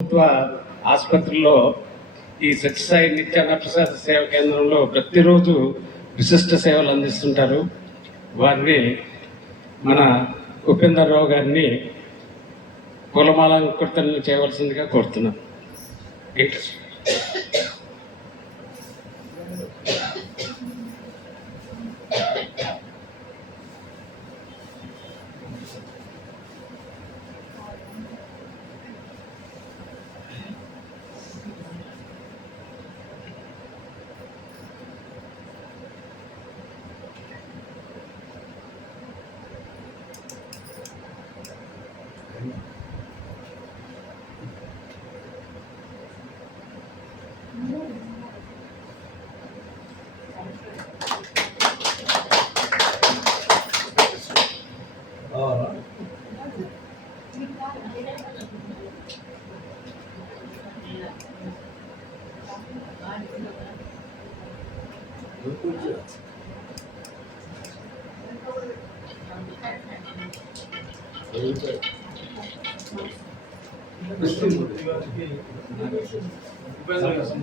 ప్రభుత్వ ఆసుపత్రిలో ఈ సత్యసాయి నిత్యాన్న ప్రసాద సేవ కేంద్రంలో ప్రతిరోజు విశిష్ట సేవలు అందిస్తుంటారు. వారిని మన ఉపేందర్రావు గారిని పూలమాలంకృతులను చేయవలసిందిగా కోరుతున్నాను.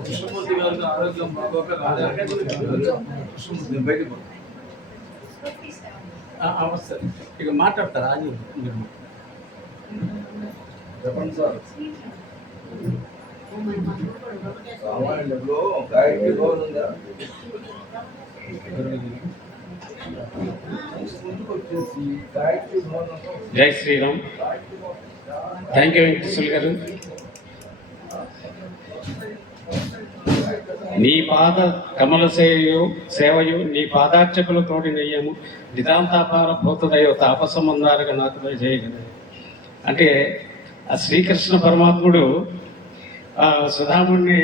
కృష్ణమూర్తి గారికి ఆరోగ్యం బాగోక బయటకు అవసరం ఇక మాట్లాడతారా అది మీరు చెప్పండి సార్. సామాన్యంలో గాయకి బాగుందా? జై శ్రీరామ్. థ్యాంక్ యూ వెంకటేశ్వర గారు. నీ పాద కమల సేవయు నీ పాదార్చకులు తోడి నెయ్యము నిదాంతాపార భూతదయో తాపసమందారుగా నాకు చేయగలరు. అంటే ఆ శ్రీకృష్ణ పరమాత్ముడు సుధాముడిని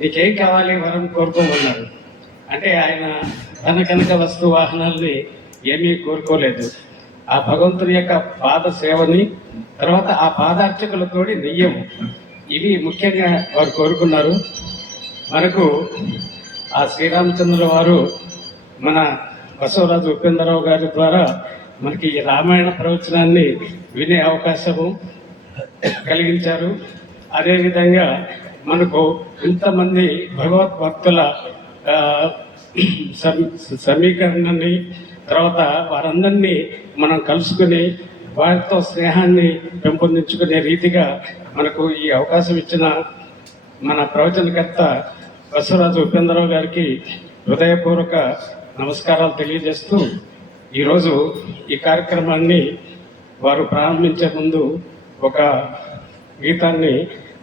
నీకేం కావాలి వరం కోరుకోమన్నాడు. అంటే ఆయన ధన కనక వస్తు వాహనాల్ని ఏమీ కోరుకోలేదు. ఆ భగవంతుని యొక్క పాద సేవని, తర్వాత ఆ పాదార్చకులతోటి నెయ్యము, ఇవి ముఖ్యంగా వారు కోరుకున్నారు. మనకు ఆ శ్రీరామచంద్రుల వారు మన బసవరాజు ఉపేంద్రరావు గారి ద్వారా మనకి ఈ రామాయణ ప్రవచనాన్ని వినే అవకాశము కలిగించారు. అదేవిధంగా మనకు ఇంతమంది భగవద్భక్తుల సమీకరణని, తర్వాత వారందరినీ మనం కలుసుకుని వారితో స్నేహాన్ని పెంపొందించుకునే రీతిగా మనకు ఈ అవకాశం ఇచ్చిన మన ప్రవచనకర్త బసవరాజు ఉపేంద్రరావు గారికి హృదయపూర్వక నమస్కారాలు తెలియజేస్తూ ఈరోజు ఈ కార్యక్రమాన్ని వారు ప్రారంభించే ముందు ఒక గీతాన్ని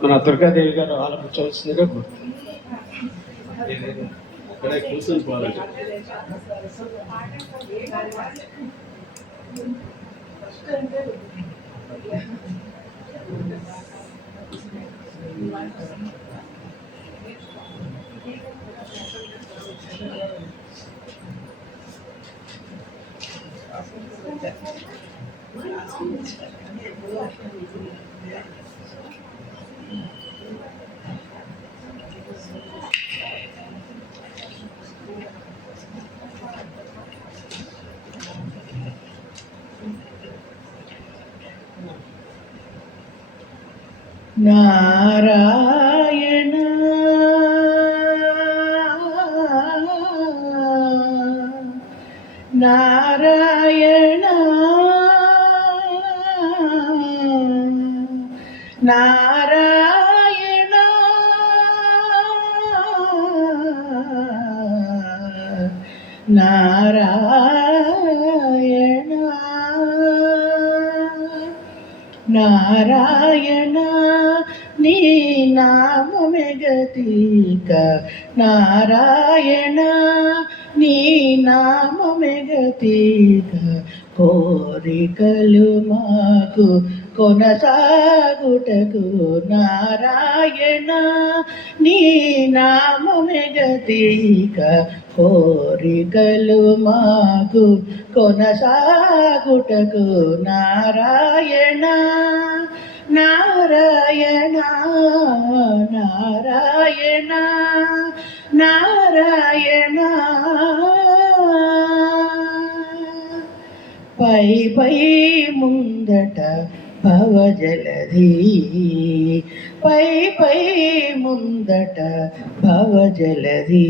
మన దుర్గాదేవి గారు ఆలపించవలసిందిగా కోరుతున్నాను. నారాయణ నారాయణ నారాయణ నారాయణ నారాయణ నీ నామమే గతిక నారాయణ నీ నామమే గతిక కోరికలు మాకు కొనసాగుటకు నారాయణ నీ నామమే గతిక కోరికలు మాకు కొనసాగుటకు నారాయణ నారాయణ నారాయణ నారాయణ పై పై ముందట భవజలధి పై పై ముందట భవజలది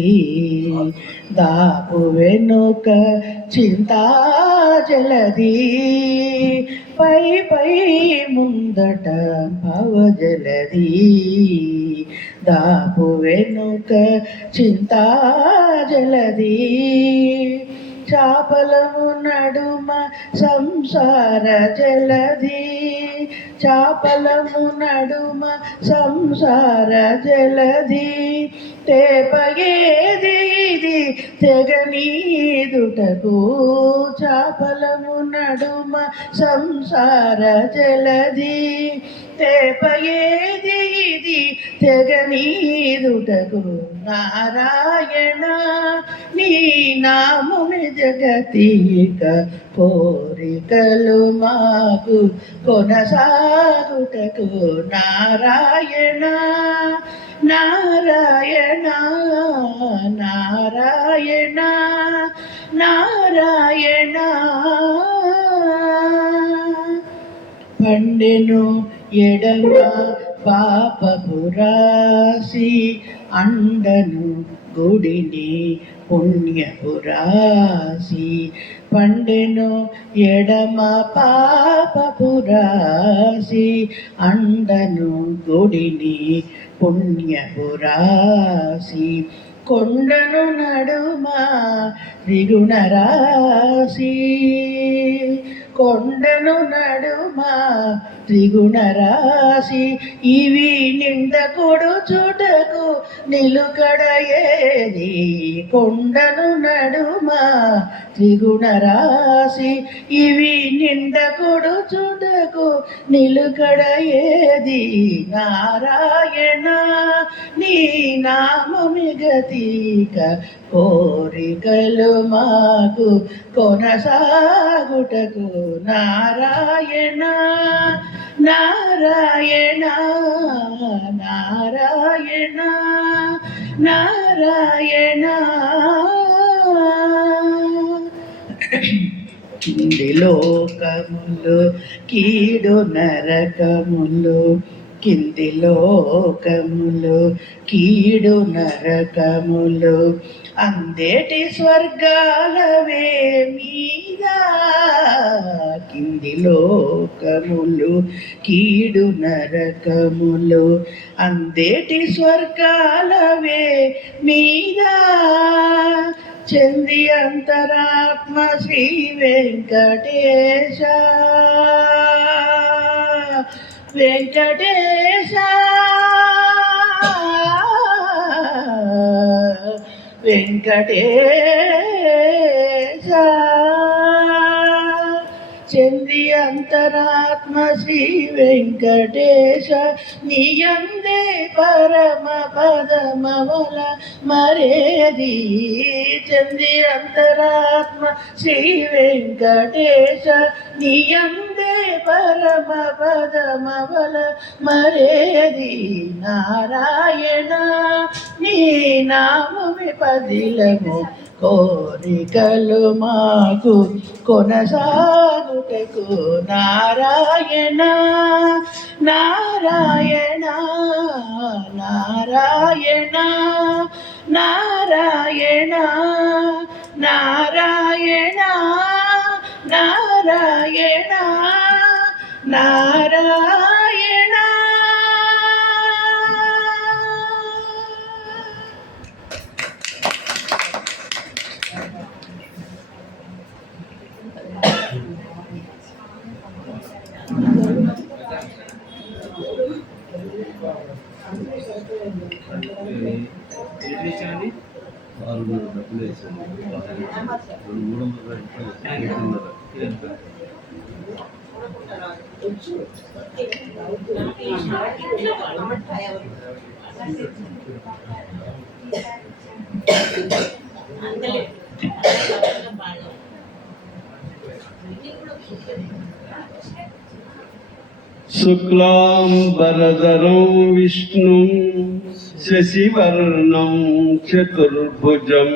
దాపు వెనుక చింతా జలది పై పై ముందట భవజలది దాపు వెనుక చింతా జలది చాపలము నడుమ సంసార జలది చాపలము నడుమ సంసార జలది తేపగేది ఇది తెగనీదుటకు చాపలము నడుమ సంసార జలది తేపగేది ఇది తెగనీదుటకు నారాయణ నీ నామమే జగతిక కోరికలు మాకు కొనసాగుటకు నారాయణ నారాయణ నారాయణ నారాయణ పండెను ఎడమ పాపపురాసి అండను గుడిని పుణ్యపురాసి పండెను ఎడమ పాపపురాసి అండను గుడిని పుణ్యపురాసి కొండను నడుమ త్రిగుణరాశి కొండను నడుమ త్రిగుణరాశి ఇవి నిండకుడు చుటకు నిలుకడ ఏది కొండను నడుమ త్రిగుణరాశి ఇవి నిండకుడు చుటకు నిలుకడ ఏది నారాయణ నీ నామమి గతిక కోరికలు మాకు కొనసాగుటకు నారాయణ నారాయణ నారాయణ నారాయణ కింది లోకములు కీడు నరకములు కింది లోకములు కీడు నరకములు అందేటి స్వర్గాలవే మీద కింది లోకములు కీడు నరకములు అందేటి స్వర్గాలవే మీద చెంది అంతరాత్మ శ్రీ వెంకటేశ వెంకటేశ వెంకటేశ చెంది అంతరాత్మ శ్రీ వెంకటేశ నీయందే పరమ పదమవల మరేది చెంది అంతరాత్మ శ్రీ వెంకటేశ నీయందే పరమ పదమవల మరేది నారాయణ నీ నామమే పదిలము కోరికలు మాకు కొనసాగుటకు నారాయణ నారాయణ నారాయణ నారాయణ నారాయణ నారాయణ నారాయణ ఏంటి డబ్బులు వేసాను 300. शुक्लांबरधरं विष्णु शशिवर्णं चतुर्भुजं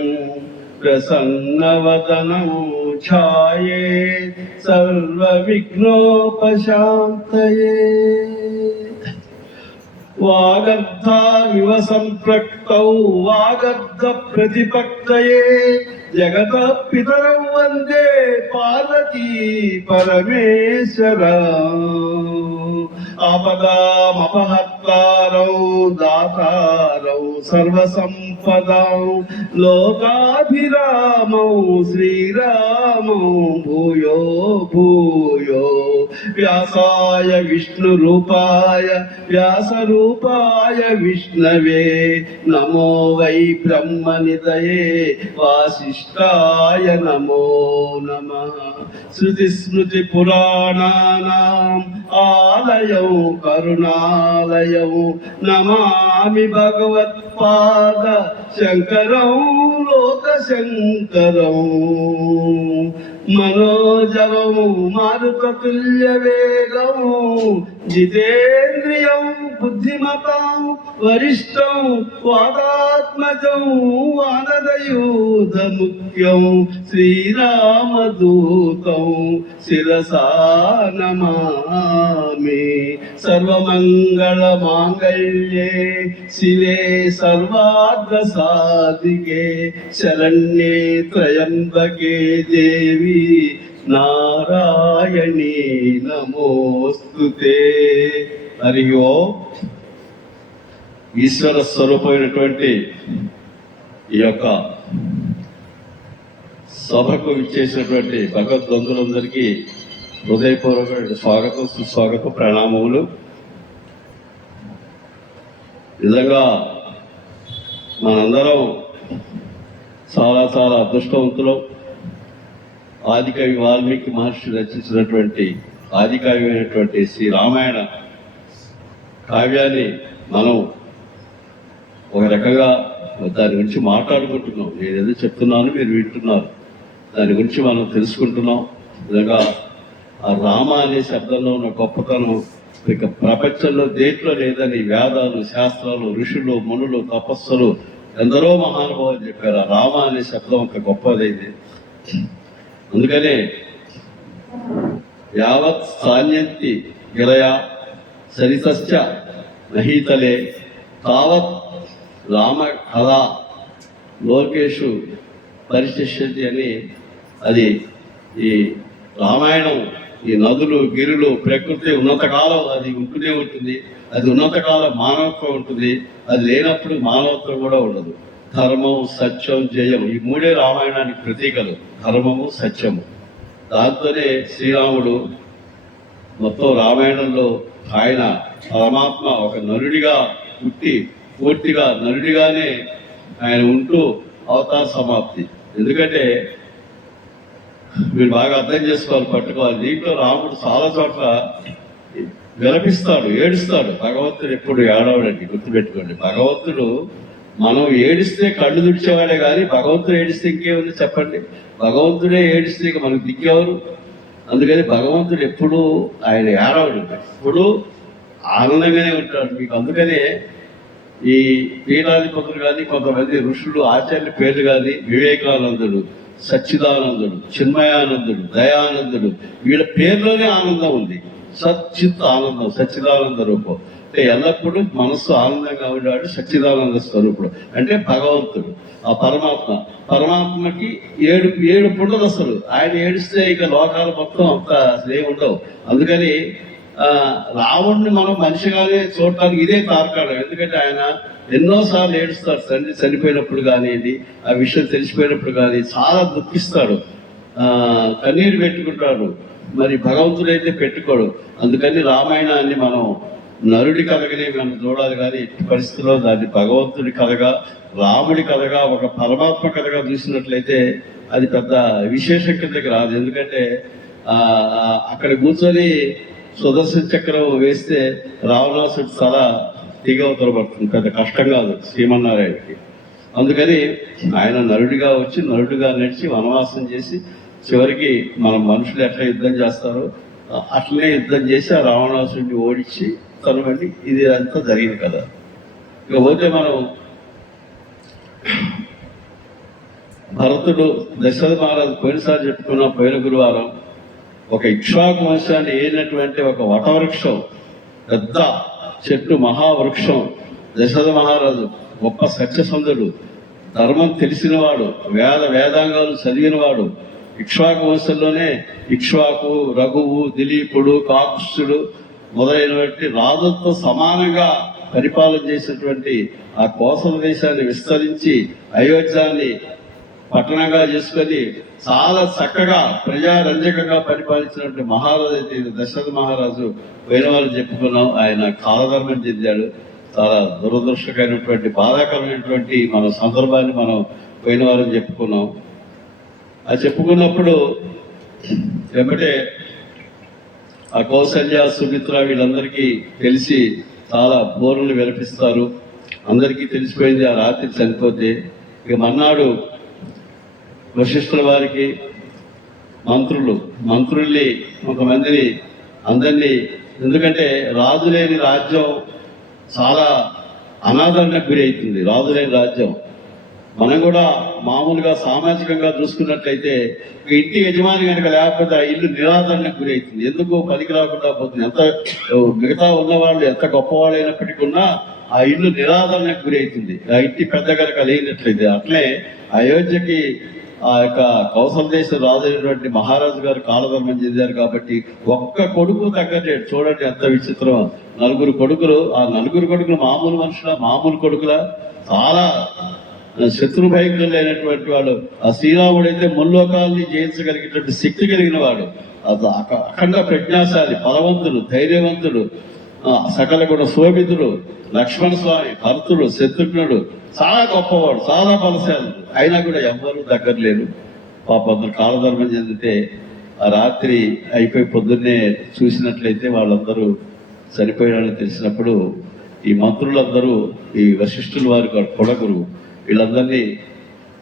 प्रसन्नवदनं ध्यायेत् सर्वविघ्नोपशान्तये వాగర్ధావివ సంప్రక్తౌ వాగర్ధ ప్రతిపత్తయే జగత పితరౌ వందే పార్వతీ పరమేశ్వర ఆపదామపహర్తారౌ దాతారౌ సర్వసంపదాం లోకాభిరామౌ శ్రీరామౌ భూయో భూయో వ్యాసాయ విష్ణురూపాయ వ్యాసరూపాయ విష్ణవే నమో వై బ్రహ్మనిధయే వాసిష్ఠాయ నమో నమః శృతిస్మృతి పురాణానాం ఆలయం కరుణాలయం నమామి భగవత్పాద శంకరం లోకశంకరం మనోజవం మారుతతుల్య వేగం జితేంద్రియం బుద్ధిమతాం వరిష్టం వాదాత్మజం వానరయూధ ముఖ్యం శ్రీరామదూతం శిరసా నమామి సర్వమంగళ మాంగళ్యే శివే సర్వార్థ సాధికే శరణ్యే త్రయంబకే దేవి నారాయణీ నమోస్తుతే. హరి ఓం. ఈశ్వర స్వరూపమైనటువంటి ఈ యొక్క సభకు ఇచ్చేసినటువంటి భగవద్బంధులందరికీ హృదయపూర్వక స్వాగతం, సుస్వాగతం, ప్రణామములు. నిజంగా మనందరం చాలా చాలా అదృష్టవంతులం. ఆదికవి వాల్మీకి మహర్షి రచించినటువంటి ఆదికవిమైనటువంటి శ్రీ రామాయణ కావ్యాన్ని మనం ఒక రకంగా దాని గురించి మాట్లాడుకుంటున్నాం. నేను ఏదో చెప్తున్నాను, మీరు వింటున్నారు. దాని గురించి మనం తెలుసుకుంటున్నాం. నిజంగా ఆ రామ అనే శబ్దంలో ఉన్న గొప్పతనం ఇక ప్రపంచంలో దేంట్లో లేదని వేదాలు, శాస్త్రాలు, ఋషులు, మునులు, తపస్సులు ఎందరో మహానుభావులు చెప్పారు. ఆ రామ అనే శబ్దం ఒక గొప్పదైంది. అందుకనే యావత్ సాన్యంతి గిరయ సరితశ్చ నహీతలే తావత్ రామ కథ లోకేషు పరిశిష్యతి అని. అది ఈ రామాయణం, ఈ నదులు, గిరులు, ప్రకృతి ఉన్నంతకాలం అది ఉంటూనే ఉంటుంది. అది ఉన్నంతకాలం మానవత్వం ఉంటుంది. అది లేనప్పుడు మానవత్వం కూడా ఉండదు. ధర్మం, సత్యం, జయం, ఈ మూడే రామాయణానికి ప్రతీకలు. ధర్మము, సత్యము. దాంతోనే శ్రీరాముడు మొత్తం రామాయణంలో ఆయన పరమాత్మ ఒక నరుడిగా పుట్టి పూర్తిగా నరుడిగానే ఆయన ఉంటూ అవతార సమాప్తి. ఎందుకంటే మీరు బాగా అర్థం చేసుకోవాలి, పట్టుకోవాలి. దీంట్లో రాముడు చాలా చోట్ల విలపిస్తాడు, ఏడుస్తాడు. భగవంతుడు ఎప్పుడు ఏడవడండి, గుర్తుపెట్టుకోండి. భగవంతుడు మనం ఏడిస్తే కళ్ళు తుడిచేవాడే కానీ భగవంతుడు ఏడిస్తే ఇంకేముంది చెప్పండి. భగవంతుడే ఏడిస్తే ఇక మనకు దిక్కేవారు. అందుకని భగవంతుడు ఎప్పుడు ఆయన ఏడవడు, ఎప్పుడు ఆనందంగానే ఉంటాడు మీకు. అందుకనే ఈ పీఠాధిపతులు కానీ కొంతమంది ఋషులు, ఆచార్యుల పేర్లు కానీ వివేకానందుడు, సచ్చిదానందుడు, చిన్మయానందుడు, దయానందుడు, వీళ్ళ పేర్లోనే ఆనందం ఉంది. సచ్చిత్ ఆనందం, సచ్చిదానంద రూపం. అంటే ఎల్లప్పుడూ మనస్సు ఆనందంగా ఉండేవాడు సచ్చిదానంద స్వరూపుడు. అంటే భగవంతుడు, ఆ పరమాత్మ. పరమాత్మకి ఏడు పుండలు అసలు. ఆయన ఏడిస్తే ఇక లోకాలు మొత్తం అంత ఏముండవు. అందుకని రావణ్ణి మనం మనిషిగానే చూడటానికి ఇదే తార్కాణం. ఎందుకంటే ఆయన ఎన్నోసార్లు ఏడుస్తాడు. తండ్రి చనిపోయినప్పుడు కానివ్వండి, ఆ విషయం తెలిసిపోయినప్పుడు కానీ చాలా దుఃఖిస్తాడు, కన్నీరు పెట్టుకుంటాడు. మరి భగవంతుడైతే పెట్టుకోడు. అందుకని రామాయణాన్ని మనం నరుడి కథగానే మనం చూడాలి కానీ ఎట్టి పరిస్థితుల్లో దాన్ని భగవంతుడి కథగా, రాముడి కథగా, ఒక పరమాత్మ కథగా చూసినట్లయితే అది పెద్ద విశేషం కిందకి రాదు. ఎందుకంటే అక్కడ కూర్చొని సుదర్శన చక్రం వేస్తే రావణాసుడు చాలా దిగవతల పడుతుంది. పెద్ద కష్టం కాదు శ్రీమన్నారాయణకి. అందుకని ఆయన నరుడిగా వచ్చి, నరుడిగా నడిచి, వనవాసం చేసి, చివరికి మనం మనుషులు ఎట్లా యుద్ధం చేస్తారో అట్లనే యుద్ధం చేసి ఆ రావణాసుడిని ఓడించి తనవండి ఇది అంతా జరిగింది కదా. ఇకపోతే మనం భరతుడు దశరథ మహారాజు పోయినసారి చెప్పుకున్న పోయిన గురువారం ఒక ఇక్ష్వాకు వంశాన్ని ఏలినటువంటి ఒక వటవృక్షం, పెద్ద చెట్టు మహావృక్షం. దశరథ మహారాజు గొప్ప సత్యసంధుడు, ధర్మం తెలిసినవాడు, వేదాంగాలు చదివినవాడు. ఇక్ష్వాకు వంశంలోనే ఇక్ష్వాకు, రఘువు, దిలీపుడు, కాకుష్ఠుడు మొదలైనటువంటి రాజులతో సమానంగా పరిపాలన చేసినటువంటి ఆ కోసల దేశాన్ని విస్తరించి అయోధ్యాన్ని పట్టణంగా చేసుకొని చాలా చక్కగా ప్రజారంజకంగా పరిపాలించినటువంటి మహారాజు అయితే దశరథ మహారాజు పోయిన వాళ్ళు చెప్పుకున్నాం. ఆయన కాలధర్మం చెందాడు. చాలా దురదృష్టకరమైనటువంటి బాధాకరమైనటువంటి మన సందర్భాన్ని మనం పోయిన వారం చెప్పుకున్నాం. అది చెప్పుకున్నప్పుడు వెంబటే ఆ కౌసల్య, సుమిత్ర వీళ్ళందరికీ తెలిసి చాలా బోరులు విలపిస్తారు. అందరికీ తెలిసిపోయింది ఆ రాత్రి చనిపోతే. ఇక మర్నాడు వశిష్ఠుల వారికి మంత్రుల్ని కొంతమందిని అందరినీ, ఎందుకంటే రాజు లేని రాజ్యం చాలా అనాదరణకు గురి అవుతుంది. రాజు లేని రాజ్యం మనం కూడా మామూలుగా సామాజికంగా చూసుకున్నట్లయితే ఇంటి యజమాని కనుక లేకపోతే ఆ ఇల్లు నిరాదరణకు గురి అవుతుంది. ఎందుకు పనికి రాకుండా పోతుంది. ఎంత మిగతా ఉన్నవాళ్ళు ఎంత గొప్పవాళ్ళైనప్పటికీ ఉన్నా ఆ ఇల్లు నిరాదరణకు గురి అవుతుంది ఆ ఇంటి పెద్ద కనుక లేనట్లయితే. అట్లే అయోధ్యకి ఆ యొక్క కౌసల దేశ రాజు అయినటువంటి మహారాజు గారు కాలధర్మం చెందారు కాబట్టి ఒక్క కొడుకు తగ్గట్లేదు. చూడండి ఎంత విచిత్రం. 4 కొడుకులు. ఆ 4 కొడుకులు మామూలు మనుషుల, మామూలు కొడుకుల, చాలా శత్రు భయంకరులైనటువంటి వాడు. ఆ శ్రీరాముడైతే ముల్లోకాలని జయించగలిగినటువంటి శక్తి కలిగిన వాడు, అఖండ ప్రజ్ఞాశాలి, బలవంతుడు, ధైర్యవంతుడు, సకల గుణ శోభితుడు, లక్ష్మణ స్వామి, భరతుడు, శత్రుఘ్నుడు, చాలా గొప్పవాడు, చాలా బలశాలి. అయినా కూడా ఎవ్వరూ దగ్గర లేరు. పాపం కాలధర్మం చెందితే ఆ రాత్రి అయిపోయి పొద్దున్నే చూసినట్లయితే వాళ్ళందరూ చనిపోయారని తెలిసినప్పుడు ఈ మంత్రులందరూ, ఈ వశిష్ఠుల వారి కొడగురు, వీళ్ళందరినీ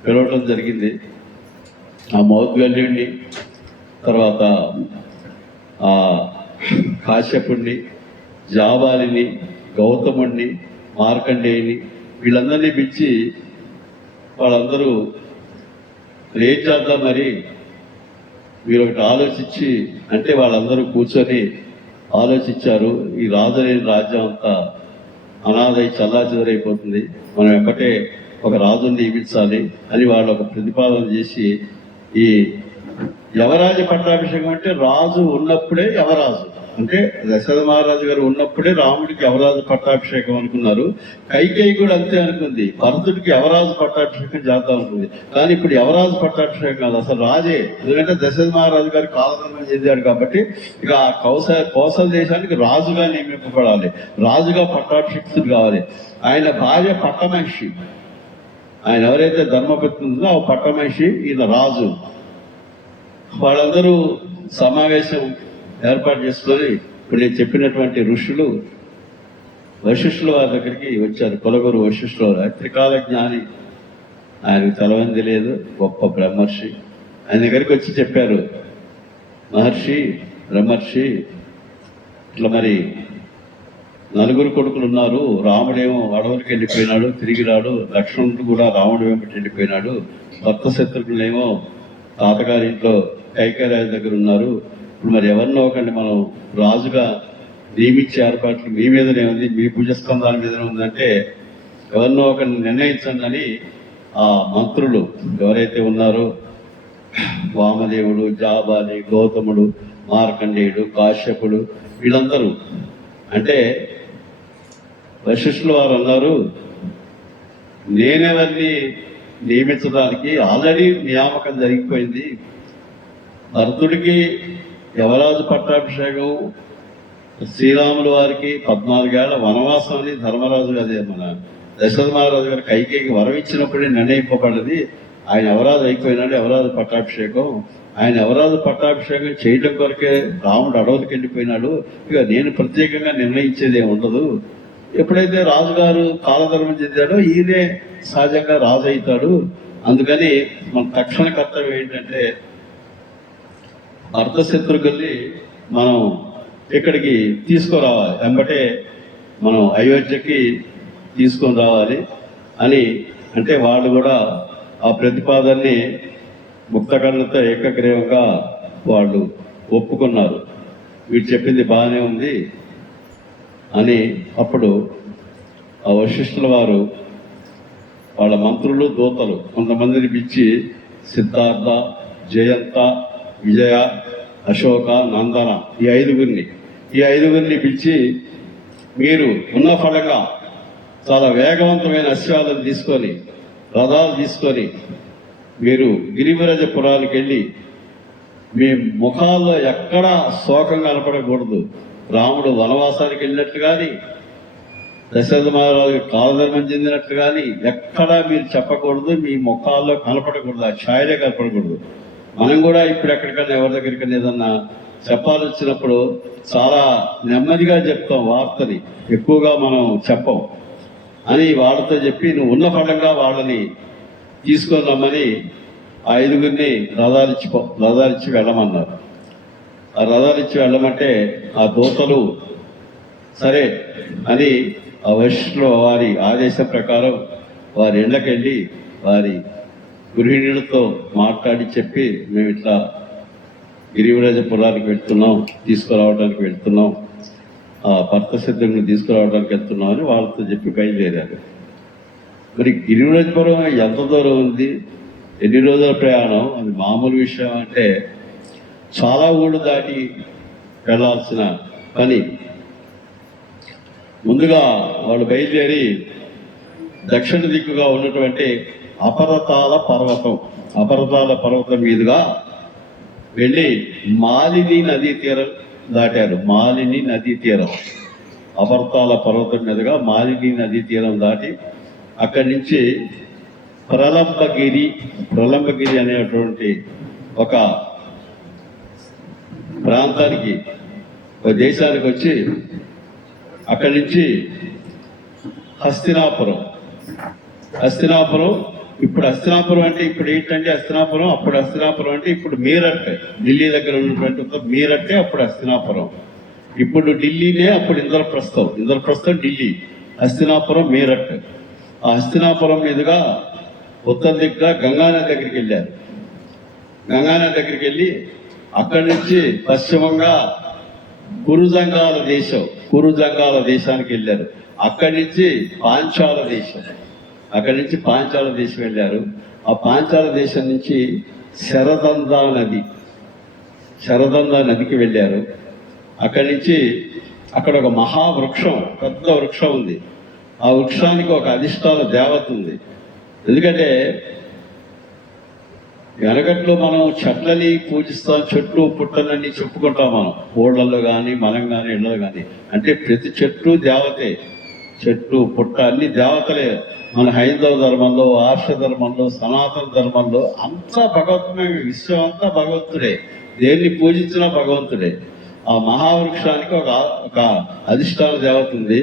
పిలవటం జరిగింది. ఆ మౌద్గల్యుణ్ణి, తర్వాత ఆ కాశ్యపుణ్ణి, జాబాలిని, గౌతముణ్ణి, మార్కండేయుని, వీళ్ళందరినీ పిలిచి వాళ్ళందరూ ఏం చేద్దాం మరి మీరు ఒకటి ఆలోచించి అంటే వాళ్ళందరూ కూర్చొని ఆలోచించారు. ఈ రాజులేని రాజ్యం అంతా అనాథై చల్లాచెదరైపోతుంది, మనం ఎక్కటే ఒక రాజుని నియమించాలి అని వాళ్ళు ఒక ప్రతిపాదన చేసి, ఈ యవరాజ పట్టాభిషేకం అంటే రాజు ఉన్నప్పుడే యవరాజు, అంటే దశరథ మహారాజు గారు ఉన్నప్పుడే రాముడికి యవరాజు పట్టాభిషేకం అనుకున్నారు. కైకేయి కూడా అంతే అనుకుంది, భరతుడికి యవరాజు పట్టాభిషేకం చేద్దాం అనుకుంది. కానీ ఇప్పుడు యవరాజు పట్టాభిషేకం కాదు, అసలు రాజే. ఎందుకంటే దశరథ మహారాజు గారు కాలధర్మం చెందాడు కాబట్టి ఇక ఆ కోసల దేశానికి రాజుగా నియమింపబడాలి, రాజుగా పట్టాభిషిక్తుడు కావాలి. ఆయన భార్య పట్టమహిషి, ఆయన ఎవరైతే ధర్మపత్ని ఉందో ఆ పట్టమహిషి, ఈయన రాజు. వాళ్ళందరూ సమావేశం ఏర్పాటు చేసుకొని ఇప్పుడు నేను చెప్పినటువంటి ఋషులు వశిష్ఠుల వారి దగ్గరికి వచ్చారు. కులగురు వశిష్ఠుల వారు త్రికాల జ్ఞాని, ఆయనకు తలవంది లేదు, గొప్ప బ్రహ్మర్షి. ఆయన దగ్గరికి వచ్చి చెప్పారు, మహర్షి, బ్రహ్మర్షి, ఇట్లా మరి 4 కొడుకులు ఉన్నారు, రాముడేమో అడవులకి వెళ్ళిపోయినాడు, తిరిగి రాడు, లక్ష్మణుడు కూడా రాముడు వెంబడి వెళ్ళిపోయినాడు, భర్త శత్రుఘ్నులేమో తాతగారింట్లో కైకేయరాజు దగ్గర ఉన్నారు. ఇప్పుడు మరి ఎవరినో ఒకటి మనం రాజుగా నియమించే ఏర్పాట్లు మీ మీదనే ఉంది, మీ భుజస్కంధాల మీదనే ఉందంటే ఎవరినో ఒకరిని నిర్ణయించండి అని ఆ మంత్రులు ఎవరైతే ఉన్నారో వామదేవుడు, జాబాలి, గౌతముడు, మార్కండేయుడు, కాశ్యపుడు, వీళ్ళందరూ అంటే వశిష్ఠుల వారు అన్నారు, నేనెవరిని నియమించడానికి ఆల్రెడీ నియామకం జరిగిపోయింది. భరతుడికి యవరాజు పట్టాభిషేకం, శ్రీరాముల వారికి 14 ఏళ్ల వనవాసం అని ధర్మరాజు, అదే మన దశరథ మహారాజు గారు కైకేయికి వరం ఇచ్చినప్పుడే నిర్ణయింపబడ్డది. ఆయన యవరాజు అయిపోయినాడు, యవరాజు పట్టాభిషేకం. ఆయన యవరాజు పట్టాభిషేకం చేయడం కొరకే రాముడు అడవులకు వెళ్ళిపోయినాడు. ఇక నేను ప్రత్యేకంగా నిర్ణయించేది ఏమి ఉండదు. ఎప్పుడైతే రాజుగారు కాలధర్మం చెందాడో ఈయనే సహజంగా రాజు అవుతాడు. అందుకని మన తక్షణ కర్తవ్యం ఏంటంటే అర్ధశత్రుఘ్నుల్ని మనం ఇక్కడికి తీసుకురావాలి, వెంబటే మనం అయోధ్యకి తీసుకొని రావాలి అని అంటే వాళ్ళు కూడా ఆ ప్రతిపాదనని ముక్తకర్ణతో ఏకగ్రీవంగా వాళ్ళు ఒప్పుకున్నారు. వీరు చెప్పింది బాగానే ఉంది, అని అప్పుడు ఆ వశిష్ఠుల వారు వాళ్ళ మంత్రులు దూతలు కొంతమందిని పిలిచి సిద్ధార్థ, జయంత, విజయ, అశోక, నందన ఈ ఐదుగురిని పిలిచి మీరు ఉన్న ఫలంగా చాలా వేగవంతమైన అశ్వాలను తీసుకొని రథాలు తీసుకొని మీరు గిరివరాజపురానికి వెళ్ళి మీ ముఖాల్లో ఎక్కడా శోకం కనపడకూడదు. రాముడు వనవాసానికి వెళ్ళినట్లు కానీ దశరథ మహారాజు కాలధర్మం చెందినట్లు కానీ ఎక్కడా మీరు చెప్పకూడదు, మీ ముఖాల్లో కనపడకూడదు, ఆ ఛాయలే కనపడకూడదు. మనం కూడా ఇప్పుడు ఎక్కడికన్నా ఎవరి దగ్గరికన్నా ఏదన్నా చెప్పాల్సినప్పుడు చాలా నెమ్మదిగా చెప్తాం, వార్తని ఎక్కువగా మనం చెప్పం అని వాళ్ళతో చెప్పి నువ్వు ఉన్న ఫలంగా వాళ్ళని తీసుకొని రమ్మని ఆ ఐదుగురిని రథాలిచ్చి వెళ్ళమన్నారు. ఆ రథాలిచ్చి వెళ్ళమంటే ఆ దూతలు సరే అని ఆ వశిష్ఠుల వారి ఆదేశం ప్రకారం వారి ఇళ్ళకెళ్ళి వారి గృహిణులతో మాట్లాడి చెప్పి మేము ఇట్లా గిరివరాజపురానికి వెళ్తున్నాం, తీసుకురావడానికి వెళ్తున్నాం, ఆ భర్త సిద్ధంగా తీసుకురావడానికి వెళ్తున్నాం అని వాళ్ళతో చెప్పి బయలుదేరారు. మరి గిరివరాజపురం ఎంత దూరం ఉంది, ఎన్ని రోజుల ప్రయాణం, అది మామూలు విషయం అంటే చాలా ఊళ్ళు దాటి వెళ్ళాల్సిన పని. ముందుగా వాళ్ళు బయలుదేరి దక్షిణ దిక్కుగా ఉన్నటువంటి అపరతాల పర్వతం మీదుగా వెళ్ళి మాలిని నదీ తీరం దాటారు. మాలిని నదీ తీరం, అపరతాల పర్వతం మీదుగా మాలిని నదీ తీరం దాటి అక్కడి నుంచి ప్రలంబగిరి అనేటువంటి ఒక ప్రాంతానికి, ఒక దేశానికి వచ్చి అక్కడి నుంచి హస్తినాపురం ఇప్పుడు హస్తినాపురం అంటే ఇప్పుడు ఏంటంటే హస్తినాపురం, అప్పుడు హస్తినాపురం అంటే ఇప్పుడు మీరట్, ఢిల్లీ దగ్గర ఉన్నటువంటి మీరట్టే అప్పుడు హస్తినాపురం. ఇప్పుడు ఢిల్లీనే అప్పుడు ఇంద్రప్రస్థం ఢిల్లీ, హస్తినాపురం మీరట్. ఆ హస్తినాపురం మీదుగా ఉత్తర దిక్కుగా గంగానది దగ్గరికి వెళ్ళారు. గంగానది దగ్గరికి వెళ్ళి అక్కడి నుంచి పశ్చిమంగా కురుజంగాల దేశానికి వెళ్ళారు. అక్కడి నుంచి పాంచాల దేశం వెళ్ళారు. ఆ పాంచాల దేశం నుంచి శరదందా నదికి వెళ్ళారు. అక్కడి నుంచి అక్కడ ఒక మహావృక్షం, పెద్ద వృక్షం ఉంది. ఆ వృక్షానికి ఒక అధిష్టాన దేవత ఉంది. ఎందుకంటే వెనకట్లో మనం చెట్లని పూజిస్తాం, చెట్టు పుట్టలన్నీ చెప్పుకుంటాం మనం ఊళ్ళల్లో కానీ మనం కానీ ఇళ్ళలో కానీ. అంటే ప్రతి చెట్టు దేవతే, చెట్టు పుట్ట అన్ని దేవతలే. మన హైందవ ధర్మంలో, ఆర్ష ధర్మంలో, సనాతన ధర్మంలో అంతా భగవంతుడే, విశ్వం అంతా భగవంతుడే, దేన్ని పూజించినా భగవంతుడే. ఆ మహావృక్షానికి ఒక అధిష్టాన దేవత ఉంది.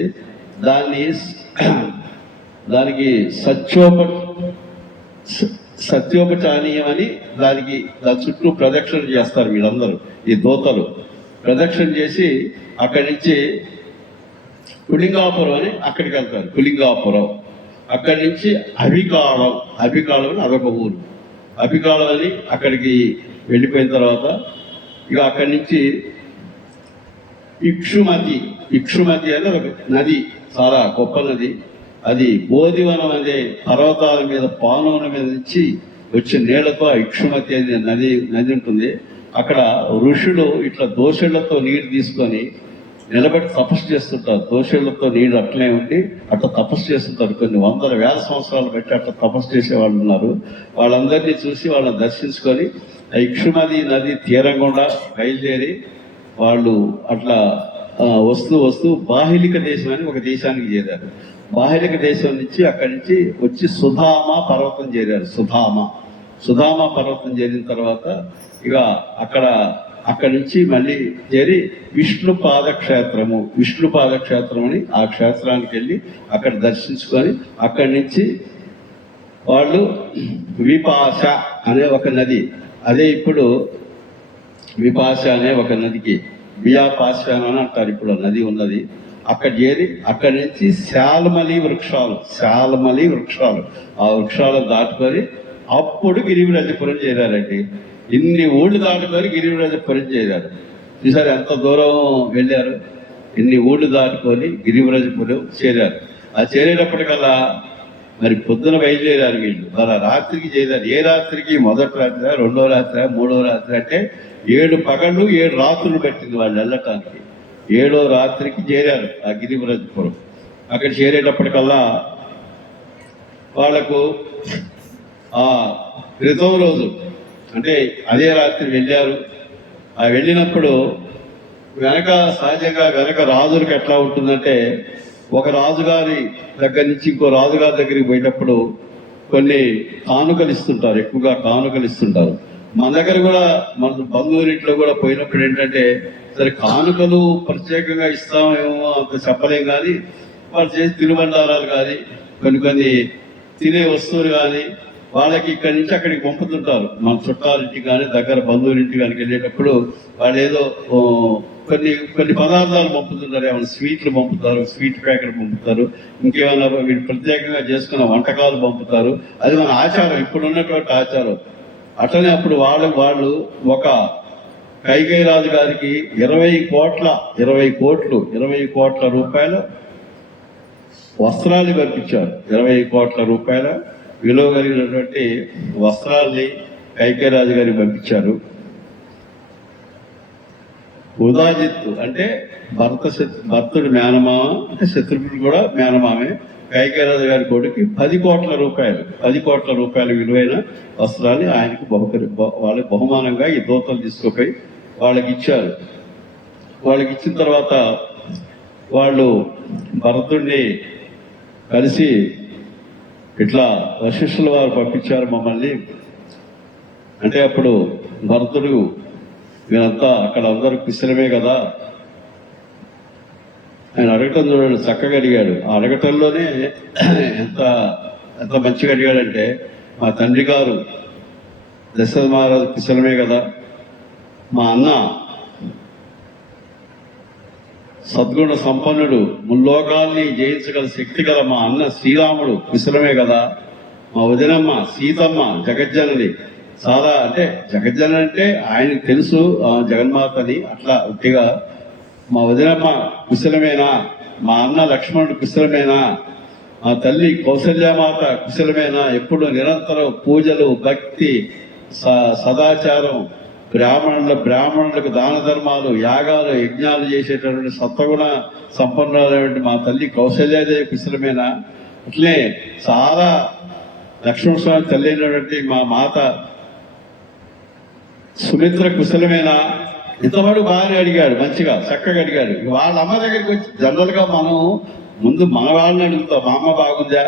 దానికి సత్యోపచానీయం అని దాని చుట్టూ ప్రదక్షిణ చేస్తారు వీళ్ళందరూ. ఈ దూతలు ప్రదక్షిణ చేసి అక్కడి నుంచి కులింగాపురం అని అక్కడికి వెళ్తారు. కులింగాపురం అక్కడి నుంచి అభికాళం అని అదొక ఊరు. అభికాళం అని అక్కడికి వెళ్ళిపోయిన తర్వాత ఇక అక్కడి నుంచి ఇక్షుమతి అని ఒక నది, చాలా గొప్ప నది. అది బోధివనం అనే పర్వతాల మీద, పానవుల మీద నుంచి వచ్చే నీళ్లతో ఆ ఇక్షుమతి అనే నది ఉంటుంది. అక్కడ ఋషులు ఇట్లా దోషులతో నీరు తీసుకొని నిలబెట్టి తపస్సు చేస్తుంటారు. దోషులతో నీళ్ళు అట్లనే ఉండి అట్లా తపస్సు చేస్తుంటారు. కొన్ని వందల వేల సంవత్సరాలు బట్టి అట్లా తపస్సు చేసే వాళ్ళు ఉన్నారు. వాళ్ళందరినీ చూసి వాళ్ళని దర్శించుకొని ఆ ఇక్షుమతి నది తీరం గుండా బయలుదేరి వాళ్ళు అట్లా వస్తూ బాహిలిక దేశం అని ఒక దేశానికి చేరారు. బాహిలిక దేశం నుంచి అక్కడి నుంచి వచ్చి సుధామ పర్వతం చేరారు. సుధామ పర్వతం చేరిన తర్వాత ఇక అక్కడి నుంచి మళ్ళీ చేరి విష్ణు పాదక్షేత్రం అని ఆ క్షేత్రానికి వెళ్ళి అక్కడ దర్శించుకొని అక్కడి నుంచి వాళ్ళు విపాస అనే ఒక నది, అదే ఇప్పుడు విపాస అనే ఒక నదికి బియాపాశ్వానం అని అంటారు ఇప్పుడు నది ఉన్నది. అక్కడ చేరి అక్కడి నుంచి శాల్మలి వృక్షాలు ఆ వృక్షాలను దాటుకొని అప్పుడు గిరివరాజపురం చేరారండి. ఇన్ని ఊళ్ళు దాటుకొని గిరివరాజపురం చేరారు. చూసారు ఎంత దూరం వెళ్ళారు. ఇన్ని ఊళ్ళు దాటుకొని గిరివరజపురం చేరారు. ఆ చేరేటప్పటికల్లా మరి పొద్దున బయలుదేరారు వీళ్ళు. వాళ్ళ రాత్రికి చేరారు. ఏ రాత్రికి? మొదటి రాత్రి, రెండో రాత్రి, మూడో రాత్రి, అంటే 7 పగళ్ళు 7 రాత్రులు పట్టింది వాళ్ళు వెళ్ళటానికి. 7వ రాత్రికి చేరారు ఆ గిరివరజపురం. అక్కడ చేరేటప్పటికల్లా వాళ్లకు ఆ క్రితం రోజు అంటే అదే రాత్రి వెళ్ళారు. ఆ వెళ్ళినప్పుడు సహజంగా వెనక రాజులకు ఎట్లా ఉంటుందంటే, ఒక రాజుగారి దగ్గర నుంచి ఇంకో రాజుగారి దగ్గరికి పోయేటప్పుడు కొన్ని కానుకలు ఇస్తుంటారు, ఎక్కువగా కానుకలు ఇస్తుంటారు. మన దగ్గర కూడా మన బంధువులింట్లో కూడా పోయినప్పుడు ఏంటంటే, సరే కానుకలు ప్రత్యేకంగా ఇస్తామేమో అంత చెప్పలేం, కానీ వాళ్ళు చేసి తినుబండారాలు కానీ కొన్ని తినే వస్తువులు కానీ వాళ్ళకి ఇక్కడి నుంచి అక్కడికి పంపుతుంటారు. మన చుట్టాలింటికి కానీ దగ్గర బంధువులింటికి కానీ వెళ్ళేటప్పుడు వాళ్ళు ఏదో కొన్ని పదార్థాలు పంపుతుంటారు. ఏమైనా స్వీట్లు పంపుతారు, స్వీట్ ప్యాకెట్ పంపుతారు, ఇంకేమైనా వీళ్ళు ప్రత్యేకంగా చేసుకున్న వంటకాలు పంపుతారు. అది మన ఆచారం, ఇప్పుడు ఉన్నటువంటి ఆచారం. అట్లనే అప్పుడు వాళ్ళు ఒక కైకేయి రాజు గారికి 20 కోట్ల రూపాయల వస్త్రాలు పంపించారు. 20 కోట్ల రూపాయల విలువ కలిగినటువంటి వస్త్రాల్ని కైకేయి రాజు గారికి పంపించారు. ఉదాజిత్తు అంటే భర్తుడు మేనమామ, అంటే శత్రుఘ్నుడు కూడా మేనమామే. కైకేయి రాజు గారి కొడుకు 10 కోట్ల రూపాయల విలువైన వస్త్రాన్ని ఆయనకు వాళ్ళకి బహుమానంగా ఈ దూతలు తీసుకుపోయి వాళ్ళకి ఇచ్చారు. వాళ్ళకి ఇచ్చిన తర్వాత వాళ్ళు భరతుడిని కలిసి ఇట్లా వశిష్ఠుల వారు పంపించారు మమ్మల్ని అంటే, అప్పుడు భరతుడు వీరంతా అక్కడ అందరూ కుశలమే కదా ఆయన అడగటం చూడండి, చక్కగా అడిగాడు. ఆ అడగటంలోనే ఎంత మంచిగా అడిగాడంటే, మా తండ్రి గారు దశరథ మహారాజు కుశలమే కదా, మా అన్న సద్గుణ సంపన్నుడు, ముల్లోకాల్ని జయించగల శక్తి గల మా అన్న శ్రీరాముడు కుశలమే కదా, మా వదినమ్మ సీతమ్మ జగజ్జనని చాలా, అంటే జగజ్జనని అంటే ఆయనకు తెలుసు జగన్మాతని, అట్లా ఉట్టిగా మా వదినమ్మ కుశలమేనా, మా అన్న లక్ష్మణుడు కుశలమేనా, మా తల్లి కౌసల్యమాత కుశలమేనా, ఎప్పుడు నిరంతరం పూజలు, భక్తి, సదాచారం, బ్రాహ్మణులకు దాన ధర్మాలు, యాగాలు, యజ్ఞాలు చేసేటటువంటి సత్వగుణ సంపన్నులైనటువంటి మా తల్లి కౌశల్యాదేవి కుశలమేనా, అట్లే చాలా లక్ష్మణ స్వామి తల్లి అయినటువంటి మా మాత సుమిత్ర కుశలమేనా, ఇంతవాడు బాగానే అడిగాడు, మంచిగా చక్కగా అడిగాడు. వాళ్ళ అమ్మ దగ్గరికి వచ్చి జనరల్గా మనం ముందు మన వాళ్ళని అడుగుతాం, మా అమ్మ బాగుందా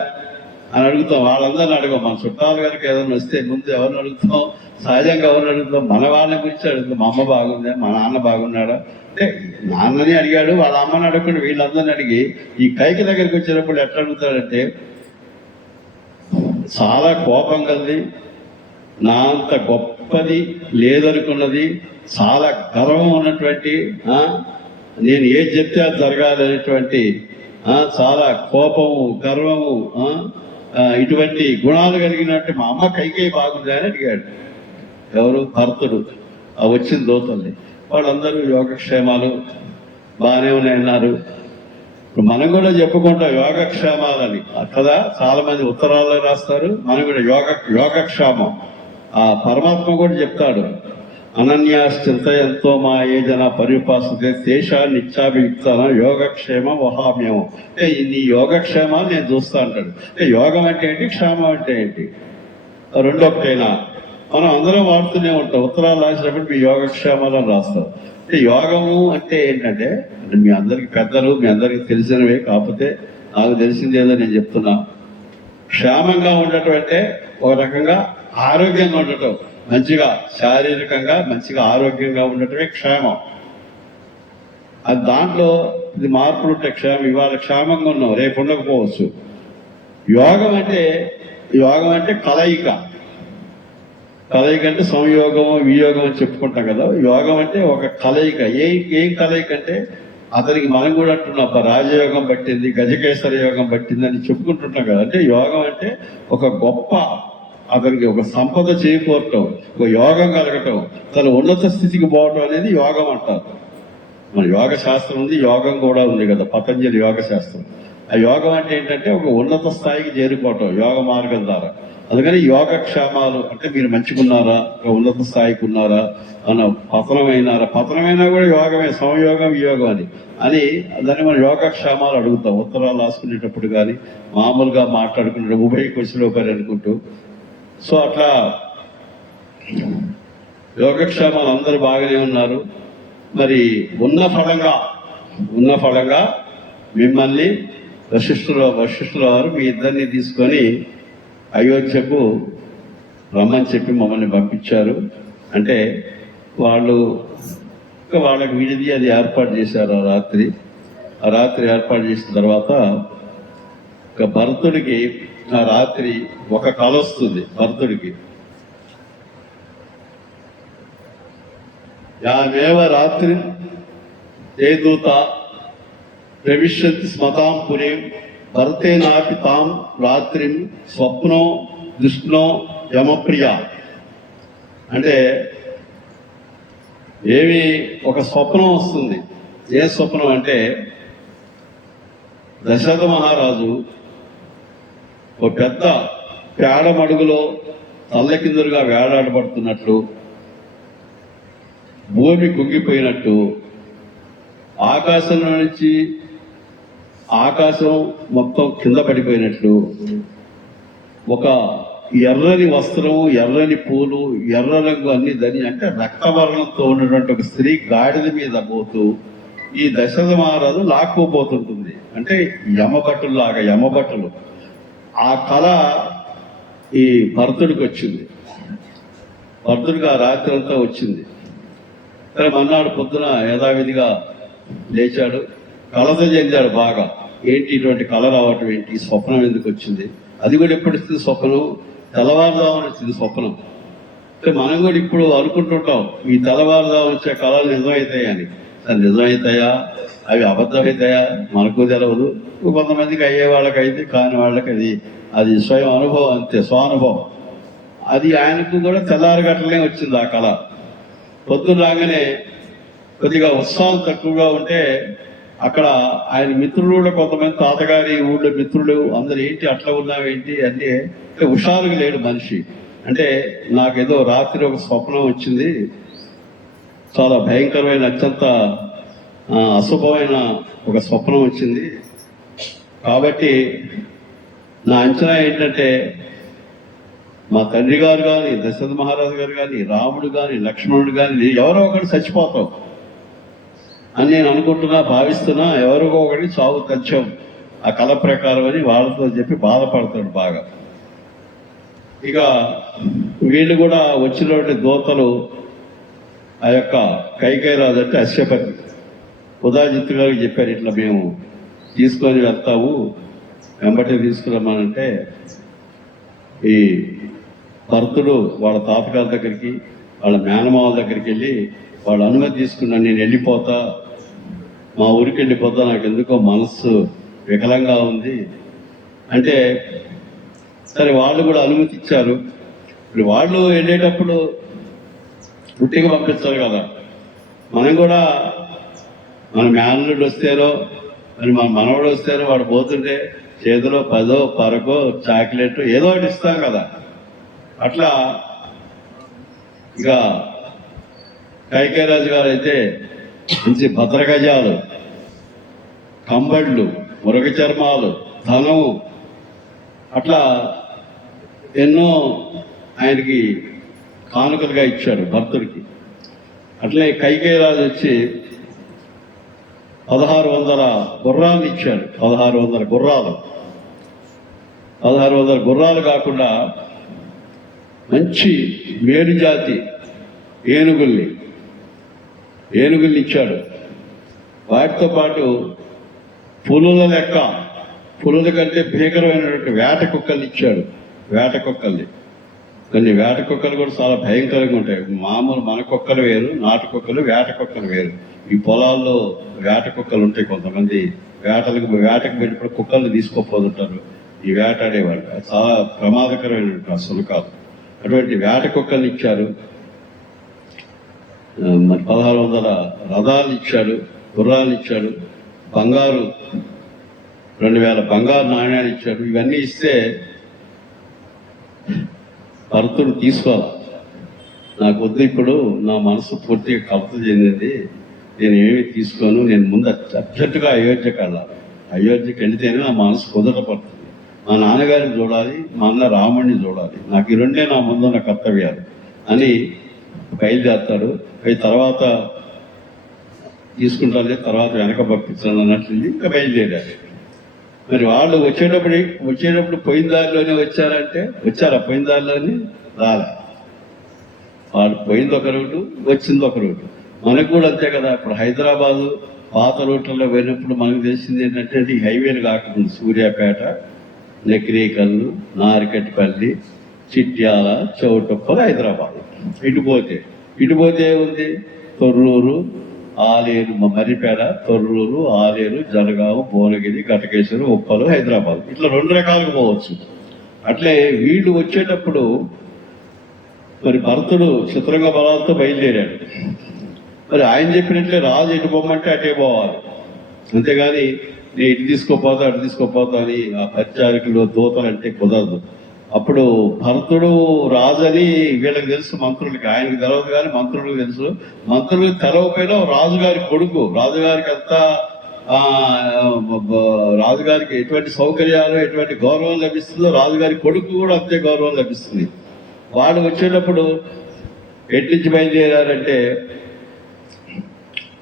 అని అడుగుతాం, వాళ్ళందరిని అడగం. మన చుట్టాలు కనుక ఏదైనా వస్తే ముందు ఎవరిని అడుగుతాం, సహజంగా ఎవరిని అడుగుతాం, మన వాళ్ళ గురించి అడుగుతాం. మా అమ్మ బాగుందా, మా నాన్న బాగున్నాడా, అంటే నాన్నని అడిగాడు, వాళ్ళ అమ్మని అడగకుండా వీళ్ళందరిని అడిగి ఈ కైకి దగ్గరికి వచ్చినప్పుడు ఎట్లా అడుగుతాడంటే, చాలా కోపం కలిగి, నా అంత గొప్పది లేదనుకున్నది, చాలా గర్వం ఉన్నటువంటి, నేను ఏది చెప్తే అది జరగాలనేటువంటి, చాలా కోపము, గర్వము, ఇటువంటి గుణాలు కలిగినట్టు మా అమ్మ కైకేయి బాగుంది అని అడిగాడు. ఎవరు? భరతుడు. వచ్చిన దూతల్ని వాళ్ళందరూ యోగక్షేమాలు బాగానే ఉన్నాయన్నారు. ఇప్పుడు మనం కూడా చెప్పుకుంటాం యోగక్షేమాలని కదా, చాలా మంది ఉత్తరాల్లో రాస్తారు. మనం కూడా యోగక్షేమం ఆ పరమాత్మ కూడా చెప్తాడు, అనన్యాశ్చింతయంతో మా ఏ జన పరిపాసతే తేషా నిత్యాభియుక్తాన యోగక్షేమ వహామ్యము. అంటే నీ యోగక్షేమాన్ని నేను చూస్తా అంటాడు. అంటే యోగం అంటే ఏంటి, క్షేమం అంటే ఏంటి, రెండొకటైనా మనం అందరం వాడుతూనే ఉంటాం. ఉత్తరాలు రాసినప్పుడు మీ యోగక్షేమాలను రాస్తాం. అంటే యోగము అంటే ఏంటంటే, మీ అందరికి పెద్దలు, మీ అందరికి తెలిసినవే, కాకపోతే నాకు తెలిసిందేదో నేను చెప్తున్నా. క్షేమంగా ఉండటం అంటే ఒక రకంగా ఆరోగ్యంగా ఉండటం, మంచిగా శారీరకంగా మంచిగా ఆరోగ్యంగా ఉండటమే క్షేమం. అది దాంట్లో ఇది మార్పులు ఉంటే క్షేమం. ఇవాళ క్షేమంగా ఉన్నాం, రేపు ఉండకపోవచ్చు. యోగం అంటే కలయిక అంటే సంయోగం, వియోగం అని చెప్పుకుంటాం కదా. యోగం అంటే ఒక కలయిక. ఏం కలయిక అంటే, అతనికి మనం కూడా అంటున్నాం, రాజయోగం పట్టింది, గజకేసర యోగం పట్టింది అని చెప్పుకుంటుంటాం కదా. అంటే యోగం అంటే ఒక గొప్ప, అతనికి ఒక సంపద చేకూరటం, ఒక యోగం కలగటం, తన ఉన్నత స్థితికి పోవటం అనేది యోగం అంటారు. మన యోగ శాస్త్రం ఉంది, యోగం కూడా ఉంది కదా, పతంజలి యోగ శాస్త్రం. ఆ యోగం అంటే ఏంటంటే ఒక ఉన్నత స్థాయికి చేరుకోవటం యోగ మార్గం ద్వారా. అందుకని యోగక్షేమాలు అంటే మీరు మంచిగున్నారా, ఒక ఉన్నత స్థాయికి ఉన్నారా, అన్న పతనమైనా కూడా యోగమే, సంయోగం వియోగం అని దాన్ని మనం యోగక్షేమాలు అడుగుతాం. ఉత్తరాలు రాసుకునేటప్పుడు కానీ మామూలుగా మాట్లాడుకునే ఉభయ కుశలోపరి అనుకుంటూ. సో అట్లా యోగక్షేమాలు అందరూ బాగానే ఉన్నారు. మరి ఉన్న ఫలంగా మిమ్మల్ని వశిష్ఠుల వారు మీ ఇద్దరిని తీసుకొని అయోధ్యకు రమ్మని చెప్పి మమ్మల్ని పంపించారు. అంటే వాళ్ళకి విడిది అది ఏర్పాటు చేశారు. ఆ రాత్రి ఏర్పాటు చేసిన తర్వాత ఇక భరతుడికి ఆ రాత్రి ఒక కల వస్తుంది. భరతుడికి యామేవ రాత్రి ఏ దూత ప్రవిశ్యంతి స్మతాం పురీం భరతేనాపి తాం రాత్రిం స్వప్నో దుష్ణో యమప్రియ. అంటే ఏమి ఒక స్వప్నం వస్తుంది. ఏ స్వప్నం అంటే దశరథ మహారాజు ఒక పెద్ద పేడమడుగులో తల్లకిందులుగా వేలాడబడుతున్నట్లు, భూమి కుంగిపోయినట్టు, ఆకాశంలో నుంచి ఆకాశం మొత్తం కింద పడిపోయినట్లు, ఒక ఎర్రని వస్త్రము, ఎర్రని పూలు, ఎర్ర రంగు అన్ని ధని అంటే రక్తవర్ణంతో ఉన్నటువంటి ఒక స్త్రీ గాడిద మీద పోతూ ఈ దశరథ మహారాజు లాక్కుపోతుంటుంది. అంటే యమభటులు. ఆ కళ ఈ భరతుడికి వచ్చింది. భరతుడికి ఆ రాత్రి అంతా వచ్చింది. సరే మన్నాడు పొద్దున యథావిధిగా లేచాడు, కలత చెందాడు బాగా. ఏంటి ఇటువంటి కళ రావటం ఏంటి, ఈ స్వప్నం ఎందుకు వచ్చింది? అది కూడా ఎప్పుడు వచ్చింది స్వప్నం? తెల్లవారుదామని వచ్చింది స్వప్నం. అంటే మనం కూడా ఇప్పుడు అనుకుంటుంటాం ఈ తెల్లవారుదామని వచ్చే కళలు నిజమవుతాయని. అది నిజమవుతాయా, అవి అబద్ధమవుతాయా మనకు తెలియదు. కొంతమందికి అయ్యే వాళ్ళకి అయితే, కాని వాళ్ళకి అది స్వయం అనుభవం, అంతే స్వానుభవం. అది ఆయనకు కూడా తెల్లారగట్లనే వచ్చింది ఆ కళ. పొద్దున్న రాగానే కొద్దిగా ఉత్సాహం తక్కువగా ఉంటే అక్కడ ఆయన మిత్రులు కూడా కొంతమంది, తాతగారి ఊళ్ళో మిత్రులు అందరు ఏంటి అట్లా ఉన్నావేంటి అంటే హుషారుగా లేడు మనిషి. అంటే నాకేదో రాత్రి ఒక స్వప్నం వచ్చింది, చాలా భయంకరమైన అత్యంత అశుభమైన ఒక స్వప్నం వచ్చింది. కాబట్టి నా అంచనా ఏంటంటే మా తండ్రి గారు కానీ, దశరథ మహారాజు గారు కానీ, రాముడు కానీ, లక్ష్మణుడు కానీ ఎవరో ఒకటి చచ్చిపోతాం అని నేను అనుకుంటున్నా, భావిస్తున్నా. ఎవరో ఒకటి చావు తథ్యం ఆ కళ ప్రకారం అని వాళ్ళతో చెప్పి బాధపడతాడు బాగా. ఇక వీళ్ళు కూడా వచ్చినటువంటి దూతలు ఆ యొక్క కైకేయరాజు అంటే అశ్వపతి ఉదాజిత్తు గారికి చెప్పారు, ఇట్లా మేము తీసుకొని వెళ్తాము, వెంబటి తీసుకురమ్మానంటే ఈ భరతుడు వాళ్ళ తాతగారి దగ్గరికి, వాళ్ళ మేనమావ దగ్గరికి వెళ్ళి వాళ్ళ అనుమతి తీసుకున్నాను, నేను వెళ్ళిపోతా, మా ఊరికి వెళ్ళిపోతా, నాకు ఎందుకో మనస్సు వికలంగా ఉంది అంటే సరే వాళ్ళు కూడా అనుమతి ఇచ్చారు. ఇప్పుడు వాళ్ళు వెళ్ళేటప్పుడు పుట్టిగా పంపిస్తారు కదా, మనం కూడా మన మేనల్లుడు వస్తేనో మరి మన మనవడు వస్తేనో వాడు పోతుంటే చేతిలో 10 పరకో చాక్లెట్ ఏదో ఒకటి ఇస్తాం కదా. అట్లా ఇక కైకేయరాజు గారు అయితే మంచి భద్రగజాలు, కంబళ్ళు, మురగ చర్మాలు, ధనము, అట్లా ఎన్నో ఆయనకి కానుకలుగా ఇచ్చాడు భక్తుడికి. అట్లే కైకేయరాజు వచ్చి 1600 గుర్రాలను ఇచ్చాడు. 1600 గుర్రాలు. 1600 గుర్రాలు కాకుండా మంచి మేలుజాతి ఏనుగుల్ని ఇచ్చాడు. వాటితో పాటు పులుల కంటే భీకరమైనటువంటి వేట కుక్కల్ని ఇచ్చాడు. వేట కుక్కల్ని, కొన్ని వేట కుక్కలు కూడా చాలా భయంకరంగా ఉంటాయి. మామూలు మన కుక్కలు వేరు, నాటు కుక్కలు, వేట కుక్కలు వేరు. ఈ పొలాల్లో వేట కుక్కలు ఉంటాయి. కొంతమంది వేటకు వెళ్ళినప్పుడు కుక్కల్ని తీసుకోపోతుంటారు ఈ వేటాడేవాళ్ళు. చాలా ప్రమాదకరమైనటువంటి అసలు కాదు. అటువంటి వేట కుక్కల్ని ఇచ్చారు. మరి 1600 రథాలు ఇచ్చాడు. గుర్రాలు ఇచ్చాడు, బంగారు 2000 బంగారు నాణ్యాలు ఇచ్చాడు. ఇవన్నీ ఇస్తే భరతుడు తీసుకోవాలి. నాకు వద్దు, ఇప్పుడు నా మనసు పూర్తిగా కలత చెందింది, నేను ఏమి తీసుకోను, నేను ముందు అర్జెంటుగా అయోధ్యకి వెళ్ళాలి, అయోధ్యకి వెళితేనే నా మనసు కుదరపడుతుంది. మా నాన్నగారిని చూడాలి, మా అన్న రాముడిని చూడాలి, నాకు ఈ రెండే నా ముందున్న కర్తవ్యాలు అని బయలుదేరుతాడు. అవి తర్వాత తీసుకుంటానే, తర్వాత వెనక పంపించాను అన్నట్లు ఇంకా బయలుదేరారు. మరి వాళ్ళు వచ్చేటప్పుడు పోయిన దారిలోనే వచ్చారంటే వచ్చారా? పోయిన దారిలోనే రాలే. వాళ్ళు పోయింది ఒక రూటు, వచ్చింది ఒక రూటు. మనకు కూడా అంతే కదా. ఇప్పుడు హైదరాబాదు పాత రూట్లలో పోయినప్పుడు మనకు తెలిసింది ఏంటంటే, ఈ హైవేలు కాకుండా సూర్యాపేట, నకిరేకల్లు, నారికట్పల్లి, చిట్యాల, చౌటుప్పల్, హైదరాబాద్. ఇటు పోతే ఉంది తొర్రూరు, ఆలేరు, మర్రిపేట, తొర్రూరు, ఆలేరు, జనగాం, భువనగిరి, ఘటకేశ్వరం, ఉప్పలు, హైదరాబాద్. ఇట్లా 2 రకాలుగా పోవచ్చు. అట్లే వీళ్ళు వచ్చేటప్పుడు మరి భరతుడు చిత్రంగ బలాలతో బయలుదేరాడు. మరి ఆయన చెప్పినట్లే రాజు ఎటు పోమంటే అటే పోవాలి, అంతేగాని నేను ఇటు తీసుకోపోతా అటు తీసుకోపోతా అని ఆ పరిచారకులు దూతలు అంటే కుదరదు. అప్పుడు భరతుడు రాజని వీళ్ళకి తెలుసు, మంత్రులకి. ఆయనకు తెలవదు కానీ మంత్రులకు తెలుసు. మంత్రులకు తెలవకపోయినా రాజుగారి కొడుకు, రాజుగారికి అంతా రాజుగారికి ఎటువంటి సౌకర్యాలు, ఎటువంటి గౌరవం లభిస్తుందో రాజుగారి కొడుకు కూడా అంతే గౌరవం లభిస్తుంది. వాళ్ళు వచ్చేటప్పుడు ఎట్టించి బయలుదేరారంటే,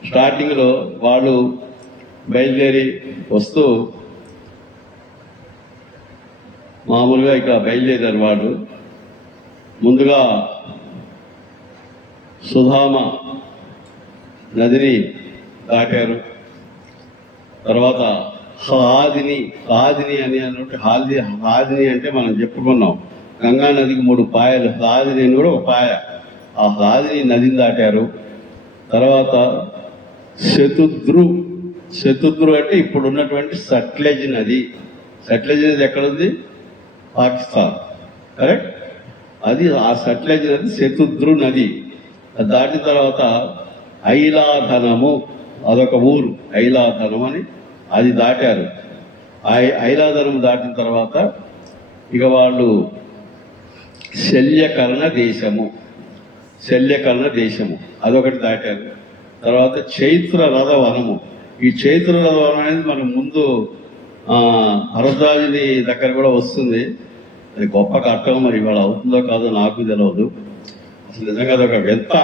స్టార్టింగ్లో వాళ్ళు బయలుదేరి వస్తూ మామూలుగా ఇక బయలుదేరారు. వాళ్ళు ముందుగా సుధామ నదిని దాటారు. తర్వాత హాదిని అని అంటే హాదిని అంటే మనం చెప్పుకున్నాం, గంగా నదికి 3 పాయలు, హాదిని అని కూడా ఒక పాయ. ఆ హాదిని నదిని దాటారు. తర్వాత శతుద్రు అంటే ఇప్పుడు ఉన్నటువంటి సట్లెజ్ నది. సట్లెజ్ నది ఎక్కడుంది? పాకిస్తాన్, కరెక్ట్. అది ఆ సట్లెజ్ నది శతుద్రు నది. అది దాటిన తర్వాత ఐలాధనము, అదొక ఊరు, ఐలాధనం అని, అది దాటారు. ఐలాధనం దాటిన తర్వాత ఇక వాళ్ళు శల్యకర్ణ దేశము అదొకటి దాటారు. తర్వాత చైత్ర రథవనము. ఈ చైత్ర రథవనం అనేది మనకు ముందు భరద్వాజుని దగ్గర కూడా వస్తుంది. అది గొప్ప కట్టం, మరి ఇవాళ అవుతుందో కాదో నాకు తెలియదు. అసలు నిజంగా అదొక వింత.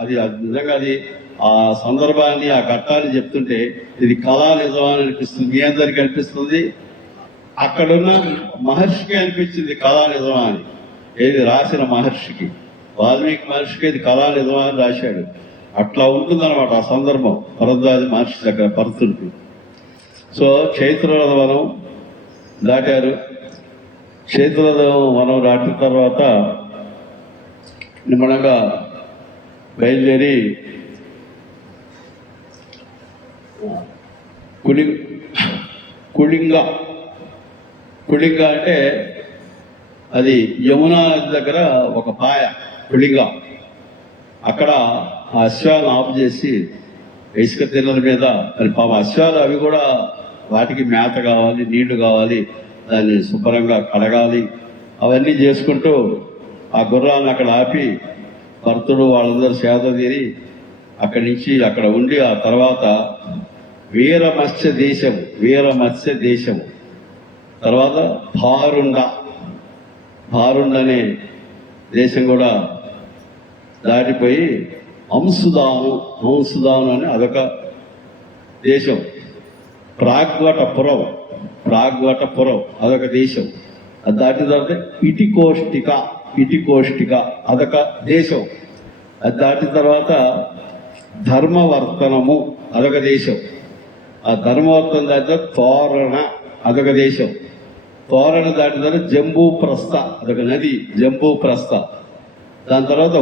అది నిజంగా అది ఆ సందర్భాన్ని, ఆ ఘట్టాన్ని చెప్తుంటే ఇది కళా నిజమని అనిపిస్తుంది. మీ అందరికీ అనిపిస్తుంది, అక్కడున్న మహర్షికి అనిపించింది కళా నిజమా అని. ఏది రాసిన మహర్షికి, వాల్మీకి మహర్షికి ఇది కళా నిజమా అని రాశాడు. అట్లా ఉంటుందన్నమాట ఆ సందర్భం భరద్వాజ మహర్షి దగ్గర భరతుడికి. సో చైత్రరథ వనం దాటారు. చైత్రరథ వనం దాటిన తర్వాత నిమ్మడంగా బయలుదేరి కుళింగ అంటే అది యమునా నది దగ్గర ఒక పాయ, కుళింగ. అక్కడ ఆ అశ్వాలను ఆపు చేసి ఇసుక తిన్నల మీద, మరి పాప అశ్వాలు అవి కూడా వాటికి మేత కావాలి, నీళ్లు కావాలి, దాన్ని శుభ్రంగా కడగాలి. అవన్నీ చేసుకుంటూ ఆ గుర్రాలను అక్కడ ఆపి భరతుడు వాళ్ళందరూ సేద తీరి అక్కడి నుంచి అక్కడ ఉండి, ఆ తర్వాత వీరమత్స్య దేశము తర్వాత భారుండ అనే దేశం కూడా దాటిపోయి హంసుదాను అని అదొక దేశం. ప్రాగ్వటపురం అదొక దేశం. అది దాటిన తర్వాత ఇటికోష్టిక అదొక దేశం. అది దాటిన తర్వాత ధర్మవర్తనము అదొక దేశం. ఆ ధర్మవర్తనం దాటిన తోరణ అదొక దేశం. తోరణ దాటిన తర్వాత జంబూప్రస్థ అదొక నది, జంబూప్రస్థ. దాని తర్వాత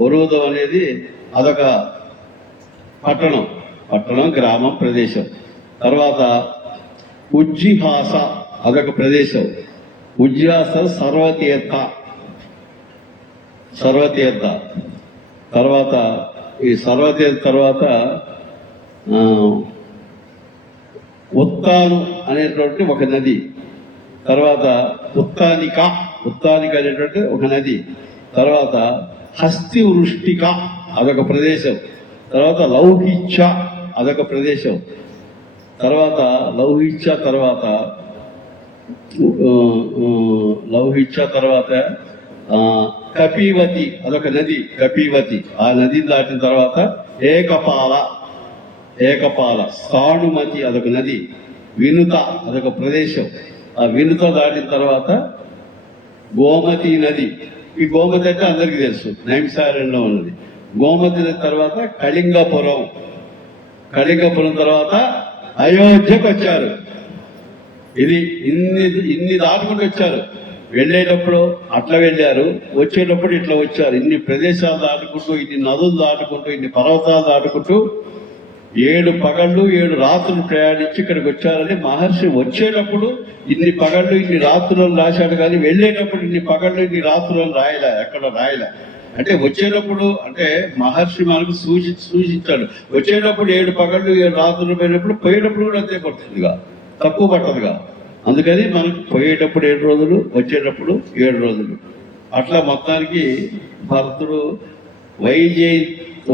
వరూధం అనేది అదొక పట్టణం గ్రామం ప్రదేశం. తర్వాత ఉజ్జిహాస అదొక ప్రదేశం. ఉజ్జిహాస సర్వతీర్థ తర్వాత ఈ సర్వతీర్థ తర్వాత ఉత్తాను అనేటువంటి ఒక నది, తర్వాత ఉత్తానిక అనేటువంటి ఒక నది, తర్వాత హస్తి వృష్టిక అదొక ప్రదేశం, తర్వాత లౌహిచ్చ అదొక ప్రదేశం, తర్వాత లౌహిచ్చ తర్వాత కపీవతి అదొక నది, కపీవతి. ఆ నది దాటిన తర్వాత ఏకపాల సాణుమతి అదొక నది, వినుత అదొక ప్రదేశం. ఆ వినుత దాటిన తర్వాత గోమతి నది. ఈ గోమతి అంటే అందరికీ తెలుసు, నైమిసారణ్యంలో ఉన్నది. గోమతి నది తర్వాత కళింగపురం తర్వాత అయోధ్యకు వచ్చారు. ఇది ఇన్ని దాటుకుంటూ వచ్చారు. వెళ్ళేటప్పుడు అట్లా వెళ్ళారు, వచ్చేటప్పుడు ఇట్లా వచ్చారు. ఇన్ని ప్రదేశాలు దాటుకుంటూ, ఇన్ని నదులు దాటుకుంటూ, ఇన్ని పర్వతాలు దాటుకుంటూ 7 పగళ్ళు 7 రాత్రులు ప్రయాణించి ఇక్కడికి వచ్చారని మహర్షి వచ్చేటప్పుడు ఇన్ని పగళ్ళు ఇన్ని రాత్రులను రాశాడు, కానీ వెళ్ళేటప్పుడు ఇన్ని పగళ్ళు ఇన్ని రాత్రులను ఎక్కడ రాయలే. అంటే వచ్చేటప్పుడు అంటే మహర్షి మనకు సూచించాడు, వచ్చేటప్పుడు 7 పగళ్ళు 7 రాత్రులు పోయినప్పుడు, పోయేటప్పుడు కూడా అంతే పడుతుందిగా, తక్కువ పట్టదుగా. అందుకని మనకు పోయేటప్పుడు 7 రోజులు, వచ్చేటప్పుడు 7 రోజులు. అట్లా మొత్తానికి భరతుడు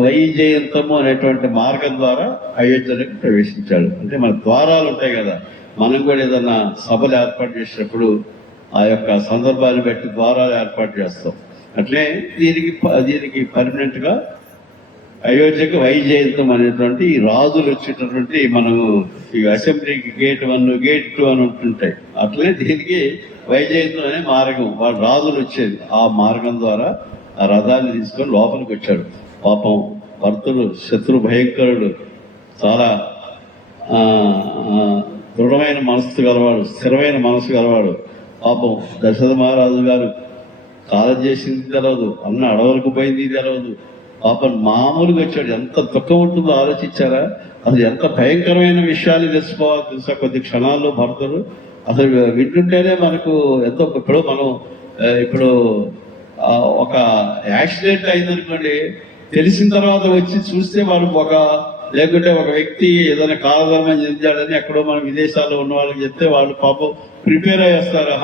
వైజయంతము అనేటువంటి మార్గం ద్వారా అయోధ్యలోకి ప్రవేశించాడు. అంటే మన ద్వారాలు ఉంటాయి కదా, మనం కూడా ఏదన్నా సభలు ఏర్పాటు చేసినప్పుడు ఆ యొక్క సందర్భాన్ని బట్టి ద్వారాలు ఏర్పాటు చేస్తాం. అట్లే దీనికి పర్మనెంట్గా అయోధ్యకు వైజయంతం అనేటువంటి ఈ రాజులు వచ్చేటటువంటి మనము ఈ అసెంబ్లీకి గేట్ 1 గేట్ 2 అని ఉంటుంటాయి. అట్లే దీనికి వైజయంతం అనే మార్గం, వాళ్ళ రాజులు వచ్చేది. ఆ మార్గం ద్వారా ఆ రథాన్ని తీసుకొని లోపలికి వచ్చాడు. పాపం భర్తుడు శత్రు భయంకరుడు, చాలా దృఢమైన మనస్సు గలవాడు, స్థిరమైన మనసు గలవాడు. పాపం దశరథ మహారాజు గారు కాలం చేసింది తెలవదు, అన్న అడవులకు పోయింది తెలవదు. పాపం మామూలుగా వచ్చాడు. ఎంత దుఃఖం ఉంటుందో ఆలోచించారా? అసలు ఎంత భయంకరమైన విషయాలు తెలుసుకోవాలి తెలుసా కొద్ది క్షణాల్లో భర్తలు. అసలు వింటుంటేనే మనకు ఎంతో. ఇప్పుడు ఒక యాక్సిడెంట్ అయిందనుకోండి, తెలిసిన తర్వాత వచ్చి చూస్తే మనం లేకుంటే ఒక వ్యక్తి ఏదైనా కాలధర్మం చెందాడని ఎక్కడో మన విదేశాల్లో ఉన్న వాళ్ళకి చెప్తే వాళ్ళు పాపం ప్రిపేర్ అయ్యేస్తారు.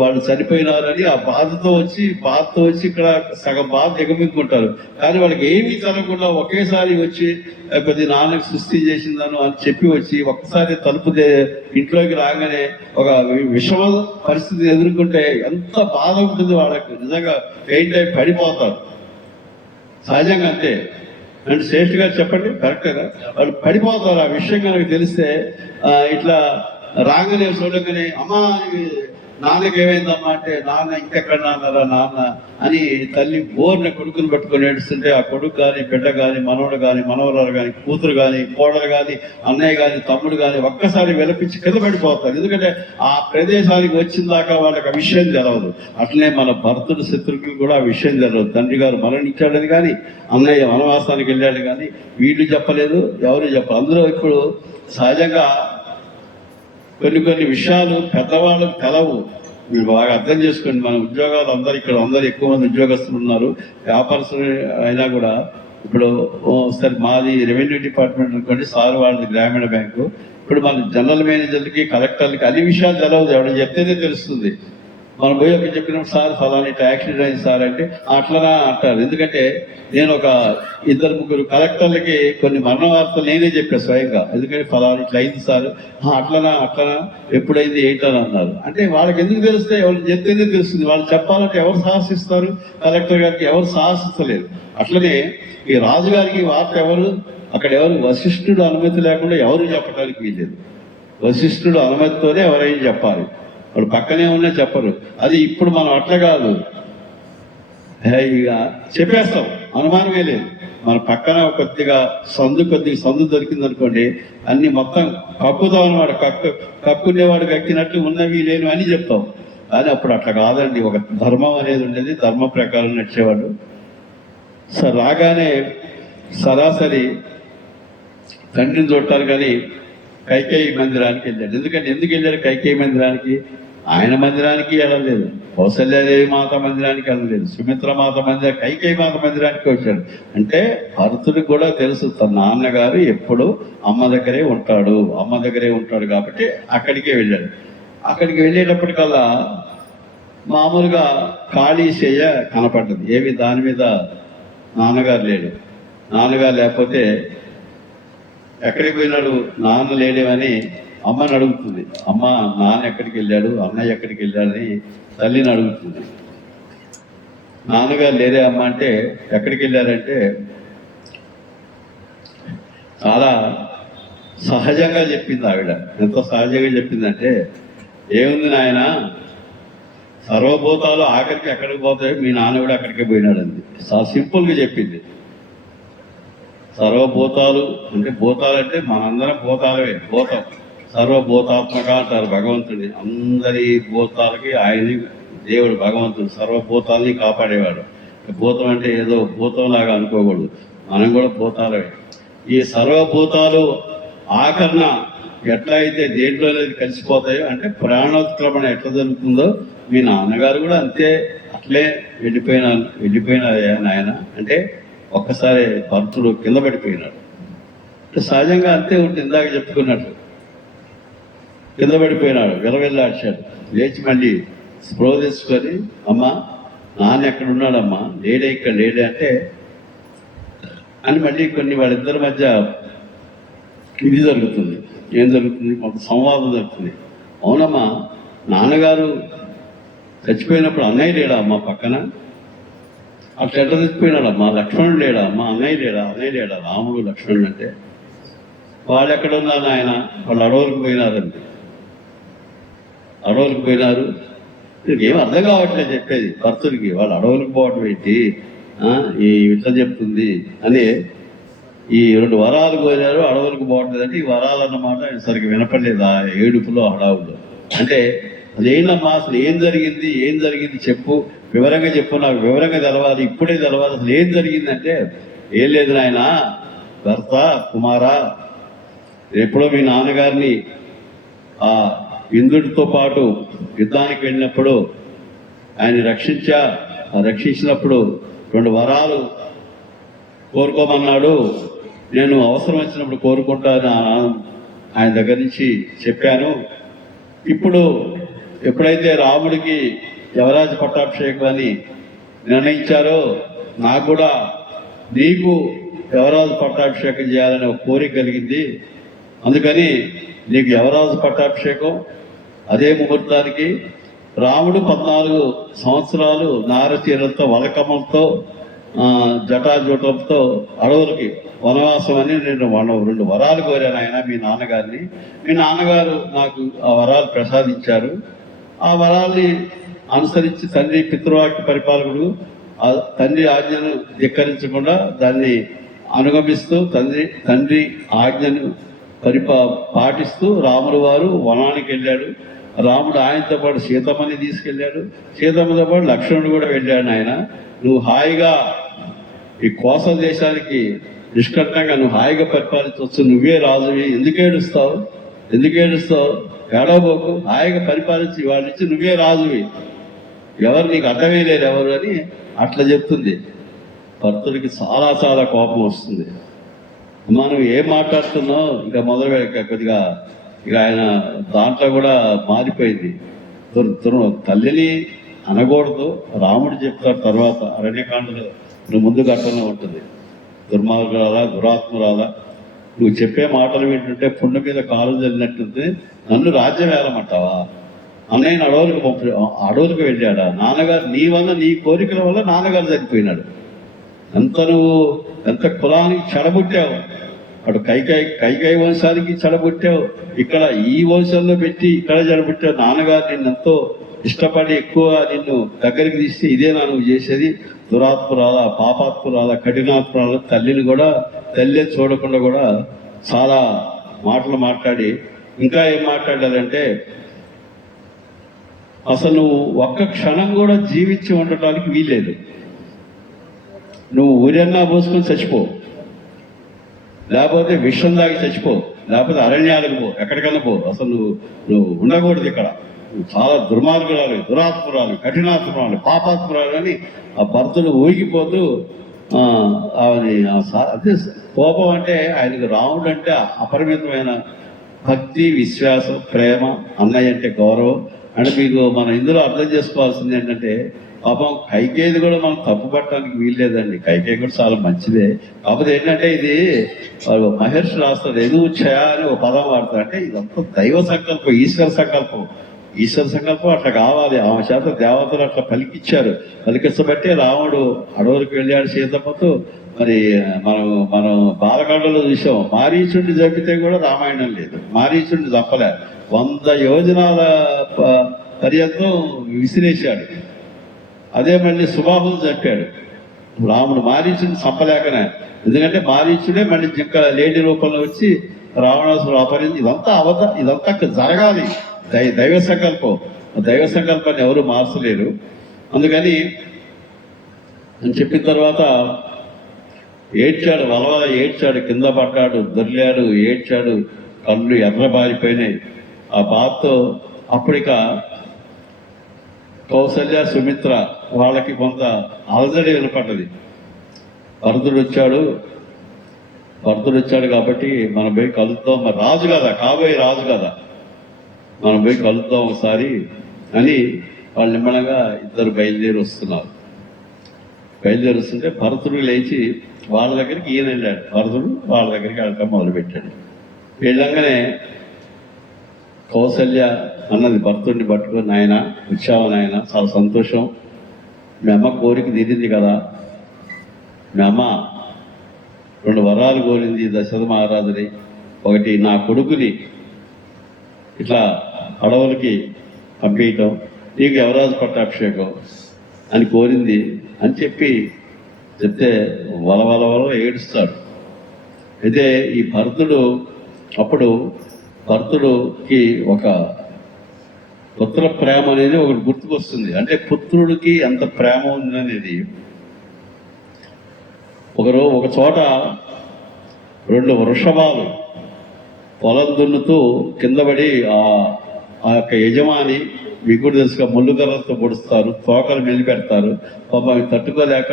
వాళ్ళు చనిపోయినారని ఆ బాధతో వచ్చి ఇక్కడ సగం బాధ ఎగమిక్కుంటారు. కానీ వాళ్ళకి ఏమీ జరగకుండా ఒకేసారి వచ్చి కొద్ది నాన్నకు సృష్టి చేసిందను అని చెప్పి వచ్చి ఒక్కసారి తలుపు ఇంట్లోకి రాగానే ఒక విషమ పరిస్థితిని ఎదుర్కొంటే ఎంత బాధ ఉంటుంది వాళ్ళకి. నిజంగా పెయింట్ అయి పడిపోతారు సహజంగా, అంతే. అంటే శ్రేష్ఠ గారు చెప్పండి, కరెక్టేనా? వాళ్ళు పడిపోతారు. ఆ విషయం కనుక తెలిస్తే ఇట్లా రాగానే చూడగానే అమ్మా నాన్నకి ఏమైందమ్మా అంటే, నాన్న ఇంకెక్కడ నాన్నరా నాన్న అని తల్లి బోర్న కొడుకుని పట్టుకొని ఏడుస్తుంటే, ఆ కొడుకు కానీ బిడ్డ కానీ మనవడు కానీ మనవరాలు కానీ కూతురు కానీ కోడలు కానీ అన్నయ్య కానీ తమ్ముడు కానీ ఒక్కసారి విలపించి కింద పడిపోతారు. ఎందుకంటే ఆ ప్రదేశానికి వచ్చిన దాకా వాళ్ళకి ఆ విషయం తెలవదు. అట్లనే మన భర్తుడు శత్రువుకి కూడా ఆ విషయం తెలవదు. తండ్రి గారు మరణించాడని కానీ, అన్నయ్య వనవాసానికి వెళ్ళాడు కానీ వీళ్ళు చెప్పలేదు, ఎవరు చెప్పలేదు. అందులో ఇప్పుడు సహజంగా కొన్ని విషయాలు పెద్దవాళ్ళకు తెలవు. మీరు బాగా అర్థం చేసుకోండి. మన ఉద్యోగాలు అందరూ ఎక్కువ మంది ఉద్యోగస్తులు ఉన్నారు, వ్యాపారస్తులు అయినా కూడా. ఇప్పుడు సరే మాది రెవెన్యూ డిపార్ట్మెంట్ అనుకోండి, సార్ వాళ్ళది గ్రామీణ బ్యాంకు. ఇప్పుడు మన జనరల్ మేనేజర్లకి కలెక్టర్లకి అన్ని విషయాలు తెలవదు, ఎవరు చెప్తేనే తెలుస్తుంది. మనం పోయి ఒక చెప్పినప్పుడు సార్ ఫలానా ఇట్లా యాక్సిడెంట్ అయింది సార్ అంటే అట్లనా అంటారు. ఎందుకంటే నేను ఒక 2-3 కలెక్టర్లకి కొన్ని మరణ వార్తలు నేనే చెప్పాను స్వయంగా. ఎందుకంటే ఫలానా ఇట్లా అయింది సార్, అట్లనా ఎప్పుడైంది ఏంటని అన్నారు. అంటే వాళ్ళకి ఎందుకు తెలిస్తే, ఎవరు చెప్తేనే తెలుస్తుంది. వాళ్ళు చెప్పాలంటే ఎవరు సాహసిస్తారు? కలెక్టర్ గారికి ఎవరు సాహసిస్తలేరు. అట్లనే ఈ రాజుగారికి వార్త అక్కడ ఎవరు వశిష్ఠుడు అనుమతి లేకుండా ఎవరు చెప్పడానికి వీల్లేదు. వశిష్ఠుడు అనుమతితోనే ఎవరైనా చెప్పాలి. వాళ్ళు పక్కనే ఉన్నా చెప్పరు. అది ఇప్పుడు మనం అట్లా కాదు, ఇక చెప్పేస్తాం, అనుమానమే లేదు. మన పక్కన కొద్దిగా సందు దొరికింది అనుకోండి, అన్ని మొత్తం కక్కుతాం అనమాట. కక్కునేవాడు కక్కినట్టు ఉన్నవి లేని అని చెప్తాం. కానీ అప్పుడు అట్లా కాదండి. ఒక ధర్మం అనేది ఉండేది, ధర్మ ప్రకారం నడిచేవాడు. రాగానే సరాసరి తండ్రిని చూడటారు కానీ కైకేయి మందిరానికి వెళ్ళాడు. ఎందుకు వెళ్ళాడు కైకేయి మందిరానికి? ఆయన మందిరానికి వెళ్ళలేదు, కౌసల్యాదేవి మాత మందిరానికి వెళ్ళలేదు, సుమిత్ర మాత మందిరం, కైకేయి మాత మందిరానికి వచ్చాడు. అంటే భరతుడికి కూడా తెలుసు తన నాన్నగారు ఎప్పుడు అమ్మ దగ్గరే ఉంటాడు కాబట్టి అక్కడికే వెళ్ళాడు. అక్కడికి వెళ్ళేటప్పటికల్లా మామూలుగా ఖాళీ చేయ కనపడ్డది, ఏమి దాని మీద నాన్నగారు లేడు. నాన్నగారు లేకపోతే ఎక్కడికి పోయినాడు, నాన్న లేడేమని అమ్మని అడుగుతుంది. అమ్మ నాన్న ఎక్కడికి వెళ్ళాడు, అన్నయ్య ఎక్కడికి వెళ్ళాడని తల్లిని అడుగుతుంది. నాన్నగారు లేరే అమ్మ అంటే ఎక్కడికి వెళ్ళారంటే చాలా సహజంగా చెప్పింది ఆవిడ. ఎంత సహజంగా చెప్పిందంటే, ఏముంది నాయన, సర్వభూతాలు ఆఖరికి ఎక్కడికి పోతాయో మీ నాన్న కూడా అక్కడికే పోయినాడంది. చాలా సింపుల్గా చెప్పింది. సర్వభూతాలు అంటే మనందరం భూతాలవే, భూతం సర్వభూతాత్మక అంటారు భగవంతుడిని. అందరి భూతాలకి ఆయన్ని దేవుడు భగవంతుడు సర్వభూతాలని కాపాడేవాడు. భూతం అంటే ఏదో భూతంలాగా అనుకోకూడదు, మనం కూడా భూతాలవే. ఈ సర్వభూతాలు ఆకరణ ఎట్లా అయితే దేంట్లోనేది కలిసిపోతాయో, అంటే ప్రాణోత్క్రమణ ఎట్లా జరుగుతుందో మీ నాన్నగారు కూడా అంతే, అట్లే వెళ్ళిపోయినాయా నాయన అంటే ఒక్కసారి భర్తుడు కింద పడిపోయినాడు. అంటే సహజంగా అంతే ఉంటుంది, ఇందాక చెప్పుకున్నట్టు కింద పడిపోయినాడు, విలవిల్లాడ్చాడు. లేచి మళ్ళీ స్ప్రో తీసుకొని, అమ్మ నాన్న ఎక్కడున్నాడమ్మా, ఇక్కడ లేడే అంటే అని మళ్ళీ కొన్ని వాళ్ళిద్దరి మధ్య ఇది జరుగుతుంది. ఏం జరుగుతుంది, ఒక సంవాదం జరుగుతుంది. అవునమ్మా, నాన్నగారు చచ్చిపోయినప్పుడు అన్నయ్య లేడా అమ్మ పక్కన, అట్లా ఎట్లా చచ్చిపోయినాడమ్మా, లక్ష్మణుడు లేడా అమ్మ, అన్నయ్య లేడా రాముడు లక్ష్మణుడు అంటే, వాళ్ళు ఎక్కడున్నారు ఆయన, వాళ్ళు అడవులకు పోయినారండి. అడవులకు పోయినారు, ఏం అర్థం కావట్లేదు చెప్పేది భర్తుడికి. వాళ్ళు అడవులకు పోవటం ఏంటి, ఈ ఇట్లా చెప్తుంది అని. ఈ 2 వరాలు కోరారు, అడవులకు పోవట్లేదంటే ఈ వరాలు అన్నమాట ఆయన సరిగ్గా వినపడలేదు ఆ ఏడుపులో హడావులో. అంటే అదేంటమ్మా, అసలు ఏం జరిగింది చెప్పు, వివరంగా చెప్పు, నాకు వివరంగా తెలవాలి, ఇప్పుడే తెలవాలి, అసలు ఏం జరిగిందంటే, ఏం లేదు నాయన భర్త కుమారా, ఎప్పుడో మీ నాన్నగారిని ఆ ఇంద్రుడితో పాటు యుద్ధానికి వెళ్ళినప్పుడు ఆయన రక్షించినప్పుడు 2 వరాలు కోరుకోమన్నాడు. నేను అవసరం వచ్చినప్పుడు కోరుకుంటాను ఆయన దగ్గర నుంచి చెప్పాను. ఇప్పుడు ఎప్పుడైతే రాముడికి యవరాజ పట్టాభిషేకం అని నిర్ణయించారో, నాకు కూడా నీకు యవరాజు పట్టాభిషేకం చేయాలని ఒక కోరిక కలిగింది. అందుకని నీకు యవరాజు పట్టాభిషేకం అదే ముహూర్తానికి రాముడు 14 సంవత్సరాలు నారచీరలతో వలకమంతో జటాజూటంతో అడవులకి వనవాసం అని నేను 2 వరాలు కోరాను ఆయన మీ నాన్నగారిని. మీ నాన్నగారు నాకు ఆ వరాలు ప్రసాదించారు. ఆ వరాల్ని అనుసరించి తండ్రి పితృవాక్య పరిపాలకుడు ఆ తండ్రి ఆజ్ఞను ధిక్కరించకుండా దాన్ని అనుగమిస్తూ తండ్రి ఆజ్ఞను పాటిస్తూ రాముడు వారు వనానికి వెళ్ళాడు. రాముడు ఆయనతో పాటు సీతమ్మని తీసుకెళ్ళాడు, సీతమ్మతో పాటు లక్ష్మణుడు కూడా వెళ్ళాడు. ఆయన నువ్వు హాయిగా ఈ కోసల దేశానికి నిష్కర్తంగా నువ్వు హాయిగా పరిపాలించవచ్చు, నువ్వే రాజువి, ఎందుకు ఏడుస్తావు ఏడవబోకు, హాయిగా పరిపాలించి వాళ్ళ నుంచి నువ్వే రాజువి, ఎవరు నీకు అడ్డమే లేరు ఎవరు అని అట్లా చెప్తుంది. భర్తుడికి చాలా చాలా కోపం వస్తుంది. మనం ఏం మాట్లాడుతున్నావు ఇంకా మొదలు కొద్దిగా ఇక ఆయన దాంట్లో కూడా మారిపోయింది. తల్లిని అనకూడదు, రాముడు చెప్తాడు తర్వాత అరణ్యకాండలో ముందు ఘట్టంలో ఉంటుంది. దుర్మార్గురాలా దురాత్మురాలా, నువ్వు చెప్పే మాటలు వింటుంటే పుండు మీద కాలు చల్లినట్టుంది, నన్ను రాజ్యం వేలమంటావా, అన్నయ్యను అడవులకు వెళ్ళాడా, నాన్నగారు నీ వల్ల నీ కోరికల వల్ల నాన్నగారు చనిపోయినాడు, ఎంత కులానికి చెడబుట్టావు, అటు కైకేయి వంశానికి చెడబుట్టావు, ఇక్కడ ఈ వంశంలో పెట్టి ఇక్కడ చెడబుట్టావు, నాన్నగారు నిన్ను ఎంతో ఇష్టపడి ఎక్కువ నిన్ను దగ్గరికి తీస్తే ఇదేనా నువ్వు చేసేది, దురాత్మురాల పాపాత్మురాల కఠినాత్మురాల, తల్లిని కూడా తల్లి చూడకుండా కూడా చాలా మాటలు మాట్లాడి ఇంకా ఏం మాట్లాడారంటే, అసలు నువ్వు ఒక్క క్షణం కూడా జీవించి ఉండటానికి వీల్లేదు, నువ్వు ఊరన్నా పోసుకొని చచ్చిపో, లేకపోతే విషం దాగి చచ్చిపో, లేకపోతే అరణ్యాలకు పో, ఎక్కడికన్నా పో, అసలు నువ్వు ఉండకూడదు ఇక్కడ చాలా దుర్మార్గురాలు, దురాత్మురాలు, కఠినాత్మురాలు, పాపాత్మురాలు అని ఆ భర్తను ఊగిపోతూ అదే కోపం అంటే ఆయనకు రాముడు అంటే అపరిమితమైన భక్తి, విశ్వాసం, ప్రేమ, అన్నయ్య అంటే గౌరవం. అంటే మీకు మనం ఇందులో అర్థం చేసుకోవాల్సింది ఏంటంటే పాపం కైకేయిది కూడా మనం తప్పు పట్టడానికి వీల్లేదండి. కైకేయి కూడా చాలా మంచిదే. కాకపోతే ఏంటంటే ఇది మహర్షి రాస్తారు, ఎదుగుచ్చయ అని ఒక పదం వాడతారు. అంటే ఇదంతా దైవ సంకల్పం, ఈశ్వర సంకల్పం. ఈశ్వర సంకల్పం అట్లా కావాలి. ఆమె చేత దేవతలు అట్లా పలికించబట్టే రాముడు అడవులకు వెళ్ళాడు సీతమ్మతో. మరి మనం బాలకాండలో చూసాం, మారీచుడిని చంపితే కూడా రామాయణం లేదు. మారీచుడిని చంపలే, 100 యోజనాల పర్యంతం విసిరేశాడు. అదే మళ్ళీ సుబాహులు చంపాడు రాముడు, మారీచుడిని చంపలేకనే. ఎందుకంటే మారీచుడే మళ్ళీ జింక లేడీ రూపంలో వచ్చి రావణాసుడు అపరించి. ఇదంతా జరగాలి, దైవ సంకల్పం. దైవ సంకల్పాన్ని ఎవరు మార్చలేరు. అందుకని అని చెప్పిన తర్వాత ఏడ్చాడు, వలవల ఏడ్చాడు, కింద పడ్డాడు, దొర్లాడు, ఏడ్చాడు, కళ్ళు ఎర్రబారిపోయినాయి ఆ బాధతో. అప్పుడిక కౌసల్య, సుమిత్ర వాళ్ళకి కొంత అలజడి వినపడ్డది. భరతుడు వచ్చాడు కాబట్టి మనం పోయి కలుద్దాం, మరి రాజు కదా, కాబోయే రాజు కదా, మనం పోయి కలుద్దాం ఒకసారి అని వాళ్ళు నిమ్మలంగా ఇద్దరు బయలుదేరి వస్తుంటే భరతుడు లేచి వాళ్ళ దగ్గరికి ఈయన వెళ్ళాడు. భరతుడు వాళ్ళ దగ్గరికి వెళ్ళటం మొదలుపెట్టాడు. వెళ్ళంగానే కౌసల్య అన్నది భరతుడిని పట్టుకొని, నాయన వచ్చావా నాయన, చాలా సంతోషం, మీ అమ్మ కోరిక తీరింది కదా. మీ అమ్మ 2 వరాలు కోరింది దశరథ మహారాజుని. ఒకటి, నా కొడుకుని ఇట్లా అడవులకి పంపించటం, నీకు యువరాజు పట్టాభిషేకం అని కోరింది అని చెప్తే వల ఏడుస్తాడు. అయితే ఈ భరతుడికి ఒక పుత్ర ప్రేమ అనేది ఒకటి గుర్తుకొస్తుంది. అంటే పుత్రుడికి ఎంత ప్రేమ ఉందనేది. ఒక చోట 2 వృషభాలు పొలం దున్నుతూ కింద పడి ఆ యొక్క యజమాని మీకు తెలుసుగా ముళ్ళుగర్రలతో పొడుస్తారు, తోకలు మెలిపెడతారు. పాపం అవి తట్టుకోలేక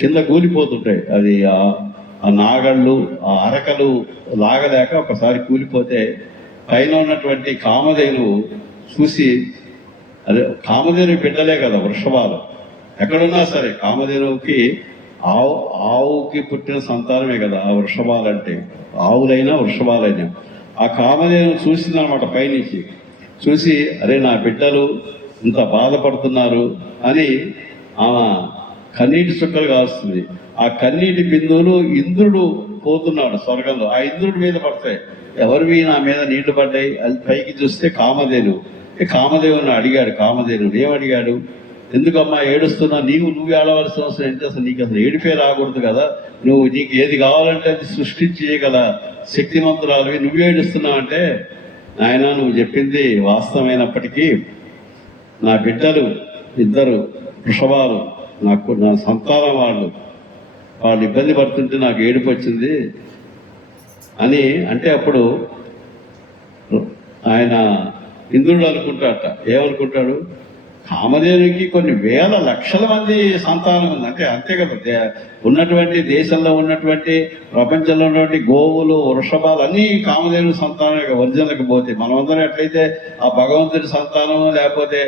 కింద కూలిపోతుంటాయి. అది ఆ నాగళ్ళు, ఆ అరకలు లాగలేక ఒకసారి కూలిపోతే పైన ఉన్నటువంటి కామధేనువు చూసి, అదే కామధేను బిడ్డలే కదా వృషభాలు, ఎక్కడున్నా సరే కామధేనువుకి ఆవుకి పుట్టిన సంతానమే కదా ఆ వృషభాలంటే. ఆవులైనా వృషభాలైనా ఆ కామధేను చూసిందనమాట పైనుంచి. చూసి, అరే నా బిడ్డలు ఇంత బాధపడుతున్నారు అని ఆమె కన్నీటి చుక్కలు కాస్తుంది. ఆ కన్నీటి బిందువులు ఇంద్రుడు పోతున్నాడు స్వర్గంలో, ఆ ఇంద్రుడి మీద పడతాయి. ఎవరివి నా మీద నీళ్లు పడ్డాయి అది పైకి చూస్తే కామధేనుని అడిగాడు. కామధేనుడు ఏమడిగాడు, ఎందుకమ్మా ఏడుస్తున్నా, నువ్వు ఏడవలసిన అవసరం ఏంటి, అసలు నీకు అసలు ఏడిపే రాకూడదు కదా, నీకు ఏది కావాలంటే అది సృష్టించి చేయగల శక్తిమంతురాలివి, నువ్వు ఏడుస్తున్నావు అంటే, నాయన నువ్వు చెప్పింది వాస్తవమైనప్పటికీ నా బిడ్డలు 2 వృషభాలు నా సంతానం వాళ్ళు ఇబ్బంది పడుతుంటే నాకు ఏడుపు వచ్చింది అని అంటే, అప్పుడు ఆయన ఇంద్రుడు అనుకుంటాడట. ఏమనుకుంటాడు, కామధేనుకి కొన్ని వేల లక్షల మంది సంతానం ఉంది అంటే, అంతే కదా, ఉన్నటువంటి దేశంలో ఉన్నటువంటి ప్రపంచంలో ఉన్నటువంటి గోవులు, వృషభాలు అన్నీ కామధేను సంతానం ఒరిజినల్కి పోతే, మనమందరం ఎట్లయితే ఆ భగవంతుడి సంతానం లేకపోతే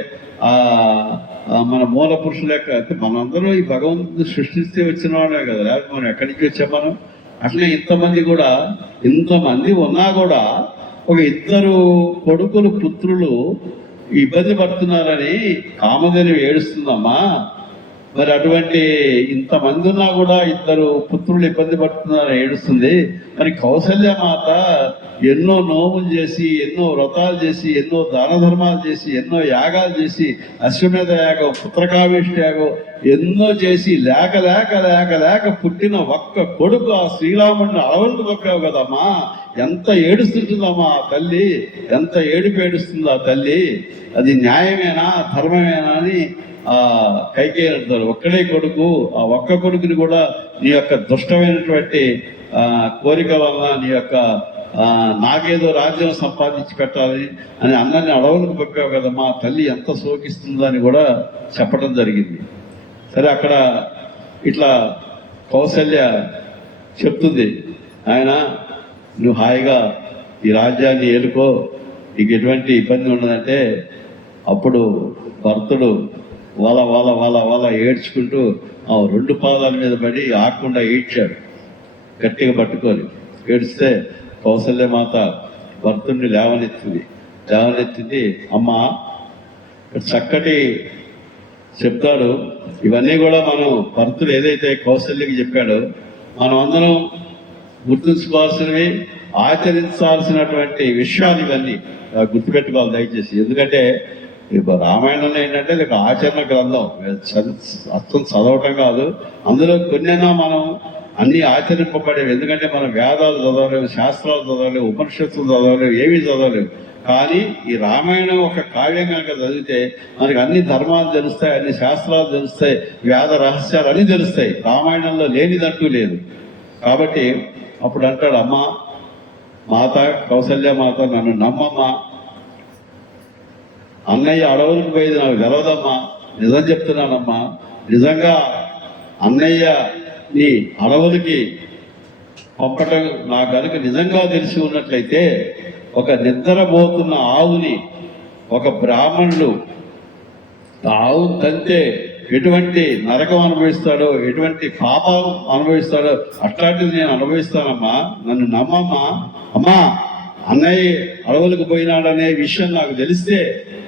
మన మూల పురుషుల లెక్క అయితే మనందరూ ఈ భగవంతుడు సృష్టిస్తే వచ్చిన వాళ్ళే కదా, లేకపోతే మనం ఎక్కడి నుంచి వచ్చాం మనం. అట్లే ఇంతమంది ఉన్నా కూడా ఒక 2 కొడుకులు, పుత్రులు ఇబ్బంది పడుతున్నారని కామధేను ఏడుస్తుందమ్మా. మరి అటువంటి ఇంతమంది ఉన్నా కూడా 2 పుత్రులు ఇబ్బంది పడుతున్నారని ఏడుస్తుంది. మరి కౌసల్య మాత ఎన్నో నోములు చేసి, ఎన్నో వ్రతాలు చేసి, ఎన్నో దాన ధర్మాలు చేసి, ఎన్నో యాగాలు చేసి, అశ్వమేధ యాగం, పుత్రకామేష్టి యాగం ఎన్నో చేసి లేక పుట్టిన ఒక్క కొడుకు ఆ శ్రీరాముడిని అడవులకు పంపావు కదమ్మా. ఎంత ఏడుస్తుంటుందమ్మా ఆ తల్లి, ఎంత ఏడుస్తుంది ఆ తల్లి. అది న్యాయమేనా, ధర్మమేనా అని కైకేయి అంటారు. ఒక్కడే కొడుకు, ఆ ఒక్క కొడుకుని కూడా నీ యొక్క దుష్టమైనటువంటి కోరిక వలన, నీ యొక్క నాకేదో రాజ్యం సంపాదించి పెట్టాలి అని అన్నని అడవులకు పంపావు కదమ్మా, తల్లి ఎంత శోకిస్తుందో అని కూడా చెప్పడం జరిగింది. సరే, అక్కడ ఇట్లా కౌసల్య చెప్తుంది, ఆయన నువ్వు హాయిగా ఈ రాజ్యాన్ని ఏలుకో, నీకు ఎటువంటి ఇబ్బంది ఉండదంటే, అప్పుడు భర్తుడు వాళ్ళ వాళ్ళ వాళ్ళ వాళ్ళ ఏడ్చుకుంటూ ఆ 2 పాదాల మీద పడి ఆకుండా ఏడ్చాడు, గట్టిగా పట్టుకొని ఏడిస్తే కౌసల్య మాత భర్తుడిని లేవనెత్తింది. అమ్మా, చక్కటి చెప్తాడు. ఇవన్నీ కూడా మనం భర్తుడు ఏదైతే కౌసల్యకి చెప్పాడో మనం అందరం గుర్తుంచుకోవాల్సినవి, ఆచరించాల్సినటువంటి విషయాలు ఇవన్నీ గుర్తుపెట్టుకోవాలి దయచేసి. ఎందుకంటే రామాయణంలో ఏంటంటే ఇది ఒక ఆచరణ గ్రంథం, అర్థం చదవటం కాదు. అందులో కొన్నైనా మనం అన్ని ఆచరింపబడేవి. ఎందుకంటే మనం వేదాలు చదవలేము, శాస్త్రాలు చదవలేము, ఉపనిషత్తులు చదవలేము, ఏమీ చదవలేము. కానీ ఈ రామాయణం ఒక కావ్యం కనుక చదివితే మనకి అన్ని ధర్మాలు తెలుస్తాయి, అన్ని శాస్త్రాలు తెలుస్తాయి, వేద రహస్యాలు అన్నీ తెలుస్తాయి. రామాయణంలో లేనిదంటూ లేదు. కాబట్టి అప్పుడు అంటాడు, అమ్మా మాత, కౌసల్య మాత, నన్ను నమ్మమ్మా, అన్నయ్య అడవులకు పోయేది నాకు తెలవదమ్మా, నిజం చెప్తున్నానమ్మా. నిజంగా అన్నయ్యని అడవులకి పంపటం నా కనుక నిజంగా తెలిసి ఉన్నట్లయితే, ఒక నిద్రపోతున్న ఆవుని ఒక బ్రాహ్మణుడు ఆవు తంతే ఎటువంటి నరకం అనుభవిస్తాడో, ఎటువంటి పాపం అనుభవిస్తాడో అట్లాంటిది నేను అనుభవిస్తానమ్మా, నన్ను నమ్మమ్మా. అమ్మా, అన్నయ్య అడవులకు పోయినాడనే విషయం నాకు తెలిస్తే,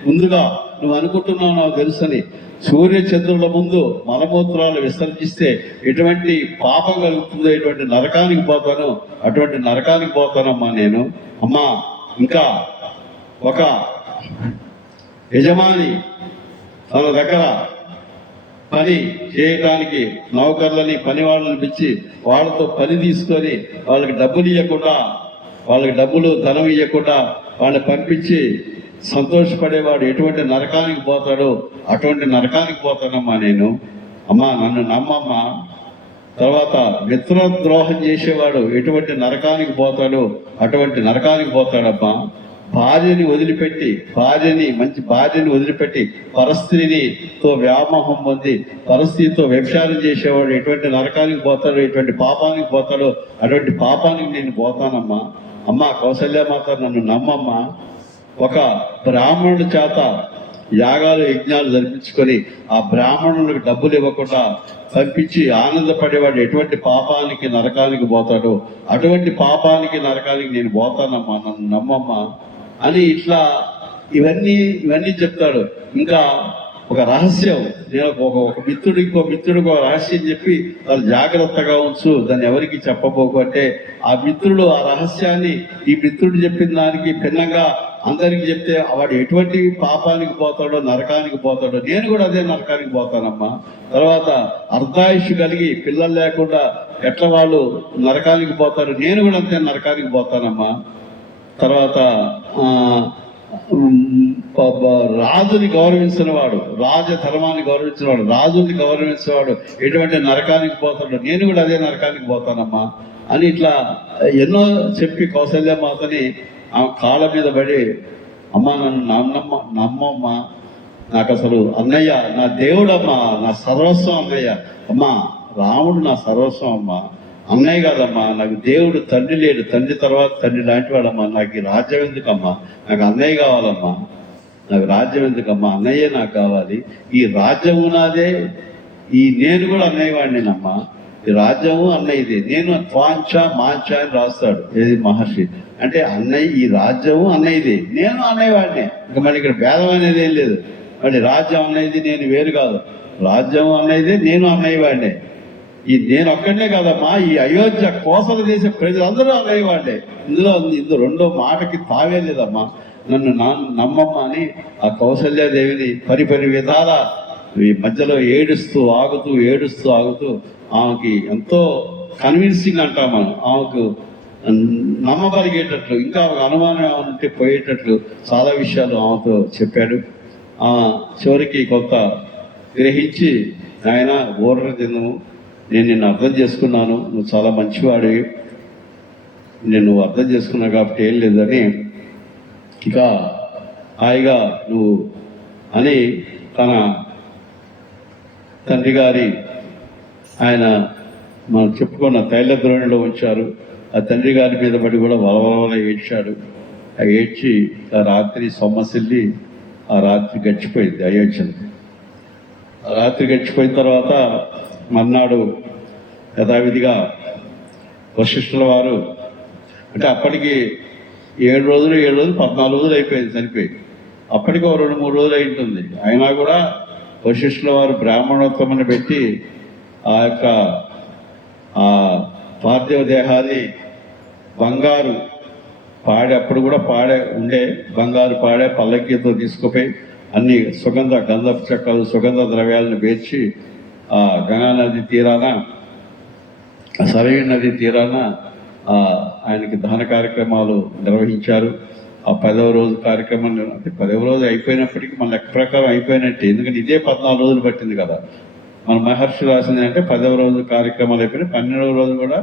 ముందుగా నువ్వు అనుకుంటున్నావు నాకు తెలుసని, సూర్య చంద్రుల ముందు మలమూత్రాలు విసర్జిస్తే ఎటువంటి పాపం కలుగుతుందో, ఎటువంటి నరకానికి పోతానో అటువంటి నరకానికి పోతానమ్మా నేను. అమ్మా, ఇంకా ఒక యజమాని తన దగ్గర పని చేయటానికి నౌకర్లని, పని వాళ్ళని పిలిచి వాళ్ళతో పని తీసుకొని వాళ్ళకి డబ్బులు ఇవ్వకుండా, వాళ్ళకి ధనం ఇవ్వకుండా వాళ్ళని పంపించి సంతోషపడేవాడు ఎటువంటి నరకానికి పోతాడో అటువంటి నరకానికి పోతానమ్మా నేను. అమ్మా, నన్ను నమ్మమ్మా. తర్వాత మిత్రద్రోహం చేసేవాడు ఎటువంటి నరకానికి పోతాడో అటువంటి నరకానికి పోతాడమ్మా. మంచి భార్యని వదిలిపెట్టి పరస్త్రీతో వ్యామోహం పొంది పరస్త్రీతో వ్యభిచారం చేసేవాడు ఎటువంటి నరకానికి పోతాడో, ఎటువంటి పాపానికి పోతాడో అటువంటి పాపానికి నేను పోతానమ్మా. అమ్మా కౌసల్యమాత, నన్ను నమ్మమ్మా. ఒక బ్రాహ్మణుడి చేత యాగాలు యజ్ఞాలు జరిపించుకొని ఆ బ్రాహ్మణులకు డబ్బులు ఇవ్వకుండా పంపించి ఆనందపడేవాడు ఎటువంటి పాపానికి నరకానికి పోతాడో అటువంటి పాపానికి నరకానికి నేను పోతానమ్మా, నన్ను నమ్మమ్మా అని ఇట్లా ఇవన్నీ చెప్తాడు. ఇంకా ఒక రహస్యం, నేను ఒక మిత్రుడికి ఒక రహస్యం చెప్పి వాళ్ళు జాగ్రత్తగా ఉంచు, దాన్ని ఎవరికి చెప్పబోకు అంటే, ఆ మిత్రుడు ఆ రహస్యాన్ని ఈ మిత్రుడు చెప్పిన దానికి భిన్నంగా అందరికి చెప్తే వాడు ఎటువంటి పాపానికి పోతాడో, నరకానికి పోతాడో, నేను కూడా అదే నరకానికి పోతానమ్మా. తర్వాత అర్ధాయుష్ కలిగి పిల్లలు లేకుండా ఎట్లా వాళ్ళు నరకానికి పోతారు, నేను కూడా అంతే నరకానికి పోతానమ్మా. తర్వాత రాజుని గౌరవించిన వాడు, రాజధర్మాన్ని గౌరవించిన వాడు, రాజుని గౌరవించిన వాడు ఎటువంటి నరకానికి పోతాడు, నేను కూడా అదే నరకానికి పోతానమ్మా అని ఇట్లా ఎన్నో చెప్పి కౌసల్యమాతని ఆమె కాళ్ళ మీద పడి, అమ్మ నన్ను నమ్మమ్మా, నాకు అసలు అన్నయ్య నా దేవుడమ్మా, నా సర్వస్వం అన్నయ్య, అమ్మా రాముడు నా సర్వస్వం అమ్మా, అన్నయ్య కాదమ్మా, నాకు దేవుడు తండ్రి లేడు, తండ్రి తర్వాత తండ్రి లాంటి వాడమ్మా, నాకు ఈ రాజ్యం ఎందుకమ్మా, నాకు అన్నయ్య కావాలమ్మా, నాకు రాజ్యం ఎందుకమ్మా, అన్నయ్యే నాకు కావాలి, ఈ రాజ్యము నాదే, నేను కూడా అన్నయ్య వాడినేనమ్మా, ఈ రాజ్యము అన్నయ్యది, నేను త్వాంచ మాంచ అని రాస్తాడు ఏది మహర్షి, అంటే అన్నయ్య ఈ రాజ్యము అన్నయ్యది, నేను అన్నయ్య వాడినే, ఇంకా మరి ఇక్కడ భేదం అనేది ఏం లేదు, మరి రాజ్యం అన్నయ్యది నేను వేరు కాదు, రాజ్యం అన్నయ్యది నేను అన్నయ్య వాడినే, నేను ఒక్కడే కాదమ్మా, ఈ అయోధ్య కోసల దేశ ప్రజలందరూ అన్నయ్య వాడినే, ఇందులో రెండో మాటకి తావే లేదమ్మా, నన్ను నమ్మమ్మ అని ఆ కౌసల్యాదేవిని పరిపరి విధాల ఈ మధ్యలో ఏడుస్తూ ఆగుతూ ఆమెకి ఎంతో కన్విన్సింగ్ అంటాం మనం, ఆమెకు నమ్మగలిగేటట్లు, ఇంకా ఒక అనుమానం ఉంటే పోయేటట్లు చాలా విషయాలు ఆమెతో చెప్పాడు. చివరికి కొంత గ్రహించి, ఆయన ఊరట తినము, నేను నిన్ను అర్థం చేసుకున్నాను, నువ్వు చాలా మంచివాడివి, నేను అర్థం చేసుకున్నా కాబట్టి ఏం లేదని ఇక హాయిగా నువ్వు అని తన తండ్రి గారి ఆయన మనం చెప్పుకున్న తైలద్రోణిలో ఉంచారు. ఆ తండ్రి గారి మీద పడి కూడా వలవల ఏడ్చాడు. ఆ ఏడ్చి ఆ రాత్రి సొమ్మసిల్లి ఆ రాత్రి గడిచిపోయింది అయోధ్యలో. ఆ రాత్రి గడిచిపోయిన తర్వాత మర్నాడు యథావిధిగా వశిష్ఠుల వారు అంటే అప్పటికి 7 రోజులు 14 రోజులు అయిపోయింది చనిపోయి. అప్పటికి 2-3 రోజులు అయి ఉంటుంది. అయినా కూడా వశిష్ఠుల వారు బ్రాహ్మణోత్తమని పెట్టి ఆ యొక్క ఆ పార్థివ దేహాన్ని బంగారు పాడే అప్పుడు కూడా పాడే ఉండే బంగారు పాడే పల్లకీతో తీసుకుపోయి అన్ని గంధపు చెక్కలు సుగంధ ద్రవ్యాలను పేర్చి ఆ గంగా నది తీరాన సరయూ నది తీరాన ఆయనకి దహన కార్యక్రమాలు నిర్వహించారు. ఆ 10వ రోజు కార్యక్రమం అంటే 10వ రోజు అయిపోయినప్పటికీ మన లెక్క ప్రకారం అయిపోయినట్టే, ఎందుకంటే ఇదే 14 రోజులు పట్టింది కదా. మన మహర్షి రాసింది అంటే 10వ రోజు కార్యక్రమాలు అయిపోయినాయి. 12వ రోజు కూడా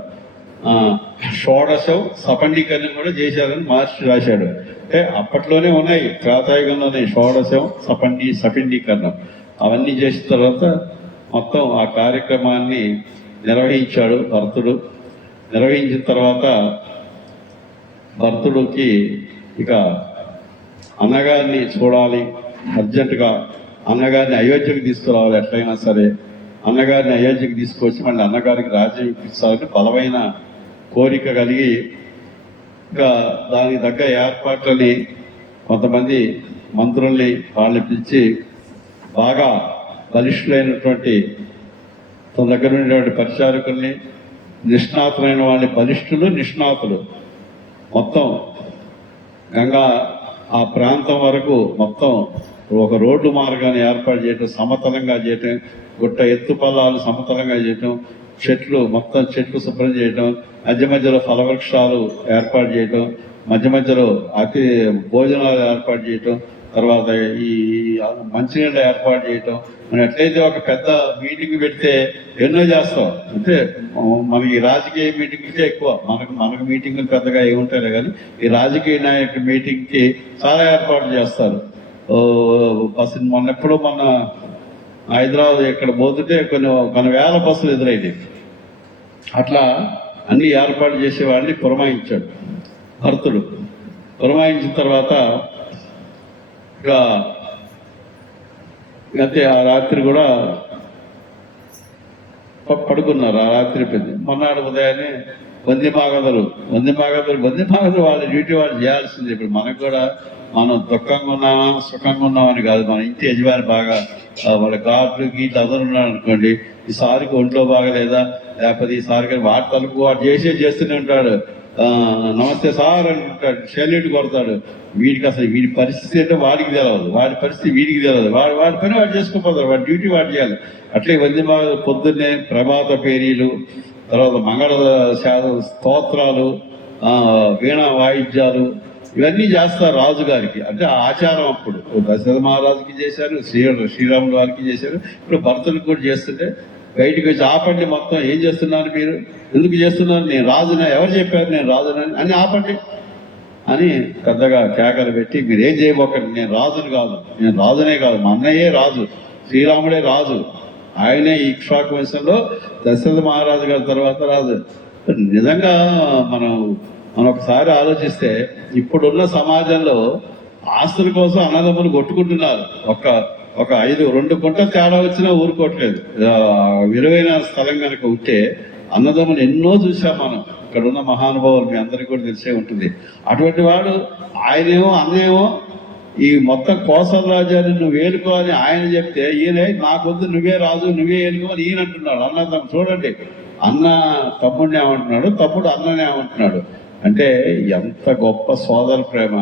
షోడశం సపండీకరణం కూడా చేశారని మహర్షి రాశాడు. అంటే అప్పట్లోనే ఉన్నాయి, త్రేతాయుగంలోనే షోడశం సపండీకరణం అవన్నీ చేసిన తర్వాత మొత్తం ఆ కార్యక్రమాన్ని నిర్వహించాడు భరతుడు. నిర్వహించిన తర్వాత భరతుడికి ఇక అన్నగారిని చూడాలి, అర్జెంటుగా అన్నగారిని అయోధ్యకు తీసుకురావాలి, ఎట్లయినా సరే అన్నగారిని అయోధ్యకు తీసుకొచ్చి మళ్ళీ అన్నగారికి రాజ్యం ఇప్పించాలని బలమైన కోరిక కలిగి ఇంకా దానికి తగ్గ ఏర్పాట్లని కొంతమంది మంత్రుల్ని వాళ్ళని పిలిచి బాగా బలిష్ఠులైనటువంటి తన దగ్గర ఉండేటువంటి పరిచారకుల్ని నిష్ణాతులైన వాళ్ళని బలిష్ఠులు నిష్ణాతులు మొత్తం గంగా ఆ ప్రాంతం వరకు మొత్తం ఒక రోడ్డు మార్గాన్ని ఏర్పాటు చేయటం, సమతలంగా చేయటం, గుట్ట ఎత్తు పల్లాలు సమతలంగా చేయటం, మొత్తం చెట్లు శుభ్రం చేయటం, మధ్య మధ్యలో ఫలవృక్షాలు ఏర్పాటు చేయటం, మధ్య మధ్యలో భోజనాలు ఏర్పాటు చేయటం, తర్వాత ఈ మంచినీళ్ళు ఏర్పాటు చేయటం. మనం ఎట్లయితే ఒక పెద్ద మీటింగ్ పెడితే ఎన్నో చేస్తాం, అంటే మనకి రాజకీయ మీటింగ్కే ఎక్కువ, మనకు మీటింగులు పెద్దగా ఏముంటాయి కానీ ఈ రాజకీయ నాయకుల మీటింగ్కి చాలా ఏర్పాటు చేస్తారు. మొన్న హైదరాబాద్ ఇక్కడ పోతుంటే కొన్ని వేల బస్సులు ఎదురైంది. అట్లా అన్ని ఏర్పాటు చేసేవాడిని పురమాయించాడు భరతుడు. పురమాయించిన తర్వాత ఇక అంతే ఆ రాత్రి కూడా పడుకున్నారు. ఆ రాత్రి మొన్నాడు ఉదయాన్నే వందిమాగదులు వాళ్ళ డ్యూటీ వాళ్ళు చేయాల్సింది. ఇప్పుడు మనకు కూడా మనం దుఃఖంగా ఉన్నామా సుఖంగా ఉన్నామని కాదు, మన ఇంటి యజమాని బాగా వాళ్ళ గాట్లు గీట్లు అందరూ ఉన్నాడు అనుకోండి, ఈసారికి ఒంట్లో బాగలేదా లేకపోతే ఈసారికి వాటి తలుపు వాడు చేస్తూనే ఉంటాడు. నమస్తే సార్ అంటుంటాడు, సెల్యూట్ కొడతాడు. వీడికి అసలు వీడి పరిస్థితి అంటే వాడికి తెలియదు, వాడి పరిస్థితి వీడికి తెలియదు. వాడి పని వాడు చేసుకోపోతాడు, వాడి డ్యూటీ వాడు చేయాలి. అట్లే పొద్దున్నే ప్రభాత పేరీలు, తర్వాత మంగళ స్తోత్రాలు, వీణా వాయిద్యాలు ఇవన్నీ చేస్తారు రాజుగారికి. అంటే ఆచారం అప్పుడు దశరథ మహారాజుకి చేశారు, శ్రీరాములు వారికి చేశారు, ఇప్పుడు భరతుడికి కూడా చేస్తుంటే బయటికి వచ్చి ఆపండి, మొత్తం ఏం చేస్తున్నారు మీరు, ఎందుకు చేస్తున్నారు, నేను రాజునా, ఎవరు చెప్పారు నేను రాజునని అని ఆపండి అని పెద్దగా కేకలు పెట్టి మీరు ఏం చేయబోకండి, నేను రాజుని కాదు, నేను రాజునే కాదు, మా అన్నయ్యే రాజు, శ్రీరాముడే రాజు, ఆయనే ఇక్ష్వాకు వంశంలో దశరథ మహారాజు గారి తర్వాత రాజు. నిజంగా మనం ఒకసారి ఆలోచిస్తే ఇప్పుడున్న సమాజంలో ఆస్తుల కోసం అన్నదమ్ములు కొట్టుకుంటున్నారు. ఒక 2 గుంటలు తేడా వచ్చినా ఊరుకోవట్లేదు. విలువైన స్థలం కనుక ఉంటే అన్నదమ్ములు ఎన్నో చూసాం మనం. ఇక్కడ ఉన్న మహానుభావులు మీ అందరికీ కూడా తెలిసే ఉంటుంది. అటువంటి వాడు ఆయనేమో అన్నేమో ఈ మొత్తం కోసల రాజ్యాన్ని నువ్వు ఏలుకో అని ఆయన చెప్తే ఈయన నాకొద్దు నువ్వే రాజు నువ్వే ఏలుకో అని ఈయన అంటున్నాడు. అన్నదమ్ము చూడండి, అన్న తమ్ముడిని ఏమంటున్నాడు, తమ్ముడు అన్ననే ఏమంటున్నాడు. అంటే ఎంత గొప్ప సోదర ప్రేమ,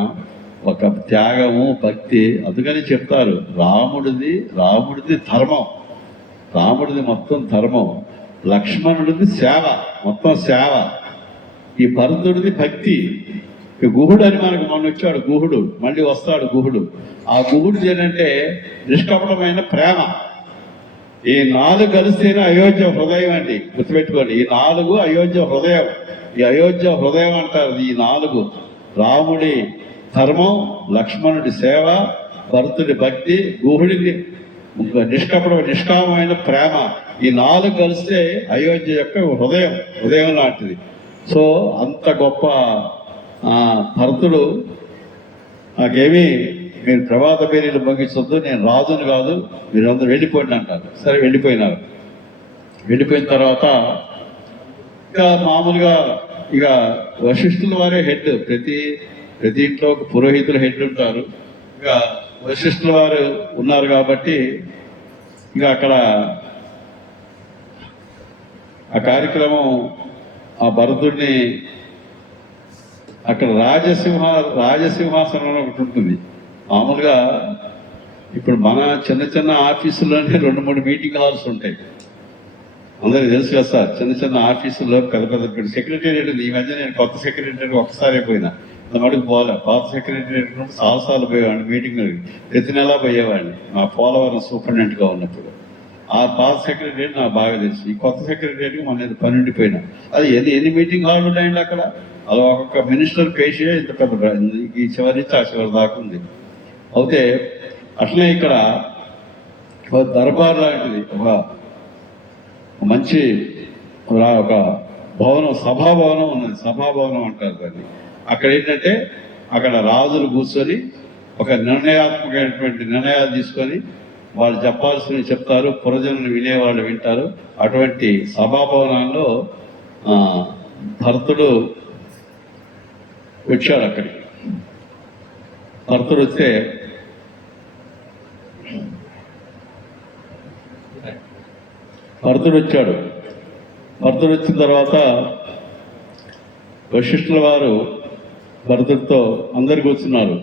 ఒక త్యాగము, భక్తి. అందుకని చెప్తారు రాముడిది ధర్మం, రాముడిది మొత్తం ధర్మం, లక్ష్మణుడిది సేవ, మొత్తం సేవ, ఈ భరతుడిది భక్తి. గుహుడు అని మనకు మొన్న వచ్చాడు గుహుడు, మళ్ళీ వస్తాడు గుహుడు. ఆ గుహుడు ఏంటంటే నిష్కపటమైన ప్రేమ. ఈ 4 కలిస్తేనే అయోధ్య హృదయం అండి, గుర్తుపెట్టుకోండి. ఈ 4 అయోధ్య హృదయం. ఈ అయోధ్య హృదయం అంటారు. ఈ 4 రాముడి ధర్మం, లక్ష్మణుడి సేవ, భరతుడి భక్తి, గుహుడికి నిష్కామమైన ప్రేమ, ఈ 4 కలిస్తే అయోధ్య యొక్క హృదయం లాంటిది. సో అంత గొప్ప భరతుడు నాకేమీ మీరు ప్రభాత పేరీలు ముగించొద్దు, నేను రాజును కాదు, మీరందరూ వెళ్ళిపోండి అంటారు. సరే వెళ్ళిపోయినారు. వెళ్ళిపోయిన తర్వాత ఇక మామూలుగా ఇక వశిష్ఠుల వారే హెడ్, ప్రతి ఇంట్లో ఒక పురోహితుల హెడ్ ఉంటారు. ఇక వశిష్ఠుల వారు ఉన్నారు కాబట్టి ఇక అక్కడ ఆ కార్యక్రమం ఆ భరతుడిని అక్కడ రాజసింహాసనం ఒకటి ఉంటుంది. మామూలుగా ఇప్పుడు మన చిన్న ఆఫీసుల్లోనే 2-3 మీటింగ్ హాల్స్ ఉంటాయి. అందరికీ తెలుసు కదా సార్, చిన్న ఆఫీసుల్లో పెద్ద సెక్రటేరియట్ ఉంది. ఈ మధ్య నేను కొత్త సెక్రటేరియట్ ఒక్కసారి పోయినా, మటుకు పోలే. పాత సెక్రటేరియట్ చాలాసార్లు పోయేవాడిని మీటింగ్, ప్రతి నెలా పోయేవాడిని మా పోలవరం సూపరింటెండెంట్గా ఉన్నప్పుడు. ఆ పాత సెక్రటేరియట్ నాకు బాగా తెలుసు. ఈ కొత్త సెక్రటేరియట్కి మన పని ఉండిపోయినా. అది ఎన్ని మీటింగ్ హాల్ ఉన్నాయండి అక్కడ. అలా ఒక్కొక్క మినిస్టర్ పేషే ఇంత పెద్ద, ఈ చివరి నుంచి ఆ చివరి దాకా ఉంది. అయితే అట్లనే ఇక్కడ ఒక దర్బార్ లాంటిది, ఒక మంచి ఒక భవనం, సభాభవనం ఉన్నది. సభాభవనం అంటారు దాన్ని. అక్కడ ఏంటంటే అక్కడ రాజులు కూర్చొని ఒక నిర్ణయాత్మకమైనటువంటి నిర్ణయాలు తీసుకొని వాళ్ళు చెప్పాల్సినవి చెప్తారు, పురజనులు వినేవాళ్ళు వింటారు. అటువంటి సభాభవనాల్లో భరతుడు వచ్చాడు. అక్కడికి భరతుడు వస్తే భరతుడు వచ్చిన తర్వాత వశిష్ఠుల వారు భరతుడితో అందరు కూర్చున్నారు.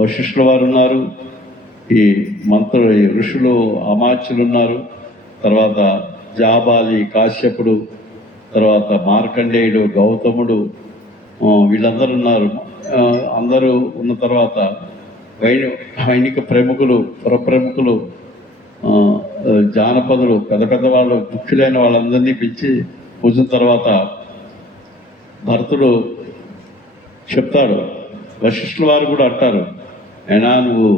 వశిష్ఠుల వారు ఉన్నారు, ఈ మంత్రులు, ఈ ఋషులు, అమాత్యులు ఉన్నారు, తర్వాత జాబాలి, కాశ్యపుడు, తర్వాత మార్కండేయుడు, గౌతముడు, వీళ్ళందరూ ఉన్నారు. అందరూ ఉన్న తర్వాత వైణిక ప్రముఖులు, పురప్రముఖులు, జానపదులు, పెద్ద వాళ్ళు, ముఖ్యులైన వాళ్ళందరినీ పిలిచి కూర్చున్న తర్వాత భరతుడు చెప్తాడు. వశిష్ఠుల వారు కూడా అంటారు, అయినా నువ్వు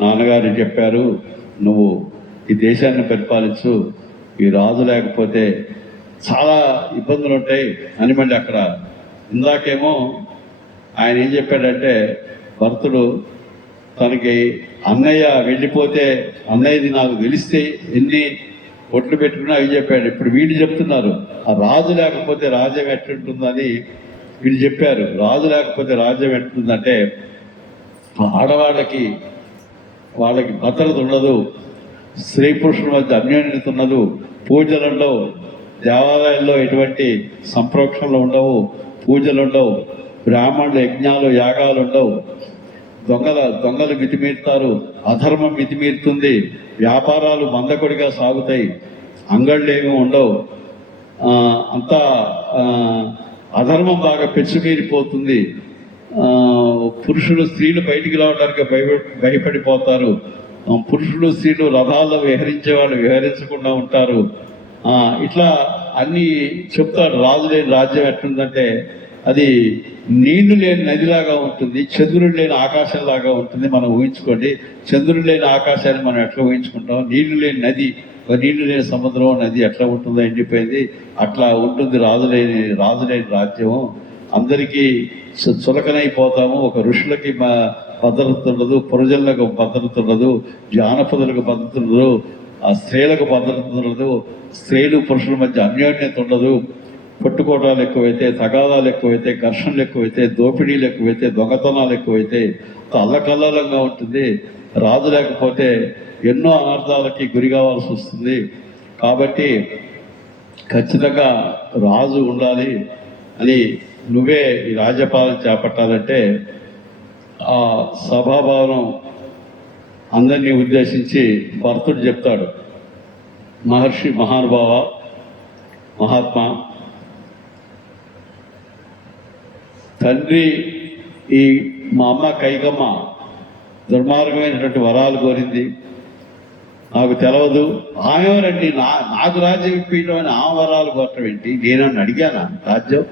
నాన్నగారు చెప్పారు, నువ్వు ఈ దేశాన్ని పరిపాలించు, ఈ రాజు లేకపోతే చాలా ఇబ్బందులు ఉంటాయి అని. మళ్ళీ అక్కడ ఇందాకేమో ఆయన ఏం చెప్పాడంటే, భరతుడు తనకి అన్నయ్య వెళ్ళిపోతే అన్నయ్యది నాకు తెలిస్తే ఎన్ని ఒట్లు పెట్టుకున్నా అవి చెప్పాడు. ఇప్పుడు వీళ్ళు చెప్తున్నారు, ఆ రాజు లేకపోతే రాజ్యం ఎట్లుంటుందని వీళ్ళు చెప్పారు. రాజు లేకపోతే రాజ్యం ఎట్లుంటుందంటే ఆడవాళ్ళకి వాళ్ళకి భద్రత ఉండదు, స్త్రీ పురుషుల మధ్య అన్యోన్యత ఉండదు, పూజలలో దేవాలయాల్లో ఎటువంటి సంప్రోక్షణలు ఉండవు, పూజలు ఉండవు, బ్రాహ్మణులు యజ్ఞాలు యాగాలు ఉండవు, దొంగలు మితిమీరుతారు, అధర్మం మితిమీరుతుంది, వ్యాపారాలు మందకొడిగా సాగుతాయి, అంగళ్ళు ఏమీ ఉండవు, అంతా అధర్మం బాగా పెచ్చుమీరిపోతుంది, పురుషులు స్త్రీలు బయటికి రావడానికి భయపడిపోతారు, పురుషులు స్త్రీలు రథాల్లో విహరించే వాళ్ళు విహరించకుండా ఉంటారు. ఇట్లా అన్నీ చెప్తాడు. రాజు లేని రాజ్యం ఎట్లుందంటే అది నీళ్లు లేని నదిలాగా ఉంటుంది, చంద్రుడు లేని ఆకాశంలాగా ఉంటుంది. మనం ఊహించుకోండి, చంద్రుడు లేని ఆకాశాన్ని మనం ఎట్లా ఊహించుకుంటాం, నీళ్లు లేని నది, నీళ్లు లేని సముద్రం, నది ఎట్లా ఉంటుందో ఎండిపోయింది, అట్లా ఉంటుంది రాజు లేని రాజ్యం. అందరికీ చులకనైపోతాము. ఒక ఋషులకి భద్రత ఉండదు, పురజనులకు భద్రత ఉండదు, జానపదులకు భద్రత ఉండదు, ఆ స్త్రీలకు భద్రత ఉండదు, స్త్రీలు పురుషుల మధ్య అన్యోన్యత ఉండదు, కొట్టుకోటాలు ఎక్కువైతే, తగాదాలు ఎక్కువైతే, ఘర్షణలు ఎక్కువైతే, దోపిడీలు ఎక్కువైతే, దొంగతనాలు ఎక్కువైతే, అల్లకల్లోలంగా ఉంటుంది. రాజు లేకపోతే ఎన్నో అనర్థాలకి గురి కావాల్సి వస్తుంది. కాబట్టి ఖచ్చితంగా రాజు ఉండాలి అని, నువ్వే ఈ రాజ్యపాలన చేపట్టాలంటే ఆ సభాభవనం అందరినీ ఉద్దేశించి భరతుడు చెప్తాడు, మహర్షి, మహానుభావ, మహాత్మా, తండ్రి ఈ మా అమ్మ కైకమ్మ దుర్మార్గమైనటువంటి వరాలు కోరింది, నాకు తెలవదు. ఆమె ఎవరండి? నాకు రాజ్యం ఇప్పించడం అని ఆమె వరాలు కోరటం ఏంటి? నేనన్ను అడిగానా రాజ్యం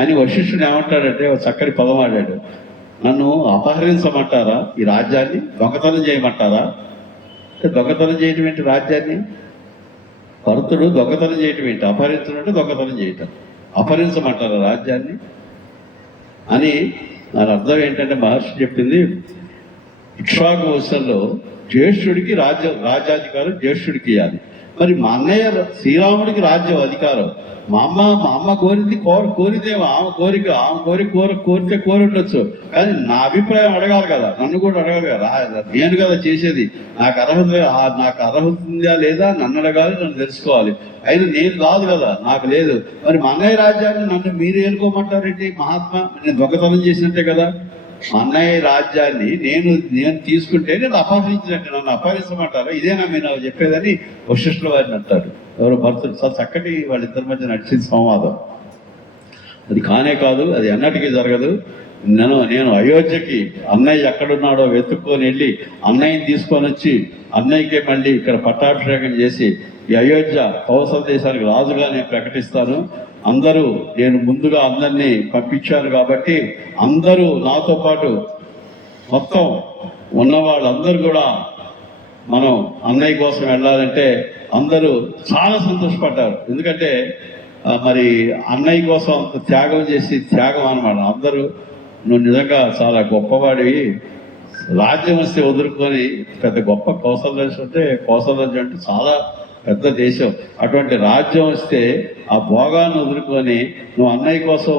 అని వశిష్ఠుడు ఏమంటాడంటే ఒక చక్కటి పదం ఆడాడు. నన్ను అపహరించమంటారా? ఈ రాజ్యాన్ని దొంగతనం చేయమంటారా? దొంగతనం చేయటం ఏంటి రాజ్యాన్ని? భరతుడు దొంగతనం చేయటం ఏంటి? అపహరించడం అంటే దొంగతనం చేయటం. అపహరించమంటారా రాజ్యాన్ని అని దాని అర్థం ఏంటంటే మహర్షి చెప్పింది, ఇక్ష్వాకు వంశంలో జ్యేష్ఠుడికి రాజ్యాధికారం జ్యేష్ఠుడికి ఇవ్వాలి. మరి మా అన్నయ్య శ్రీరాముడికి రాజ్యం అధికారం. మా అమ్మ కోరింది కోరిదేమో ఆమె కోరితే కోరి ఉండొచ్చు, కానీ నా అభిప్రాయం అడగాలి కదా, నన్ను కూడా అడగాలి కదా. నేను కదా చేసేది, నాకు అర్హత ఉందా లేదా నన్ను అడగాలి, నన్ను తెలుసుకోవాలి. అయినా నేను కాదు కదా, నాకు లేదు. మరి మా అన్నయ్య రాజ్యాన్ని నన్ను మీరు ఏలుకోమంటారేంటి? మహాత్మా, నేను దొంగతనం చేసినట్టే కదా. మా అన్నయ్య రాజ్యాన్ని నేను తీసుకుంటే నేను అపహరించినట్టు, నన్ను అపహరించమంటారా? ఇదేనా మీరు నాకు చెప్పేదని వశిష్ఠుల వారిని అంటాడు. ఎవరు? భర్తలు. చక్కటి వాళ్ళిద్దరి మధ్య నడిచింది సంవాదం. అది కానే కాదు, అది ఎన్నటికీ జరగదు. నేను అయోధ్యకి అన్నయ్య ఎక్కడున్నాడో వెతుక్కొని వెళ్ళి అన్నయ్యని తీసుకొని వచ్చి అన్నయ్యకే మళ్ళీ ఇక్కడ పట్టాభిషేకం చేసి ఈ అయోధ్య కౌసల దేశానికి రాజుగా నేను ప్రకటిస్తాను. అందరూ, నేను ముందుగా అందరినీ పంపించాను కాబట్టి అందరూ నాతో పాటు మొత్తం ఉన్న వాళ్ళందరూ కూడా మనం అన్నయ్య కోసం వెళ్ళాలంటే అందరూ చాలా సంతోషపడ్డారు. ఎందుకంటే మరి అన్నయ్య కోసం అంత త్యాగం చేసి త్యాగం అన్నమాట. అందరూ నువ్వు నిజంగా చాలా గొప్పవాడివి, రాజ్యం వస్తే వదులుకొని పెద్ద గొప్ప కౌసల దేశం అంటే చాలా పెద్ద దేశం, అటువంటి రాజ్యం వస్తే ఆ భోగాన్ని వదులుకొని నువ్వు అన్నయ్య కోసం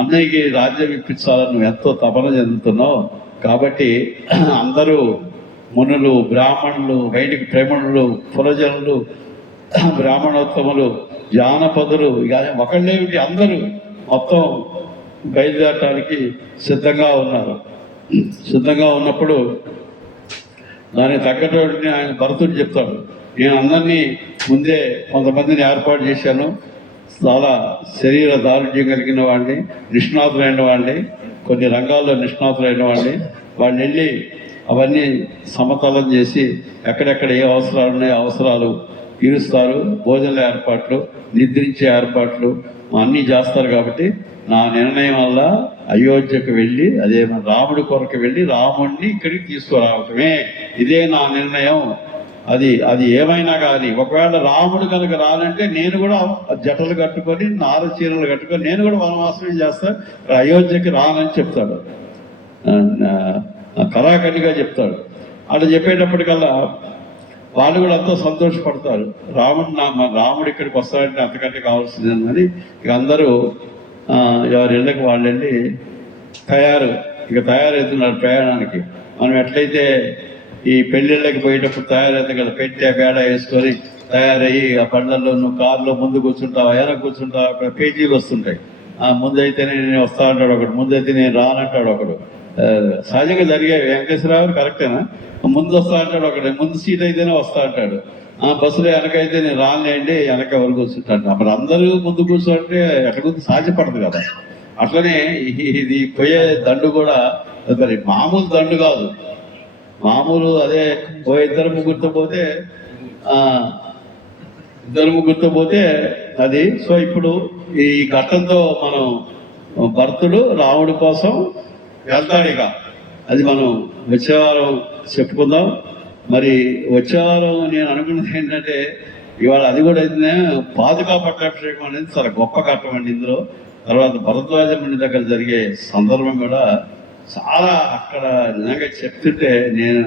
అన్నయ్యకి రాజ్యం ఇప్పించాలని నువ్వు ఎంతో తపన చెందుతున్నావు. కాబట్టి అందరూ మునులు, బ్రాహ్మణులు, వైదిక ప్రేమణులు, పురజనులు, బ్రాహ్మణోత్తములు, జానపదులు, ఇక ఒకళ్ళేమిటి అందరూ మొత్తం బయలుదేరటానికి సిద్ధంగా ఉన్నారు. సిద్ధంగా ఉన్నప్పుడు దానికి తగ్గటువంటి ఆయన భరతుడు చెప్తాడు, నేను అందరినీ ముందే కొంతమందిని ఏర్పాటు చేశాను, చాలా శరీర దారుఢ్యం కలిగిన వాడిని, నిష్ణాతులైన వాడిని, కొన్ని రంగాల్లో నిష్ణాతులైన వాడిని. వాళ్ళు వెళ్ళి అవన్నీ సమతలం చేసి ఎక్కడెక్కడ ఏ అవసరాలు ఉన్నాయో అవసరాలు తీరుస్తారు. భోజనాల ఏర్పాట్లు, నిద్రించే ఏర్పాట్లు అన్నీ చేస్తారు. కాబట్టి నా నిర్ణయం వల్ల అయోధ్యకు వెళ్ళి అదే రాముడి కొరకు వెళ్ళి రాముడిని ఇక్కడికి తీసుకురావటమే, ఇదే నా నిర్ణయం. అది ఏమైనా కానీ ఒకవేళ రాముడు కనుక రానంటే నేను కూడా జటలు కట్టుకొని నార చీరలు కట్టుకొని నేను కూడా వనవాసమే చేస్తాను, అయోధ్యకి రానని చెప్తాడు, కరాఖండిగా చెప్తాడు. అట్లా చెప్పేటప్పటికల్లా వాళ్ళు కూడా అంతా సంతోషపడతారు. రాముడు ఇక్కడికి వస్తాడంటే అంతకంటే కావాల్సిందని ఇక అందరూ ఎవరి ఇళ్ళకి వాళ్ళు వెళ్ళి తయారవుతున్నారు ప్రయాణానికి. మనం ఎట్లయితే ఈ పెళ్ళిళ్ళకి పోయేటప్పుడు తయారైతే కదా, పెట్టే బేడ వేసుకొని తయారయ్యి ఆ బండ్లలో నువ్వు కారులో ముందు కూర్చుంటావా వెనక కూర్చుంటావా, అక్కడ పేజీలు వస్తుంటాయి. ముందైతేనే నేను వస్తా అంటాడు ఒకడు, ముందైతే నేను రానంటాడు ఒకడు. సహజంగా జరిగే వెంకటేశ్వరరావు కరెక్టేనా? ముందు వస్తా అంటాడు ఒకడు, ముందు సీట్ అయితేనే వస్తా అంటాడు. బస్సులో వెనకైతే నేను రానులేండి వెనక ఎవరు కూర్చుంటాడు. అప్పుడు అందరూ ముందు కూర్చోంటే ఎట్లా గుర్తు సాధ్యపడదు కదా. అట్లనే ఇది పోయే దండు కూడా మరి మామూలు దండు కాదు, మామూలు అదే ఇద్దరు ముగ్గురితో పోతే అది. సో ఇప్పుడు ఈ ఘట్టంతో మనం భరతుడు రాముడి కోసం వెళ్తాడు. ఇక అది మనం వచ్చే వారం చెప్పుకుందాం. మరి వచ్చే వారం నేను అనుకున్నది ఏంటంటే ఇవాళ అది కూడా అయితే పాదుకా పట్టాభిషేకం అనేది చాలా గొప్ప ఘట్టం అండి. ఇందులో తర్వాత భరద్వాజముని దగ్గర జరిగే సందర్భం కూడా చాలా అక్కడ నిజంగా చెప్తుంటే నేను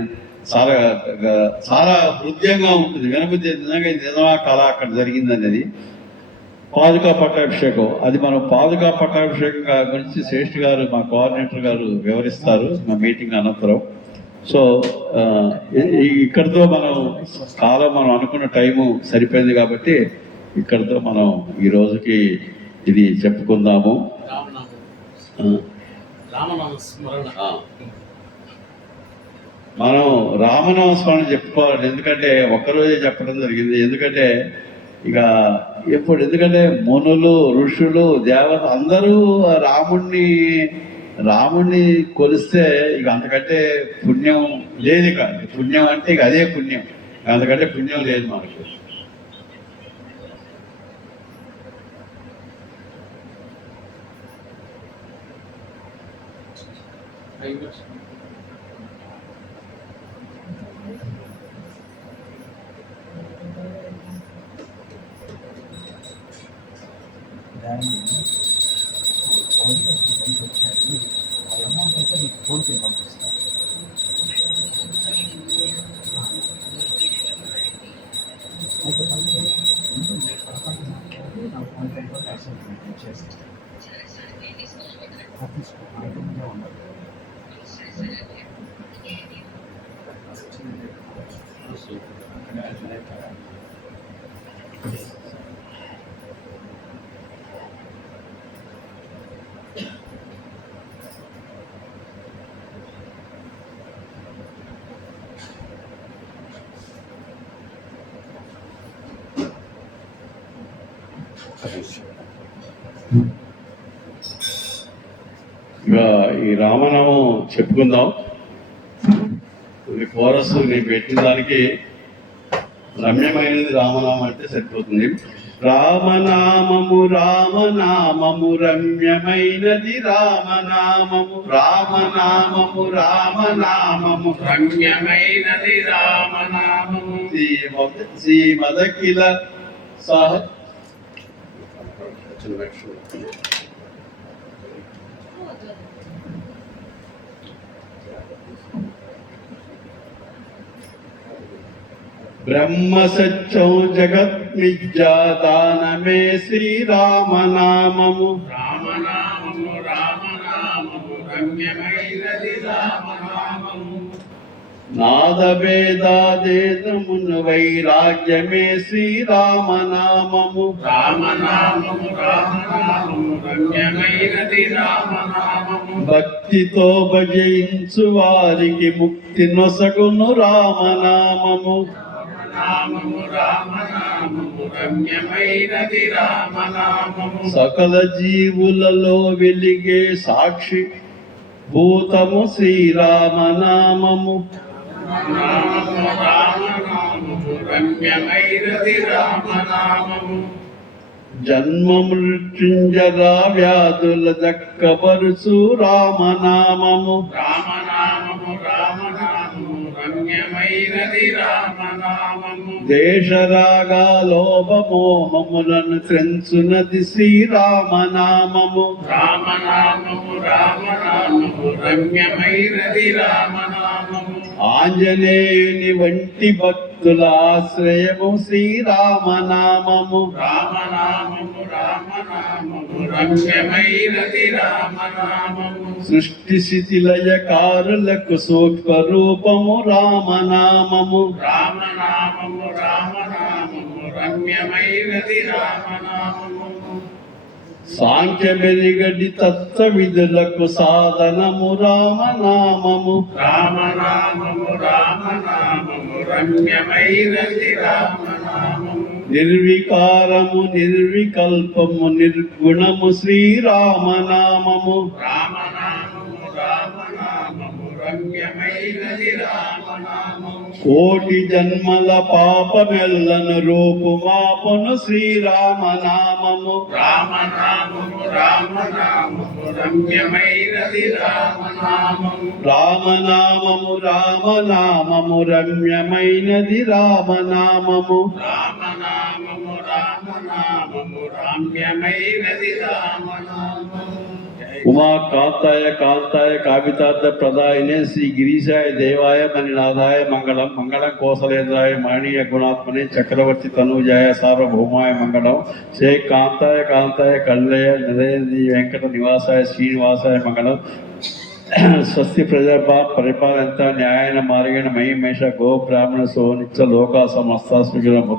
చాలా హృదయంగా ఉంటుంది, వినబుద్ధి. నిజంగా నిజమా కళ అక్కడ జరిగింది అనేది పాదుకా పట్టాభిషేకం. అది మనం పాదుకా పట్టాభిషేకం గురించి శ్రేష్ఠ గారు మా కోఆర్డినేటర్ గారు వివరిస్తారు మా మీటింగ్ అనంతరం. సో ఇక్కడితో మనం అనుకున్న టైము సరిపోయింది కాబట్టి ఇక్కడితో మనం ఈ రోజుకి ఇది చెప్పుకుందాము. మనం రామనామ స్మరణ చెప్పుకోవాలి. ఎందుకంటే ఒక్కరోజే చెప్పడం జరిగింది. ఎందుకంటే ఎందుకంటే మునులు, ఋషులు, దేవత అందరూ రాముణ్ణి కొలిస్తే ఇక అంతకంటే పుణ్యం లేదు. ఇక పుణ్యం అంటే ఇక అదే పుణ్యం. అందుకంటే పుణ్యం లేదు మనకి. ఇక ఈ రామనామం చెప్పుకుందాం. కోరస్ నేను పెట్టిన దానికి రమ్యమైనది రామనామం అంటే సరిపోతుంది. రామనామము రామనామము రమ్యమైనది రామనామము, రామనామము రామనామము రమ్యమైనది రామనామము. శ్రీమదఖిల సహ బ్రహ్మ సత్యం జగత్ మిథ్యాదానమే శ్రీరామనామము, రామనామము రామనామము రమ్యమైనది రామనామము. నాదవేదాదేదమును వైరాగ్యమే శ్రీరామనామము, రామనామము రామనామము రమ్యమైనది రామనామము. భక్తితో భజించు వారికి ముక్తి నొసగును రామనామము, రామనామము రామనామము రమ్యమైనది రామనామము. సకల జీవులలో వెలిగే సాక్షి భూతము శ్రీరామనామము, రామనామము రామనామము రమ్యమైనది రామనామము. జన్మ మృత్యుంజరా వ్యాధుల దక్కపరుచు రామనామము, రామనామము రామనామము రమ్యమైనది రామనామము. దేశరాగా లోభమోహములను త్రెంచునది శ్రీరామనామము, రామనామము రామనామము రమ్యమైనది రామనామము. ఆంజనేయుని వంటి భక్తుల ఆశ్రయము శ్రీరామనామము, రామనామము రామనామము రమ్యమైనది రామనామము. సృష్టి స్థితిలయకారులకు సూక్ష్మ రూపము రామనామము, రామనామము రామనామము రమ్యమైనది రామనామము. సాంఖ్య మెరుగడి తత్వ విధులకు సాధనము రామనామము, రామనామము రామనామము రమ్యమైనది రామనామము. నిర్వికారము నిర్వికల్పము నిర్గుణము శ్రీరామనామము, రామనామము రామనామము రమ్యమైనది రామనామము. కోటి జన్మల పాపమెల్లను రూపుమాపును శ్రీరామనామము, రామనామము రామనామము రమ్యమైనది రామనామము. రామనామము రామనామము రమ్యమైనది రామనామము, రామనామము రామనామము రమ్యమైనది రామనామము. ఉమా కాంతాయ కాంతాయ కావితార్థ ప్రదాయనే శ్రీ గిరీశాయ దేవాయ మణినాథాయ మంగళం, మంగళం కోసలేంద్రాయ మహనీయ గుణాత్మనే చక్రవర్తి తనూజాయ సార్వభౌమాయ మంగళం, శ్రీ కాంతాయ కాంతాయ కళ్లయ నరేంద్రి వెంకట నివాసాయ శ్రీనివాసాయ మంగళం. స్వస్తి ప్రజా పరిపాలనంత న్యాయన మార్గేణ మహిమేష గో బ్రాహ్మణ సో నిత్య లోకా సమస్త సుఖినం.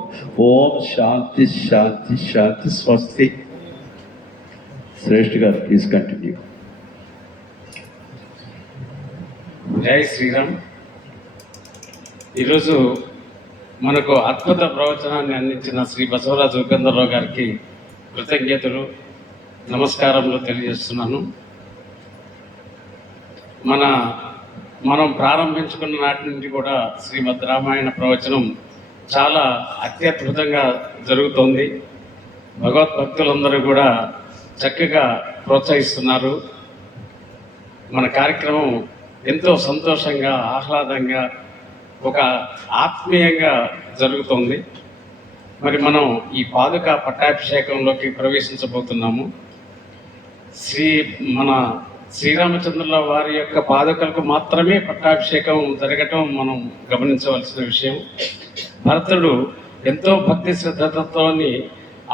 ఓం శాంతి శాంతి శాంతి. స్వస్తి. శ్రేష్ఠ గారు ప్లీజ్ కంటిన్యూ. జై శ్రీరామ్. ఈరోజు మనకు అద్భుత ప్రవచనాన్ని అందించిన శ్రీ బసవరాజు ఉపేంద్రరావు గారికి కృతజ్ఞతలు నమస్కారములు తెలియజేస్తున్నాను. మనం ప్రారంభించుకున్న నాటి నుండి కూడా శ్రీమద్ రామాయణ ప్రవచనం చాలా అత్యద్భుతంగా జరుగుతోంది. భగవద్భక్తులందరూ కూడా చక్కగా ప్రోత్సహిస్తున్నారు. మన కార్యక్రమం ఎంతో సంతోషంగా, ఆహ్లాదంగా, ఒక ఆత్మీయంగా జరుగుతోంది. మరి మనం ఈ పాదుక పట్టాభిషేకంలోకి ప్రవేశించబోతున్నాము. మన శ్రీరామచంద్రుల వారి యొక్క పాదుకలకు మాత్రమే పట్టాభిషేకం జరగటం మనం గమనించవలసిన విషయం. భరతుడు ఎంతో భక్తి శ్రద్ధతోని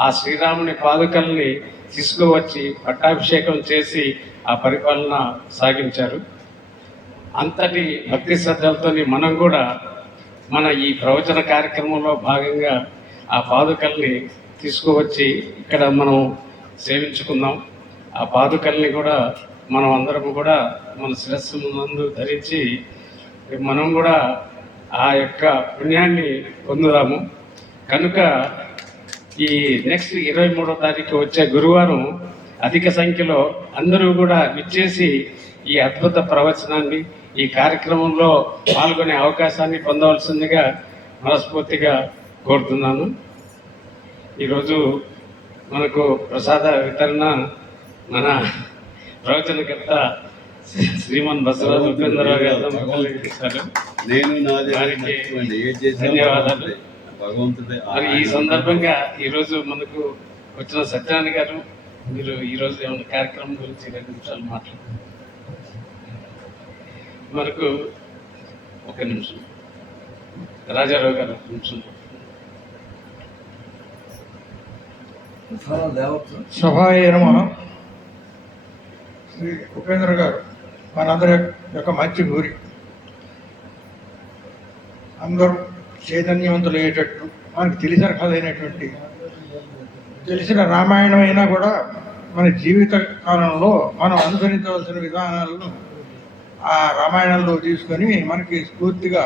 ఆ శ్రీరాముని పాదుకల్ని తీసుకువచ్చి పట్టాభిషేకం చేసి ఆ పరిపాలన సాగించారు. అంతటి భక్తి శ్రద్ధలతోని మనం కూడా మన ఈ ప్రవచన కార్యక్రమంలో భాగంగా ఆ పాదుకల్ని తీసుకువచ్చి ఇక్కడ మనం సేవించుకుందాం. ఆ పాదుకల్ని కూడా మనం అందరం కూడా మన శిరస్సు నందు ధరించి మనం కూడా ఆ యొక్క పుణ్యాన్ని పొందుదాము. కనుక ఈ నెక్స్ట్ 23వ తారీఖు వచ్చే గురువారం అధిక సంఖ్యలో అందరూ కూడా విచ్చేసి ఈ అద్భుత ప్రవచనాన్ని, ఈ కార్యక్రమంలో పాల్గొనే అవకాశాన్ని పొందవలసిందిగా మనస్ఫూర్తిగా కోరుతున్నాను. ఈరోజు మనకు ప్రసాద వితరణ మన ప్రవచనకర్త శ్రీమన్ బసవరాజు ఉపేంద్రరావు గారు ఇస్తారు. నేను నాది వారికి ఏం చేసినా ధన్యవాదాలు. భగవంతుడే. మరి ఈ సందర్భంగా ఈరోజు మనకు వచ్చిన సత్యనారాయణ గారు, మీరు ఈరోజు ఏమైనా కార్యక్రమం గురించి 2 నిమిషాలు మాట్లాడారు. మనకు ఒక నిమిషం రాజారావు గారు 1 నిమిషం. సభాయ నమః. శ్రీ ఉపేంద్ర గారు మనందరి యొక్క మంచి గురి, అందరూ చైతన్యవంతులు అయ్యేటట్టు మనకు తెలిసిన కథ అయినటువంటి తెలిసిన రామాయణం అయినా కూడా మన జీవిత కాలంలో మనం అనుసరించవలసిన విధానాలను ఆ రామాయణంలో తీసుకొని మనకి స్ఫూర్తిగా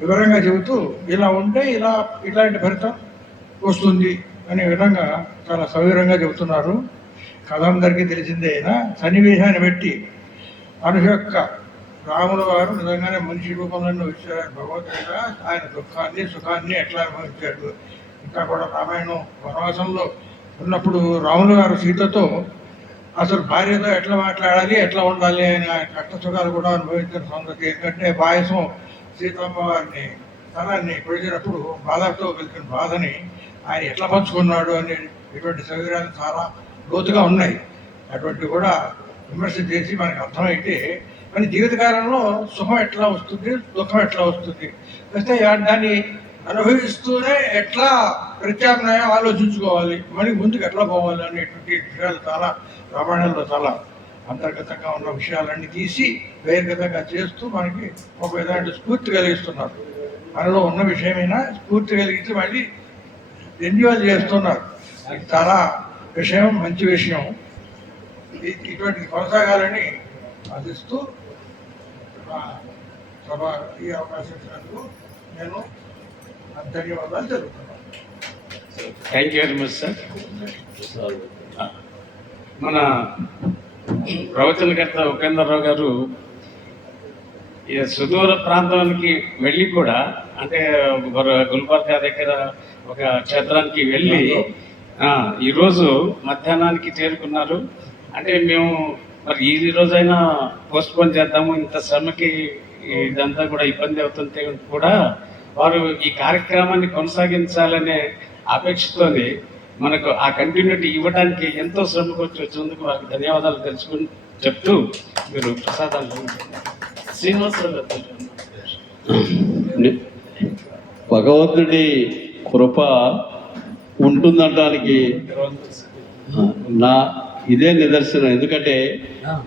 వివరంగా చెబుతూ ఇలా ఉంటే ఇలాంటి ఫలితం వస్తుంది అనే విధంగా చాలా సవివరంగా చెబుతున్నారు. కథ అందరికీ తెలిసిందే అయినా సన్నివేశాన్ని బట్టి మనిషి యొక్క రాముల వారు నిజంగానే మనిషి రూపంలో వచ్చారు. భగవంతుడిగా ఆయన దుఃఖాన్ని సుఖాన్ని ఎట్లా అనుభవించాడు. ఇంకా కూడా రామాయణం వనవాసంలో ఉన్నప్పుడు రాముల గారు సీతతో అసలు భార్యతో ఎట్లా మాట్లాడాలి, ఎట్లా ఉండాలి అని ఆయన కష్ట సుఖాలు కూడా అనుభవించిన సంగతి. ఎందుకంటే పాయసం సీతమ్మ వారిని తనాన్ని పొడిచినప్పుడు బాధతో కలిసిన బాధని ఆయన ఎట్లా పంచుకున్నాడు అనే ఇటువంటి సవివరాలు చాలా లోతుగా ఉన్నాయి. అటువంటి కూడా విమర్శ చేసి మనకు అర్థమైతే మన జీవితకాలంలో సుఖం ఎట్లా వస్తుంది, దుఃఖం ఎట్లా వస్తుంది, వస్తే దాన్ని అనుభవిస్తూనే ఎట్లా ప్రత్యామ్నాయం ఆలోచించుకోవాలి, మనకి ముందుకు ఎట్లా పోవాలి అనేటువంటి విషయాలు చాలా రామాయణంలో చాలా అంతర్గతంగా ఉన్న విషయాలన్నీ తీసి బహిర్గతంగా చేస్తూ మనకి ఒక విధమైన స్ఫూర్తి కలిగిస్తున్నారు. మనలో ఉన్న విషయమైనా స్ఫూర్తి కలిగించి మళ్ళీ రెన్యువల్ చేస్తున్నారు. ఇది చాలా విషయం, మంచి విషయం. ఇటువంటి కొనసాగాలని ఆశిస్తూ సభ ఈ అవకాశం ఇచ్చినందుకు నేను ధన్యవాదాలు జరుగుతున్నాను. Thank you very much sir. మన ప్రవచనకర్త ఉపేంద్రరావు గారు ఈ సుదూర ప్రాంతానికి వెళ్ళి కూడా, అంటే గుల్బర్గా దగ్గర ఒక క్షేత్రానికి వెళ్ళి ఈరోజు మధ్యాహ్నానికి చేరుకున్నారు. అంటే మేము మరి ఈ రోజైనా పోస్ట్ పోన్ చేద్దాము, ఇంత శ్రమకి ఇదంతా కూడా ఇబ్బంది అవుతుంటే కూడా వారు ఈ కార్యక్రమాన్ని కొనసాగించాలనే అపేక్షతోని మనకు ఆ కంటిన్యూటీ ఇవ్వడానికి ఎంతో శ్రమకు వచ్చినందుకు వారికి ధన్యవాదాలు తెలుసుకుని చెప్తూ మీరు ప్రసాదాలు శ్రీనివాసరావు భగవంతుడి కృప ఉంటుందనడానికి ఇదే నిదర్శనం. ఎందుకంటే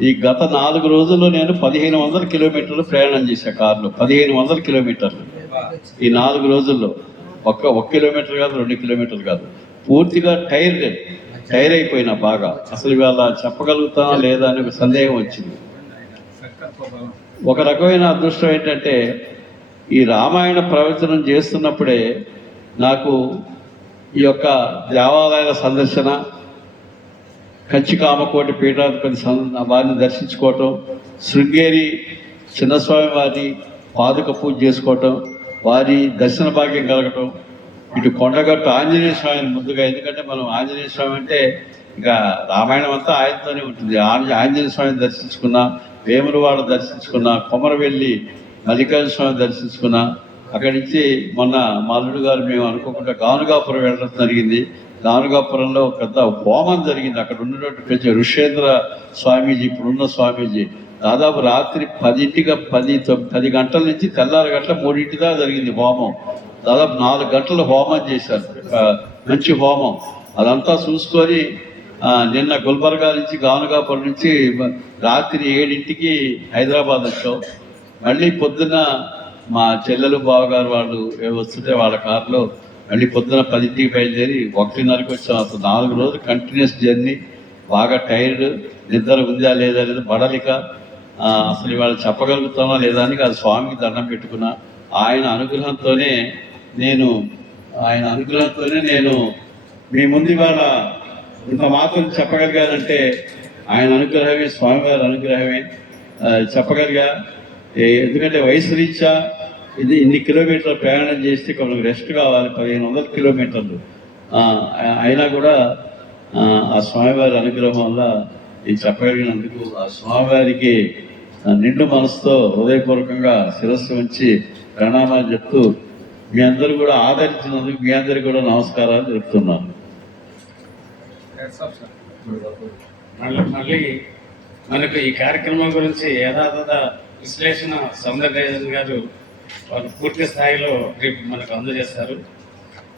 ఈ గత 4 రోజుల్లో నేను 1500 కిలోమీటర్లు ప్రయాణం చేశా కారులో. 1500 కిలోమీటర్లు ఈ 4 రోజుల్లో. ఒక్క కిలోమీటర్ కాదు, 2 కిలోమీటర్లు కాదు, పూర్తిగా టైర్ అయిపోయినా బాగా. అసలు ఇవాళ చెప్పగలుగుతానా లేదా అనే సందేహం వచ్చింది. ఒక రకమైన అదృష్టం ఏంటంటే ఈ రామాయణ ప్రవచనం చేస్తున్నప్పుడే నాకు ఈ యొక్క దేవాలయాల సందర్శన, కంచి కామకోటి పీఠాధిపతి వారిని దర్శించుకోవటం, శృంగేరి చిన్నస్వామి వారిని పాదుక పూజ చేసుకోవటం, వారి దర్శన భాగ్యం కలగటం, ఇటు కొండగట్టు ఆంజనేయ స్వామిని ముందుగా, ఎందుకంటే మనం ఆంజనేయ స్వామి అంటే ఇంకా రామాయణం అంతా ఆయనతోనే ఉంటుంది. ఆంజనేయ స్వామిని దర్శించుకున్నా, వేములవాడ దర్శించుకున్నా, కొమరవెల్లి మల్లికార్జున స్వామిని దర్శించుకున్నా, అక్కడి నుంచి మొన్న మా అల్లుడు గారు మేము అనుకోకుండా గానుగాపురం వెళ్ళడం జరిగింది. గానుగాపురంలో పెద్ద హోమం జరిగింది. అక్కడ ఉన్నటువంటి పెద్ద ఋషేంద్ర స్వామీజీ, ఇప్పుడున్న స్వామీజీ, దాదాపు రాత్రి 10 గంటల నుంచి తెల్లారి గంటల 3 దాకా జరిగింది హోమం. దాదాపు 4 గంటలు హోమం చేశారు, మంచి హోమం. అదంతా చూసుకొని నిన్న గుల్బర్గా నుంచి గానుగాపురం నుంచి రాత్రి 7ంటికి హైదరాబాద్ వచ్చాం. మళ్ళీ పొద్దున్న మా చెల్లెలు బావగారు వాళ్ళు వస్తుంటే వాళ్ళ కారులో మళ్ళీ పొద్దున 10ంటికి బయలుదేరి 1:30కి వచ్చాం. అసలు 4 రోజులు కంటిన్యూస్ జర్నీ, బాగా టైర్డ్, నిద్ర ఉందా లేదా అనేది బడలిక. అసలు ఇవాళ చెప్పగలుగుతామా లేదా అని అది స్వామికి దండం పెట్టుకున్నా. ఆయన అనుగ్రహంతోనే నేను మీ ముందు ఇవాళ ఇంత మాత్రం చెప్పగలిగానంటే ఆయన అనుగ్రహమే, స్వామివారి అనుగ్రహమే చెప్పగలిగా. ఎందుకంటే వయసు రీత్యా ఇన్ని కిలోమీటర్లు ప్రయాణం చేస్తే కొంచెం రెస్ట్ కావాలి, 1500 కిలోమీటర్లు. అయినా కూడా ఆ స్వామివారి అనుగ్రహం వల్ల ఇది చెప్పగలిగినందుకు ఆ స్వామివారికి నిండు మనసుతో హృదయపూర్వకంగా శిరస్సు ఉంచి ప్రణామాలు చెప్తూ మీ అందరూ కూడా ఆదరించినందుకు మీ అందరికీ కూడా నమస్కారాలు చెప్తున్నాను. మళ్ళీ మనకు ఈ కార్యక్రమం గురించి యథాతథ విశ్లేషణ సౌందరరాజన్ గారు వాళ్ళు పూర్తి స్థాయిలో మనకు అందజేస్తారు.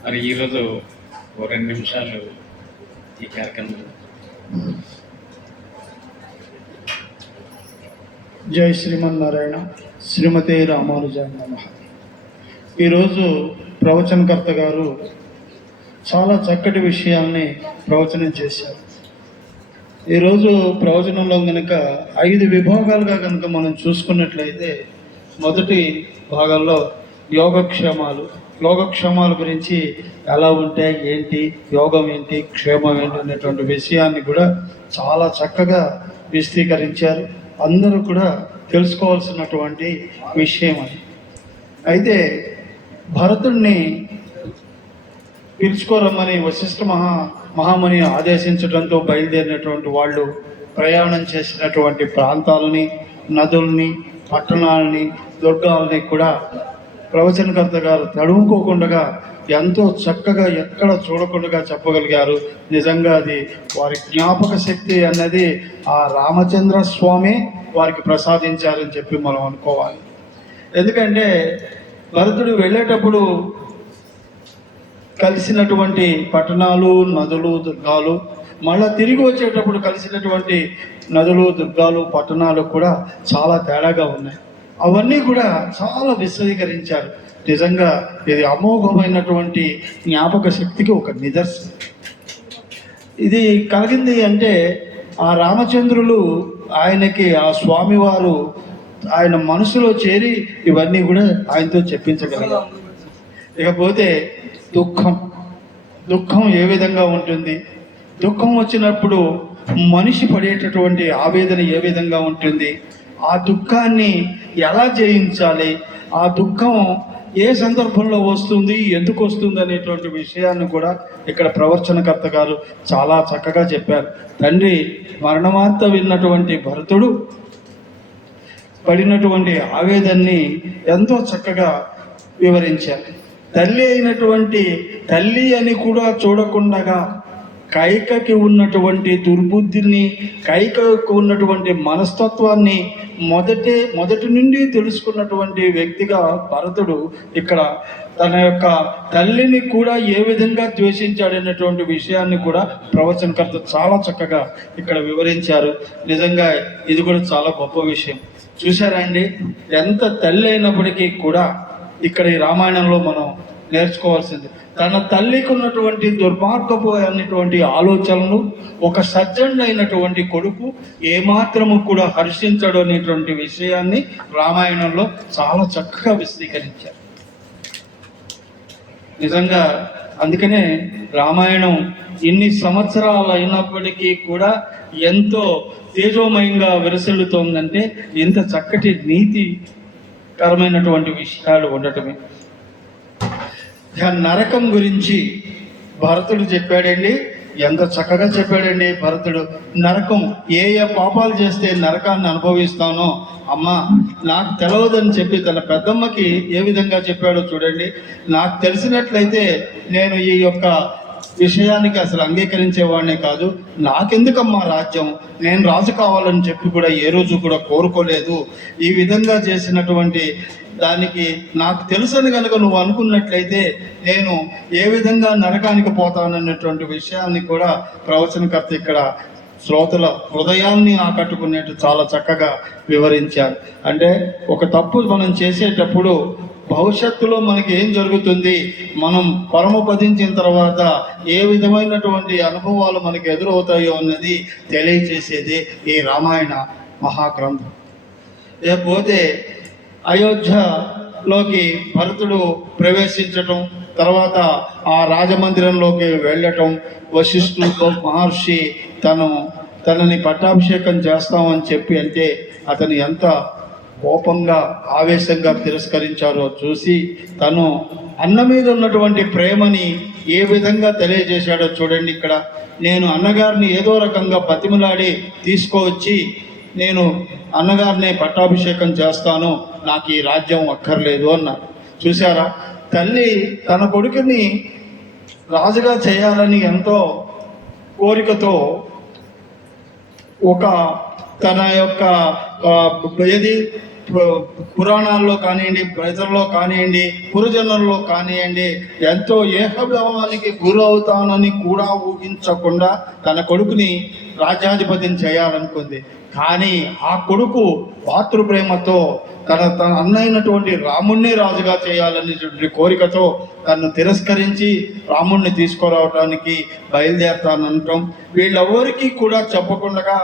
మరి ఈరోజు 2 నిమిషాలు ఈ కార్యక్రమం. జై శ్రీమన్నారాయణ. శ్రీమతే రామానుజాయ నమః. ఈరోజు ప్రవచనకర్త గారు చాలా చక్కటి విషయాల్ని ప్రవచనం చేశారు. ఈరోజు ప్రవచనంలో కనుక 5 విభాగాలుగా కనుక మనం చూసుకున్నట్లయితే, మొదటి భాగంలో యోగక్షేమాల గురించి ఎలా ఉంటాయి, ఏంటి యోగం ఏంటి, క్షేమం ఏంటి అనేటువంటి విషయాన్ని కూడా చాలా చక్కగా విశదీకరించారు. అందరూ కూడా తెలుసుకోవాల్సినటువంటి విషయం అది. అయితే భరతుడిని పిలుచుకోరమ్మని వశిష్ఠ మహాముని ఆదేశించడంతో బయలుదేరినటువంటి వాళ్ళు ప్రయాణం చేసినటువంటి ప్రాంతాలని, నదుల్ని, పట్టణాలని, దుర్గాలని కూడా ప్రవచనకర్త గారు తడుముకోకుండా ఎంతో చక్కగా ఎక్కడ చూడకుండా చెప్పగలిగారు. నిజంగా అది వారి జ్ఞాపక శక్తి అన్నది ఆ రామచంద్ర స్వామి వారికి ప్రసాదించారని చెప్పి మనం అనుకోవాలి. ఎందుకంటే భరతుడు వెళ్ళేటప్పుడు కలిసినటువంటి పట్టణాలు, నదులు, దుర్గాలు, మళ్ళా తిరిగి వచ్చేటప్పుడు కలిసినటువంటి నదులు, దుర్గాలు, పట్టణాలు కూడా చాలా తేడాగా ఉన్నాయి. అవన్నీ కూడా చాలా విశదీకరించారు. నిజంగా ఇది అమోఘమైనటువంటి జ్ఞాపక శక్తికి ఒక నిదర్శనం. ఇది కలిగింది అంటే ఆ రామచంద్రులు ఆయనకి, ఆ స్వామివారు ఆయన మనసులో చేరి ఇవన్నీ కూడా ఆయనతో చెప్పించగలరు. ఇకపోతే దుఃఖం ఏ విధంగా ఉంటుంది, దుఃఖం వచ్చినప్పుడు మనిషి పడేటటువంటి ఆవేదన ఏ విధంగా ఉంటుంది, ఆ దుఃఖాన్ని ఎలా జయించాలి, ఆ దుఃఖం ఏ సందర్భంలో వస్తుంది, ఎందుకు వస్తుంది అనేటువంటి విషయాన్ని కూడా ఇక్కడ ప్రవచనకర్త గారు చాలా చక్కగా చెప్పారు. తండ్రి మరణవార్త విన్నటువంటి భరతుడు పడినటువంటి ఆవేదనని ఎంతో చక్కగా వివరించారు. తల్లి అని కూడా చూడకుండా కైకకి ఉన్నటువంటి దుర్బుద్ధిని, కైకకు ఉన్నటువంటి మనస్తత్వాన్ని మొదటి నుండి తెలుసుకున్నటువంటి వ్యక్తిగా భరతుడు ఇక్కడ తన యొక్క తల్లిని కూడా ఏ విధంగా ద్వేషించాడనేటువంటి విషయాన్ని కూడా ప్రవచనకర్త చాలా చక్కగా ఇక్కడ వివరించారు. నిజంగా ఇది కూడా చాలా గొప్ప విషయం. చూసారా అండి, ఎంత తల్లి అయినప్పటికీ కూడా ఇక్కడ ఈ రామాయణంలో మనం నేర్చుకోవాల్సింది, తన తల్లికి ఉన్నటువంటి దుర్మార్గపు అనేటువంటి ఆలోచనలు ఒక సజ్జనుడైనటువంటి కొడుకు ఏమాత్రము కూడా హర్షించడు అనేటువంటి విషయాన్ని రామాయణంలో చాలా చక్కగా విశదీకరించారు. నిజంగా అందుకనే రామాయణం ఇన్ని సంవత్సరాలు అయినప్పటికీ కూడా ఎంతో తేజోమయంగా విరసిల్లుతోందంటే ఇంత చక్కటి నీతికరమైనటువంటి విషయాలు ఉండటమే. నరకం గురించి భరతుడు చెప్పాడండి. ఎంత చక్కగా చెప్పాడండి భరతుడు. నరకం ఏ పాపాలు చేస్తే నరకాన్ని అనుభవిస్తానో అమ్మ నాకు తెలియదని చెప్పి తన పెద్దమ్మకి ఏ విధంగా చెప్పాడో చూడండి. నాకు తెలిసినట్లయితే నేను ఈ యొక్క విషయానికి అసలు అంగీకరించేవాడినే కాదు. నాకెందుకమ్మా రాజ్యం, నేను రాజు కావాలని చెప్పి కూడా ఏ రోజు కూడా కోరుకోలేదు. ఈ విధంగా చేసినటువంటి దానికి నాకు తెలుసని కనుక నువ్వు అనుకున్నట్లయితే నేను ఏ విధంగా నరకానికి పోతానన్నటువంటి విషయాన్ని కూడా ప్రవచనకర్త ఇక్కడ శ్రోతల హృదయాన్ని ఆకట్టుకునేట్టు చాలా చక్కగా వివరించారు. అంటే ఒక తప్పు మనం చేసేటప్పుడు భవిష్యత్తులో మనకి ఏం జరుగుతుంది, మనం పరమపదించిన తర్వాత ఏ విధమైనటువంటి అనుభవాలు మనకి ఎదురవుతాయో అన్నది తెలియచేసేది ఈ రామాయణ మహాగ్రంథం. లేకపోతే అయోధ్యలోకి భరతుడు ప్రవేశించటం, తర్వాత ఆ రాజమందిరంలోకి వెళ్ళటం, వశిష్ఠుడు మహర్షి తనని పట్టాభిషేకం చేస్తామని చెప్పి అంటే అతను ఎంత కోపంగా ఆవేశంగా తిరస్కరించారో చూసి తను అన్న మీద ఉన్నటువంటి ప్రేమని ఏ విధంగా తెలియజేశాడో చూడండి. ఇక్కడ నేను అన్నగారిని ఏదో రకంగా బతిమలాడి తీసుకువచ్చి నేను అన్నగారిని పట్టాభిషేకం చేస్తాను, నాకు ఈ రాజ్యం అక్కర్లేదు అన్నారు. చూసారా, తల్లి తన కొడుకుని రాజుగా చేయాలని ఎంతో కోరికతో ఒక తన యొక్క ఏది పురాణాల్లో కానివ్వండి, ప్రజల్లో కానివ్వండి, పురజనుల్లో కానివ్వండి ఎంతో ఏకభావానికి గురవుతానని కూడా ఊహించకుండా తన కొడుకుని రాజ్యాధిపతిని చేయాలనుకుంది. కానీ ఆ కొడుకు మాతృప్రేమతో తన అన్నైనటువంటి రాముణ్ణి రాజుగా చేయాలనేటువంటి కోరికతో తను తిరస్కరించి రాముణ్ణి తీసుకురావడానికి బయలుదేరతానంటాం. వీళ్ళెవరికి కూడా చెప్పకుండా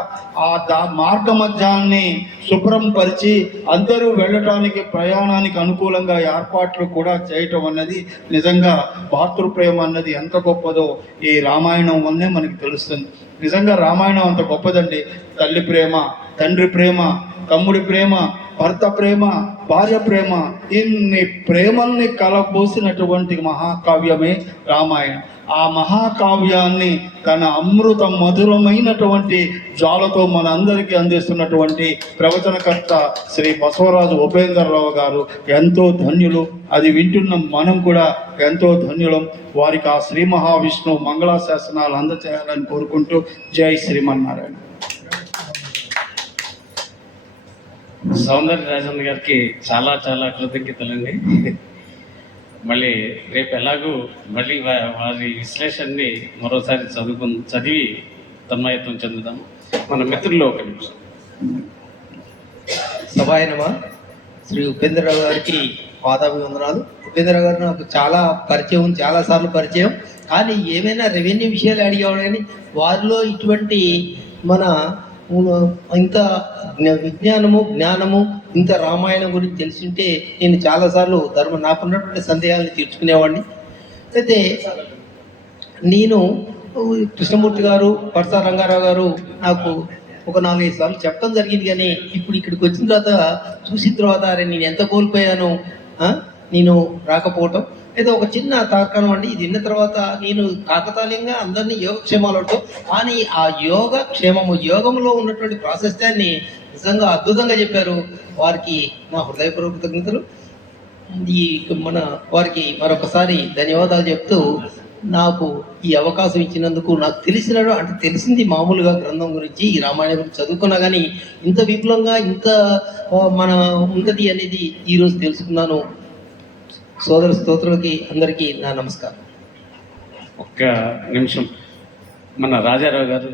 ఆ మార్గ మధ్యాన్ని శుభ్రం పరిచి అందరూ వెళ్ళటానికి ప్రయాణానికి అనుకూలంగా ఏర్పాట్లు కూడా చేయటం అన్నది నిజంగా మాతృప్రేమ అన్నది ఎంత గొప్పదో ఈ రామాయణం వల్లే మనకి తెలుస్తుంది. నిజంగా రామాయణం అంత గొప్పదండి. తల్లి ప్రేమ, తండ్రి ప్రేమ, తమ్ముడి ప్రేమ, భర్త ప్రేమ, భార్య ప్రేమ, ఇన్ని ప్రేమల్ని కలబోసినటువంటి మహాకావ్యమే రామాయణం. ఆ మహాకావ్యాన్ని తన అమృత మధురమైనటువంటి జ్వాలతో మన అందరికీ అందిస్తున్నటువంటి ప్రవచనకర్త శ్రీ బసవరాజు ఉపేంద్రరావు గారు ఎంతో ధన్యులు. అది వింటున్న మనం కూడా ఎంతో ధన్యులం. వారికి ఆ శ్రీ మహావిష్ణువు మంగళాశాసనాలు అందచేయాలని కోరుకుంటూ జై శ్రీమన్నారాయణ. సౌందర్య రాజన్ గారికి చాలా చాలా కృతజ్ఞతలండి. మళ్ళీ రేపు ఎలాగూ మళ్ళీ వారి విశ్లేషణని మరోసారి చదివి తన్మయత్వం చెందుదాము. మన మిత్రుల్లో ఒక నిమిషం. సభాయనమా శ్రీ ఉపేంద్రరావు గారికి పాదాభివందనాలు. ఉపేంద్రరావు గారు నాకు చాలా పరిచయం, చాలాసార్లు పరిచయం. కానీ ఏమైనా రెవెన్యూ విషయాలు అడిగేవాడు కానీ వారిలో ఇటువంటి మన ఇంత విజ్ఞానము, జ్ఞానము, ఇంత రామాయణం గురించి తెలిసింటే నేను చాలాసార్లు నాకున్నటువంటి సందేహాలను తీర్చుకునేవాడిని. అయితే నేను కృష్ణమూర్తి గారు, పరసా రంగారావు గారు నాకు ఒక 4-5 సార్లు చెప్పడం జరిగింది. కానీ ఇప్పుడు ఇక్కడికి వచ్చిన తర్వాత చూసిన తర్వాత అరే నేను ఎంత కోల్పోయాను నేను రాకపోవటం. అయితే ఒక చిన్న తార్కాణం అండి. ఇది విన్న తర్వాత నేను కాకతాళీయంగా అందరినీ యోగక్షేమాలు అడుగుతాం. కానీ ఆ యోగక్షేమము, యోగంలో ఉన్నటువంటి ప్రాశస్త్యాన్ని నిజంగా అద్భుతంగా చెప్పారు. వారికి నా హృదయపూర్వక కృతజ్ఞతలు. వారికి మరొకసారి ధన్యవాదాలు చెప్తూ నాకు ఈ అవకాశం ఇచ్చినందుకు. నాకు తెలిసింది మామూలుగా గ్రంథం గురించి, ఈ రామాయణం గురించి చదువుకున్నా కానీ ఇంత విపులంగా ఇంత ఉన్నది అనేది ఈరోజు తెలుసుకున్నాను. సోదర స్తోత్రులకి అందరికీ నా నమస్కారం. ఒక్క నిమిషం, మన రాజారావు గారు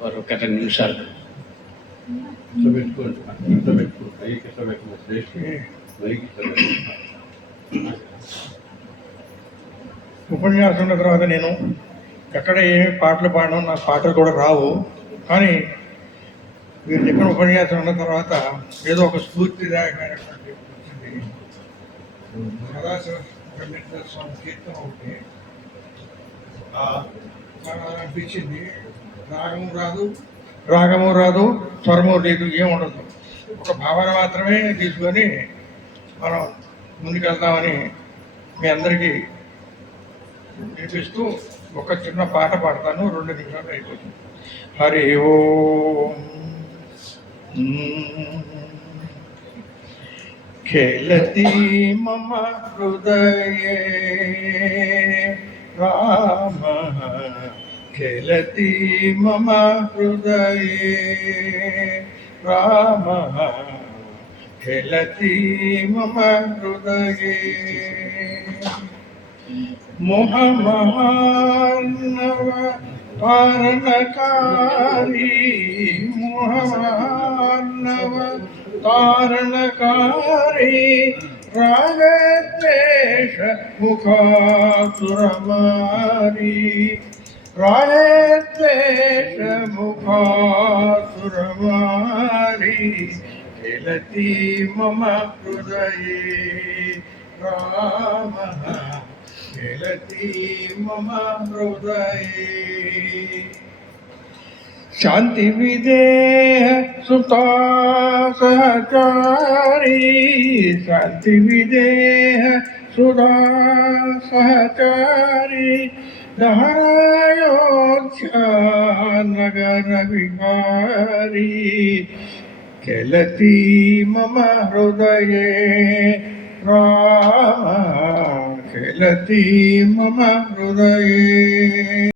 వారు ఒక 2 నిమిషాలు. ఉపన్యాసం ఉన్న తర్వాత నేను ఎక్కడ ఏమి పాటలు పాడడం, నాకు పాటలు కూడా రావు. కానీ వీరి దగ్గర ఉపన్యాసం ఉన్న తర్వాత ఏదో ఒక స్ఫూర్తిదాయకమైనటువంటి వచ్చింది. స్వామి కీర్తన ఒకటి అనిపించింది. రాగము రాదు, స్వరము లేదు, ఏముండదు. ఒక భావన మాత్రమే తీసుకొని మనం ముందుకెళ్తామని మీ అందరికీ వినిపిస్తూ ఒక చిన్న పాట పాడతాను, 2 నిమిషాలు అయిపోతుంది. హరి ఓం खेलती मम हृदये राम, खेलती मम हृदये राम, खेलती मम हृदये मोहमानव तारणकारी, मोहमानव तारणकारी, रागद्वेष मुखासुरमारी, रागद्वेष मुखासुरमारी, खेलती मम हृदये राम, खेलती मम हृदये शांति विदेह सुता सहचारी, शांति विदेह सुधा सहचारी, दहरायोध्या नगर विहारी, खेलती मम हृदये राम, खेलती मम हृदये।